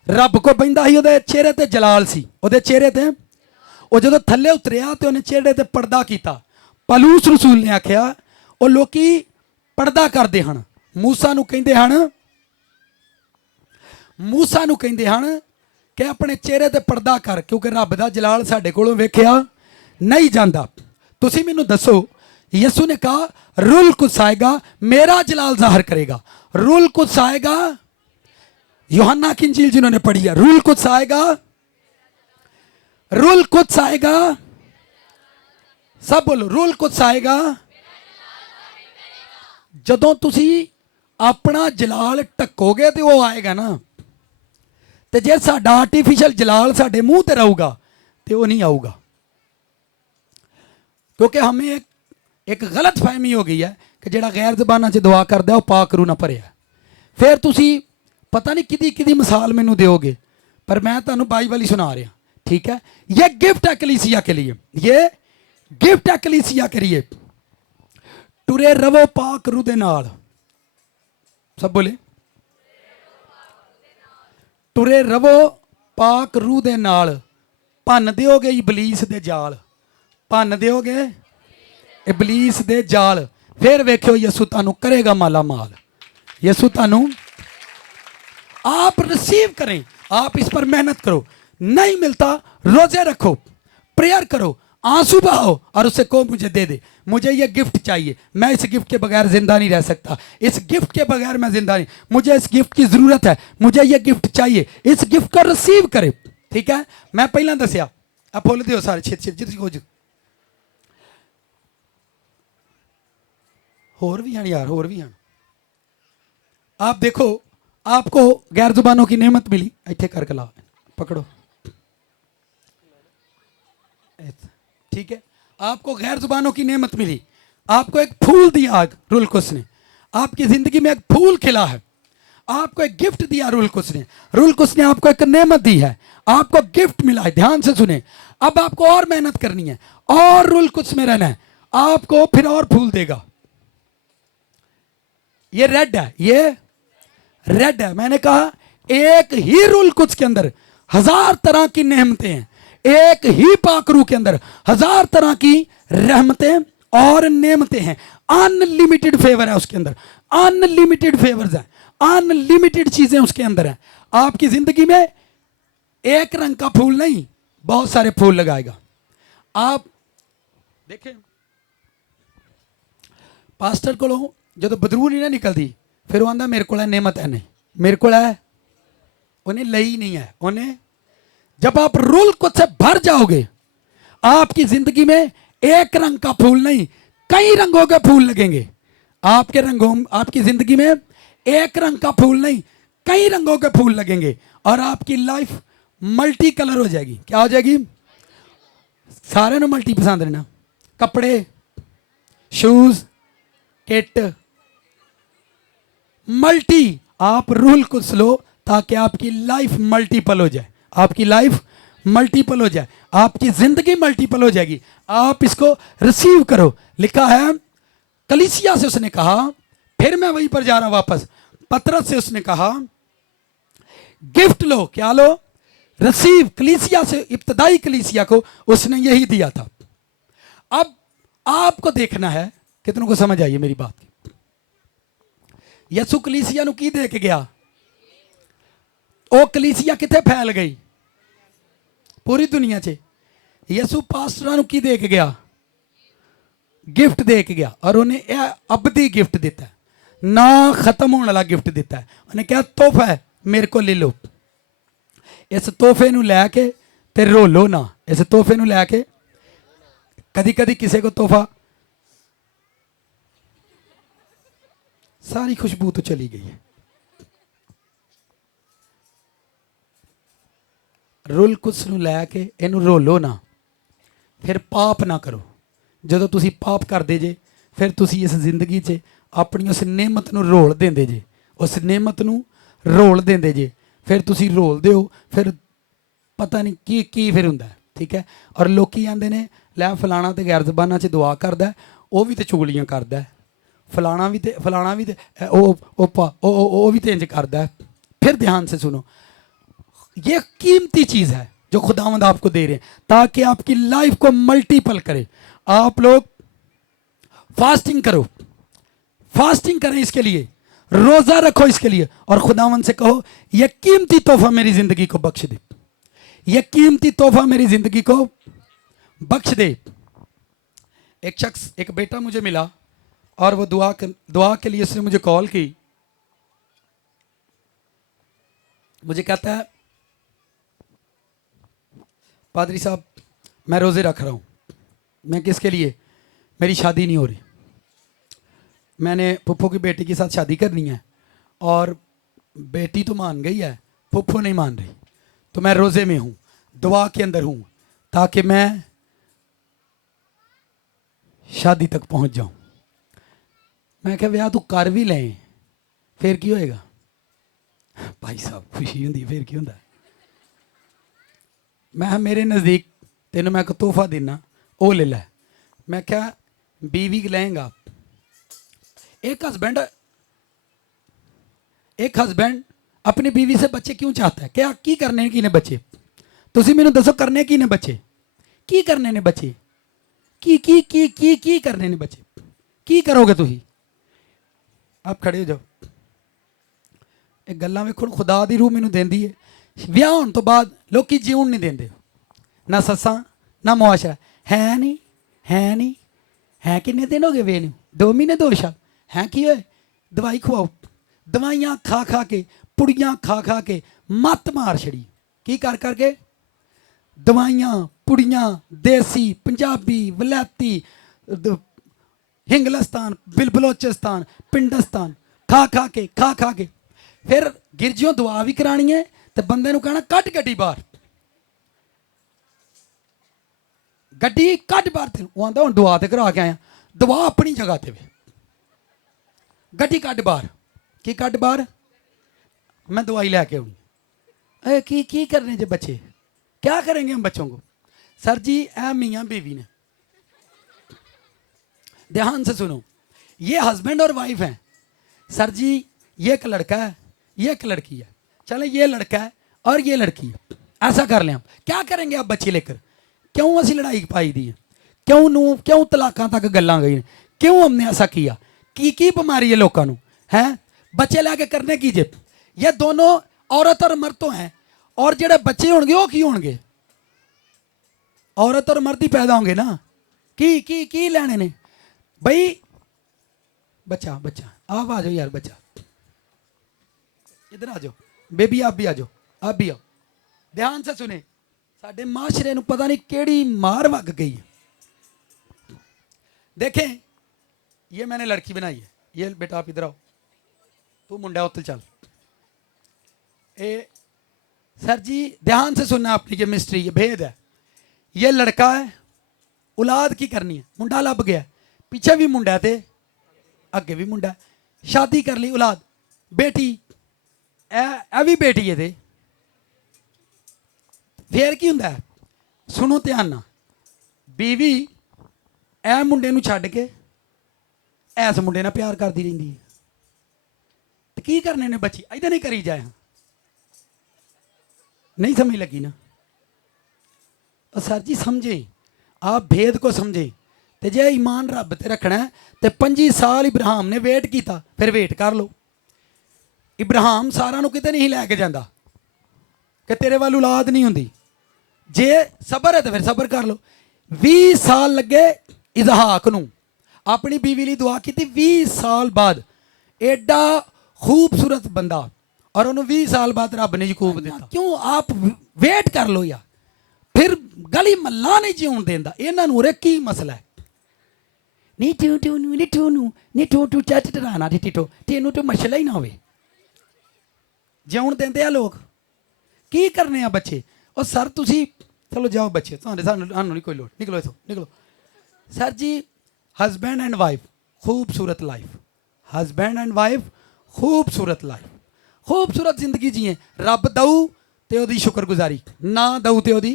रब को बंदा ही ओदे चेहरे ते जलाल सी, ओदे चेहरे ते ਉਹ ਜਦੋਂ ਥੱਲੇ ਉਤਰਿਆ ਤੇ ਉਹਨੇ ਚਿਹਰੇ ਤੇ ਪਰਦਾ ਕੀਤਾ। ਪਲੂਸ ਰਸੂਲ ਨੇ ਆਖਿਆ ਉਹ ਲੋਕੀ ਪਰਦਾ ਕਰਦੇ ਹਨ, ਮੂਸਾ ਨੂੰ ਕਹਿੰਦੇ ਹਨ ਕਿ ਆਪਣੇ ਚਿਹਰੇ ਤੇ ਪਰਦਾ ਕਰ, ਕਿਉਂਕਿ ਰੱਬ ਦਾ ਜਲਾਲ ਸਾਡੇ ਕੋਲੋਂ ਵੇਖਿਆ ਨਹੀਂ ਜਾਂਦਾ। ਤੁਸੀਂ ਮੈਨੂੰ ਦੱਸੋ, ਯਿਸੂ ਨੇ ਕਹਾ रुल कुछ आएगा मेरा जलाल जाहिर करेगा। रुल कुछ आएगा, यूहन्ना की इंजील जिन्होंने पढ़ी है, रुल कुछ आएगा, रुल कुछ आएगा। सब बोलो रुल कुछ आएगा। जदों तुसी अपना जलाल ढकोगे तो वो आएगा ना। तो जे साडा आर्टिफिशियल जलाल साडे मुंह ते रहूगा तो वो नहीं आऊगा, क्योंकि हमें एक गलत फहमी हो गई है कि जेड़ा गैर जबाना च दुआ करदा वो पाक रू ना भरिया। फिर तुसी पता नहीं किदी किदी मिसाल मैनू दोगे, पर मैं तुहानू बाइबल ही सुना रहा। ठीक है, ये गिफ्ट है कलीसिया के लिए, ये गिफ्ट है कलीसिया के लिए। टुरे रवो पाक रू दे नाल। सब बोले टुरे रवो पाक रू दे नाल। भन दिओगे इबलीस दे जाल, भन दिओगे इबलीस दे जाल। फिर वेखियो यसू तुहानू करेगा माला माल। यसू तुहानू, आप रिसीव करें, आप इस पर मेहनत करो। नहीं मिलता रोजे रखो, प्रेयर करो, आंसू बहाओ और उससे कहो मुझे दे दे, मुझे ये गिफ्ट चाहिए, मैं इस गिफ्ट के बगैर जिंदा नहीं रह सकता, इस गिफ्ट के बगैर मैं जिंदा नहीं, मुझे इस गिफ्ट की जरूरत है, मुझे ये गिफ्ट चाहिए, इस गिफ्ट को रिसीव करे। ठीक है, मैं पहला दसिया आप फुल दियो सारे छेती छेती जिस कुछ होर भी हैं यार, होर भी हैं। आप देखो, आपको गैर जुबानों की नेमत मिली, इतने करके ला पकड़ो, ठीक है, आपको गैर जुबानों की नेमत मिली, आपको एक फूल दिया रूल कुस ने, आपकी जिंदगी में एक फूल खिला है, आपको एक गिफ्ट दिया रूल कुस ने, रूल कुस ने आपको एक नेमत दी है, आपको गिफ्ट मिला है। ध्यान से सुने, अब आपको और मेहनत करनी है और रूल कुस में रहना है, आपको फिर और फूल देगा। ये रेड है, ये रेड है। मैंने कहा एक ही रूल कुछ के अंदर 1000 तरह की नेमतें हैं, एक ही पाकरू के अंदर 1000 तरह की रहमतें और नेमतें हैं। अनलिमिटेड फेवर है उसके अंदर, अनलिमिटेड फेवर्स है, अनलिमिटेड चीजें उसके अंदर हैं। आपकी जिंदगी में एक रंग का फूल नहीं, बहुत सारे फूल लगाएगा। आप देखें, पास्टर को जो बदरू नहीं ना निकलती, फिर वो आंदा मेरे को नेमत है नहीं, मेरे को है, उन्हें लई नहीं है उन्हें। जब आप रूल कुछ से भर जाओगे, आपकी जिंदगी में एक रंग का फूल नहीं, कई रंगों के फूल लगेंगे आपके रंगों, आपकी जिंदगी में एक रंग का फूल नहीं, कई रंगों के फूल लगेंगे और आपकी लाइफ मल्टी कलर हो जाएगी। क्या हो जाएगी? सारे ने मल्टी पसंद है ना, कपड़े, शूज, किट, मल्टी। आप रूल कुछ लो ताकि आपकी लाइफ मल्टीपल हो जाए, आपकी लाइफ मल्टीपल हो जाए, आपकी जिंदगी मल्टीपल हो जाएगी। आप इसको रिसीव करो। लिखा है कलीसिया से उसने कहा, फिर मैं वहीं पर जा रहा हूं वापस, पतरस से उसने कहा गिफ्ट लो। क्या लो? रिसीव। कलीसिया से, इब्तदाई कलीसिया को उसने यही दिया था। अब आपको देखना है कितनों को समझ आई है मेरी बात की। यसु कलीसिया नु की दे के गया, ओ कलीसिया किथे फैल गई? पूरी दुनिया च। यसु पास्टरां नु की दे के गया? गिफ्ट दे के गया, और उन्हें यह अबदी गिफ्ट दिता है, ना खत्म होने वाला गिफ्ट दिता है। उन्हें क्या तोहफा है, मेरे को ले लो। इस तोहफे नु लैके ते रोलो ना, इस तोहफे नु लैके कदी कदी किसी को तोहफा, सारी खुशबू तो चली गई है। रुल कुछ नू लैके इनू रोलो ना, फिर पाप ना करो। जो तुसी पाप करते जे, फिर तुसी इस जिंदगी च अपनी उस नेमत नू रोल देंदे जे, उस नेमत नू रोल देंदे जे, फिर तुसी रोलदे हो, फिर पता नहीं की फिर हुंदा है। ठीक है, और लोकी आंदे ने लै फलाना तो गैर ज़बाना च दुआ करदा है, वो भी तो चुगलियां करदा है, फलाना भी तो ओ भी तो इंज करदा है। फिर ध्यान से सुनो, ये कीमती चीज है जो खुदावंद आपको दे रहे हैं ताकि आपकी लाइफ को मल्टीपल करे। आप लोग फास्टिंग करो, फास्टिंग करें इसके लिए, रोजा रखो इसके लिए, और खुदावंद से कहो यह कीमती तोहफा मेरी जिंदगी को बख्श दे, यह कीमती तोहफा मेरी जिंदगी को बख्श दे। एक शख्स, एक बेटा मुझे मिला, और वो दुआ के लिए उसने मुझे कॉल की। मुझे कहता है पादरी साहब मैं रोजे रख रहा हूं। मैं किसके लिए? मेरी शादी नहीं हो रही, मैंने पुप्पो की बेटी के साथ शादी करनी है, और बेटी तो मान गई है, पुप्पो नहीं मान रही, तो मैं रोजे में हूं, दुआ के अंदर हूं, ताकि मैं शादी तक पहुंच जाऊं। मैं क्या ब्याह तू कर भी लें, फिर की होएगा? भाई साहब खुशी होंगी, फिर की होंदा? मैं मेरे नज़दीक तेन मैं एक तोहफा देना, वो ले लै। मैं क्या बीवी लेंगा? एक हस्बैंड अपनी बीवी से बच्चे क्यों चाहता है? क्या की करने की ने बच्चे? तुसी मैनू दसो करने की ने बच्चे? की करने ने बच्चे? की करने ने बच्चे? की करोगे तुसी? आप खड़े हो जाओ। एक गल्लां वेखो, खुदा दी रूह मैनू देंदी है, विआह होने तो बाद लोग जीवन नहीं देंदे, ना सस्सां ना मुआशरा। है नहीं है किन्ने दिन हो गए वे नूं 2 महीने 2 साल है की होए दवाई खवाओ दवाइयां खा के पुड़ियां खा के मत मार छड़ी की कर करके दवाइयां पुड़ियां देसी पंजाबी वलैती हिंगलस्तान बलोचिस्तान पिंडस्तान खा के फिर गिरजियों दुआ भी करानी है तो बंदे नूं कहना कट गड्डी बाहर गड्डी कट बाहर ते वो आंदा हुण दुआ ते करा के आया दुआ अपनी जगह ते वे गड्डी कट बाहर की कट बाहर मैं दवाई लैके आऊँ की करने जे बच्चे क्या करेंगे हम बच्चों को सर जी ए मियाँ बीवी ने ध्यान से सुनो ये हस्बैंड और वाइफ हैं सर जी ये एक लड़का है ये एक लड़की है चले ये लड़का है और ये लड़की है ऐसा कर लें हम क्या करेंगे आप बच्चे लेकर क्यों असी लड़ाई पाई दी है क्यों तलाकों तक गल्लां गई क्यों हमने ऐसा किया की बीमारी है लोगों को हैं बच्चे लैके करने की जे ये दोनों औरत और मर्द तो हैं और जेडे बच्चे होंगे वो की होंगे औरत और मर्द ही पैदा होंगे ना की लेने ने भाई बच्चा आप आ जाओ यार बच्चा इधर आ जाओ बेबी आप भी आ जाओ ध्यान से सुने साडे माशरे नूं पता नहीं केड़ी मार वग गई है देखें ये मैंने लड़की बनाई है ये बेटा आप इधर आओ तू मुंडा उत्तल चल सर जी ध्यान से सुनना अपनी ये मिस्ट्री ये भेद है ये लड़का है औलाद की करनी है मुंडा लभ गया पीछे भी मुंडा थे अगे भी मुंडा शादी कर ली औलाद बेटी ए भी बेटी है थे फिर की हुंदा है सुनो ध्यान ना बीवी ए मुंडे नूं छड्ड के ऐस मुंडे नाल प्यार करती रहिंदी है तो की करने ने बच्ची इधर नहीं करी जाए नहीं समझ लगी ना और सर जी समझे आप भेद को समझे तो जे ईमान रब ते रखना है तो 25 साल इब्राहिम ने वेट किया फिर वेट कर लो इब्राहिम सारा नूं किते नहीं लैके जांदा कि तेरे वाल औलाद नहीं हुंदी जे सबर है तो फिर सबर कर लो 20 साल लगे इसहाक नूं अपनी बीवी लिए दुआ की 20 साल बाद एडा खूबसूरत बंदा और उन्होंने 20 साल बाद रब ने यकूब दिता क्यों आप वेट कर लो यार फिर गली मल्ला नहीं जीवन देंदा इन्हां नूं की मसला है नी टू चट टराना टिटो तेनू तो मसला ही ना होवे जीवन देंदे आ लोग की करने आ बच्चे और सर तुसी चलो जाओ बच्चे सानू नहीं कोई लोड़ निकलो इथों निकलो sir ji husband and wife खूबसूरत लाइफ हस्बैंड एंड वाइफ खूबसूरत लाइफ खूबसूरत जिंदगी जिए रब दऊ ते ओदी शुक्रगुजारी ना दऊ ते ओदी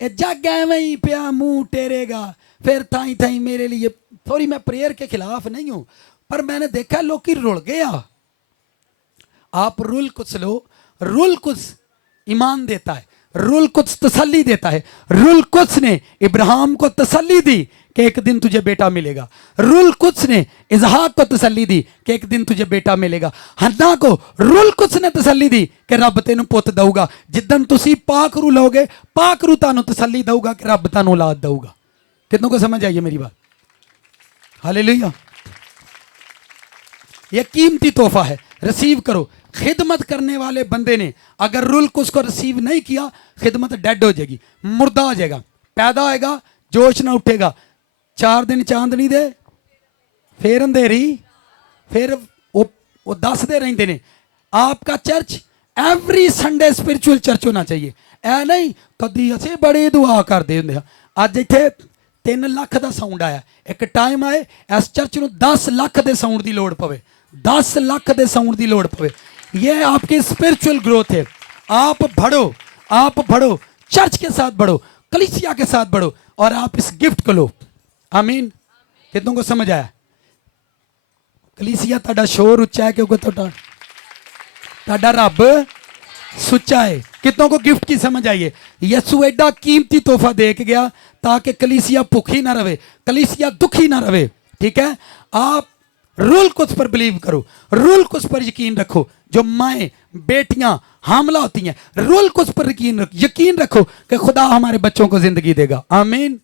जग एवं ही पिया मुंह टेरेगा फिर थाई थाई मेरे लिए थोड़ी मैं प्रेयर के खिलाफ नहीं हूं पर मैंने देखा लोग रुल गया आप रुल कुछ लो रुल कुछ ईमान देता है रुल कुछ तसल्ली देता है रुल कुछ ने इब्राहिम को तसल्ली दी कि एक दिन तुझे बेटा मिलेगा रुल कुछ ने इसहाक को तसल्ली दी कि एक दिन तुझे बेटा मिलेगा हन्ना को रुल कुछ ने तसल्ली दी कि रब तेनू पुत दऊगा जिदन तुसी पाक रू लोगे पाक रू तानू तसल्ली दऊगा कि रब तानू औलाद दऊगा कितनों को समझ आई है मेरी बात हालेलुया यह कीमती तोहफा है रिसीव करो खिदमत करने वाले बंदे ने अगर रुल को उसको रिसीव नहीं किया खिदमत डेड हो जाएगी मुर्दा हो जाएगा पैदा होएगा जोश ना उठेगा 4 दिन चांदनी दे फिर अंधेरी फिर वो दसते रहते ने आपका church every Sunday spiritual church होना चाहिए ऐ नहीं कदी असे बड़ी दुआ करते होंगे अज इत्थे 3 लाख का साउंड आया एक टाइम आए इस चर्च में 10 लाख के साउंड की लोड़ पवे 10 लाख के साउंड की लोड़ पवे ये आपकी स्पिरिचुअल ग्रोथ है आप बढ़ो चर्च के साथ बढ़ो कलीसिया के साथ बढ़ो और आप इस गिफ्ट को लो आमीन कितनों को समझ आया कलीसिया ताड़ा शोर उच्चा है क्योंकि ताड़ा रब सुच्चा है कितनों को गिफ्ट की समझ आई है यसु एडा कीमती तोहफा दे के गया ताकि कलीसिया भूखी ना रहे कलीसिया दुखी ना रहे ठीक है आप रूल कुछ पर बिलीव करो रूल कुछ पर यकीन रखो जो माएँ बेटियां हामला होती हैं रूल कुछ पर यकीन रखो कि खुदा हमारे बच्चों को जिंदगी देगा आमीन।